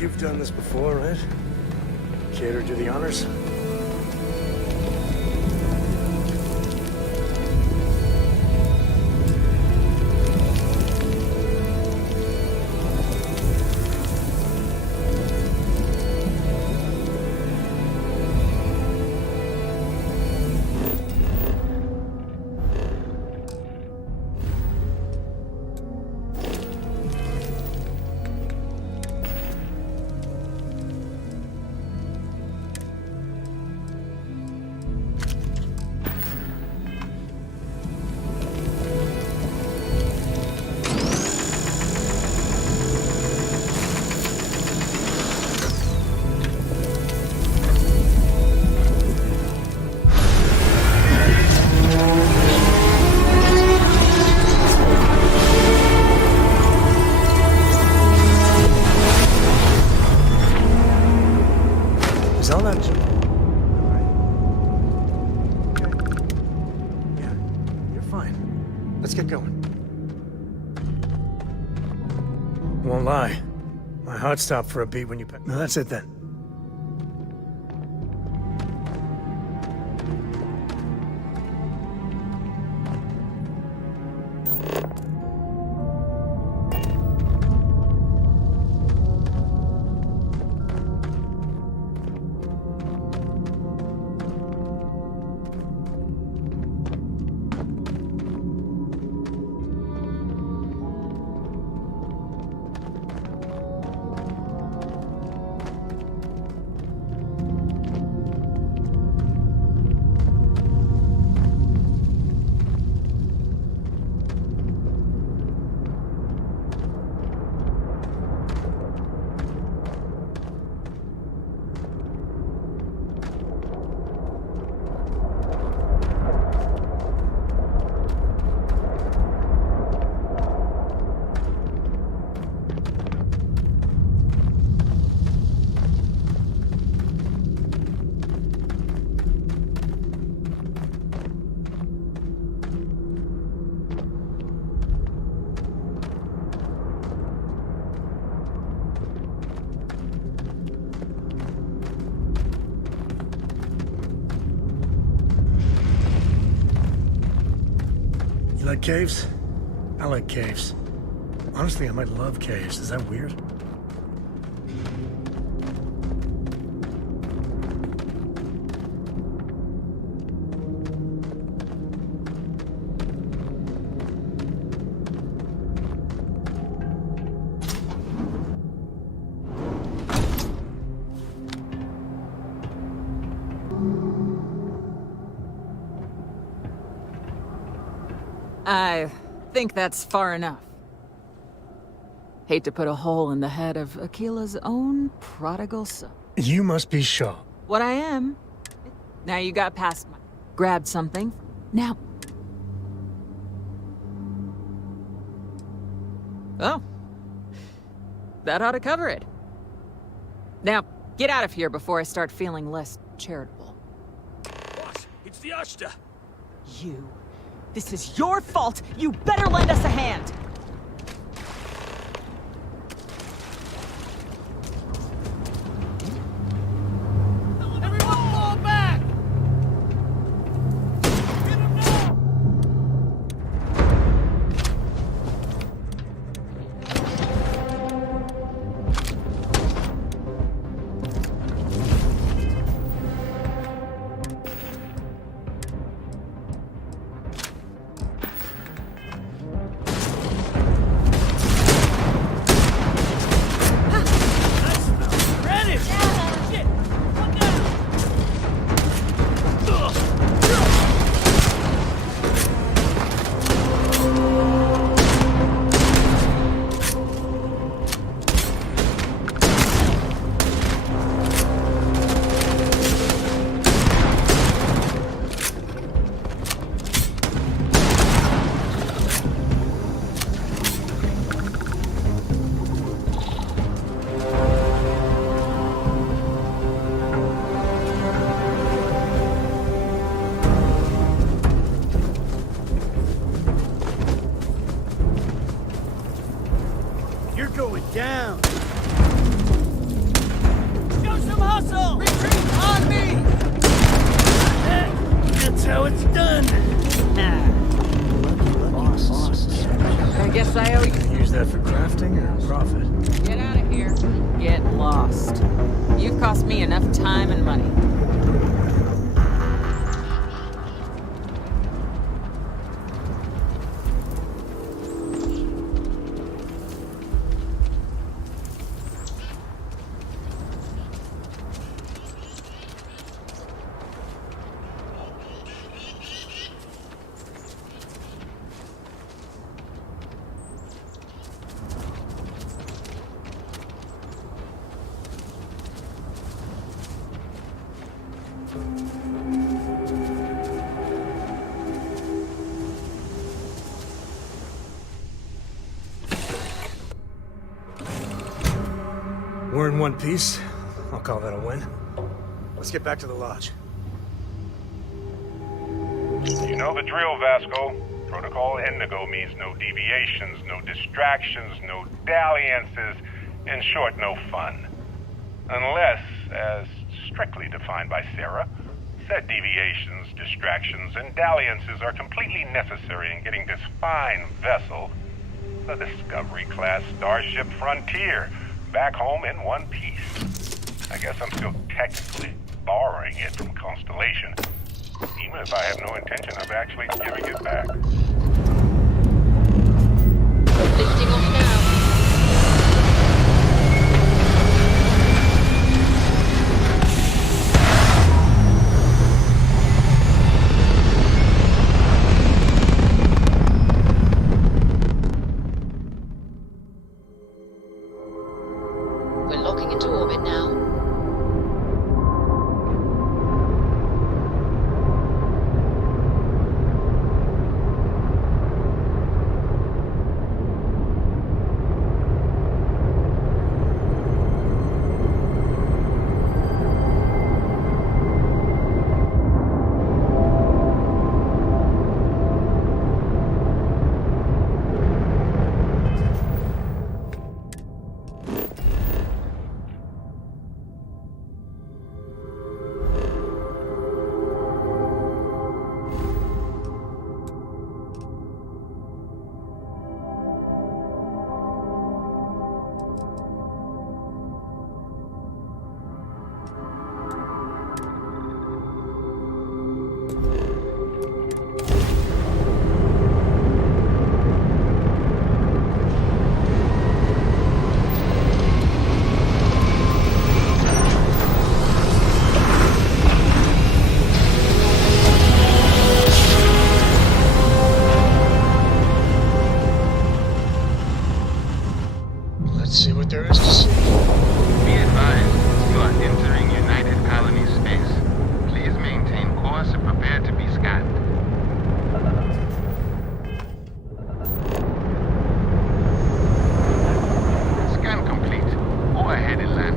You've done this before, right? Care to do the honors? All that. Yeah, you're fine. Let's get going. Won't lie. My heart stopped for a beat when you... No, that's it then. You like caves? I like caves. Honestly, I might love caves. Is that weird? I think that's far enough. Hate to put a hole in the head of Akila's own prodigal son. You must be Shaw. What I am. Now you got past my... Grabbed something. Now... Oh. That ought to cover it. Now, get out of here before I start feeling less charitable. Boss, it's the Ashta. You. This is your fault! You better lend us a hand! Everyone fall back! your profit. Get out of here. Get lost. You've cost me enough time and money. We're in one piece. I'll call that a win. Let's get back to the lodge. You know the drill, Vasco. Protocol Indigo means no deviations, no distractions, no dalliances. In short, no fun. Unless, as strictly defined by Sarah, said deviations, distractions, and dalliances are completely necessary in getting this fine vessel, the Discovery-class Starship Frontier, back home in one piece. I guess I'm still technically borrowing it from Constellation, even if I have no intention of actually giving it back. Lifting off now. We're locking into orbit now. Let's see what there is to see. Be advised, you are entering United Colony space. Please maintain course and prepare to be scanned. Scan complete. Go ahead and land.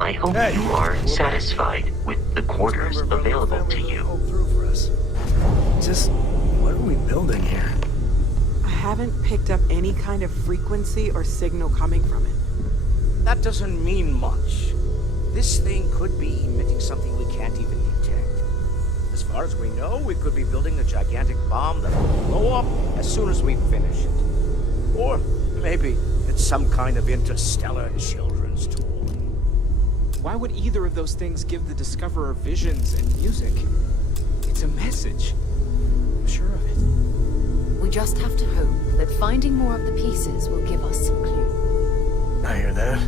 I hope you are satisfied with the quarters available to you. Just, what are we building here? I haven't picked up any kind of frequency or signal coming from it. That doesn't mean much. This thing could be emitting something we can't even detect. As far as we know, we could be building a gigantic bomb that will blow up as soon as we finish it. Or maybe it's some kind of interstellar children's toy. Why would either of those things give the Discoverer visions and music? It's a message. I'm sure of it. We just have to hope that finding more of the pieces will give us some clue. I hear that.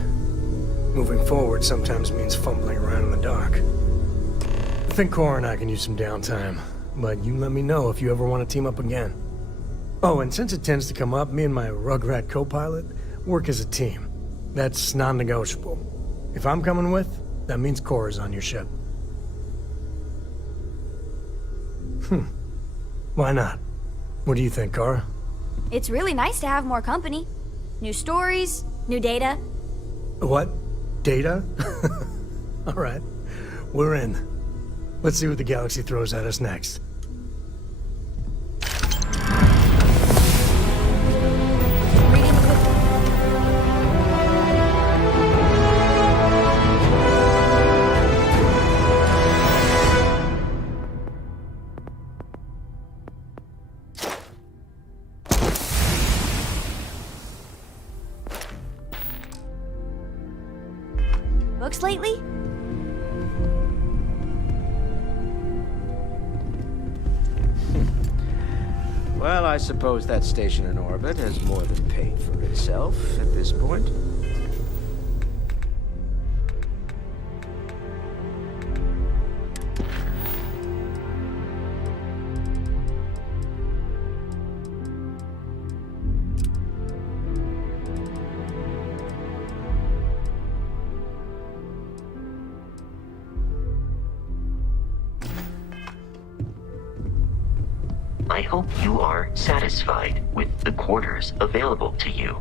Moving forward sometimes means fumbling around in the dark. I think Cora and I can use some downtime. but you let me know if you ever want to team up again. Oh, and since it tends to come up, me and my Rugrat co-pilot work as a team. That's non-negotiable. If I'm coming with, that means Cora's on your ship. Why not? What do you think, Cora? It's really nice to have more company. New stories, new data. What? Data? All right. We're in. Let's see what the galaxy throws at us next. Books lately? Well, I suppose that station in orbit has more than paid for itself at this point. I hope you are satisfied with the quarters available to you.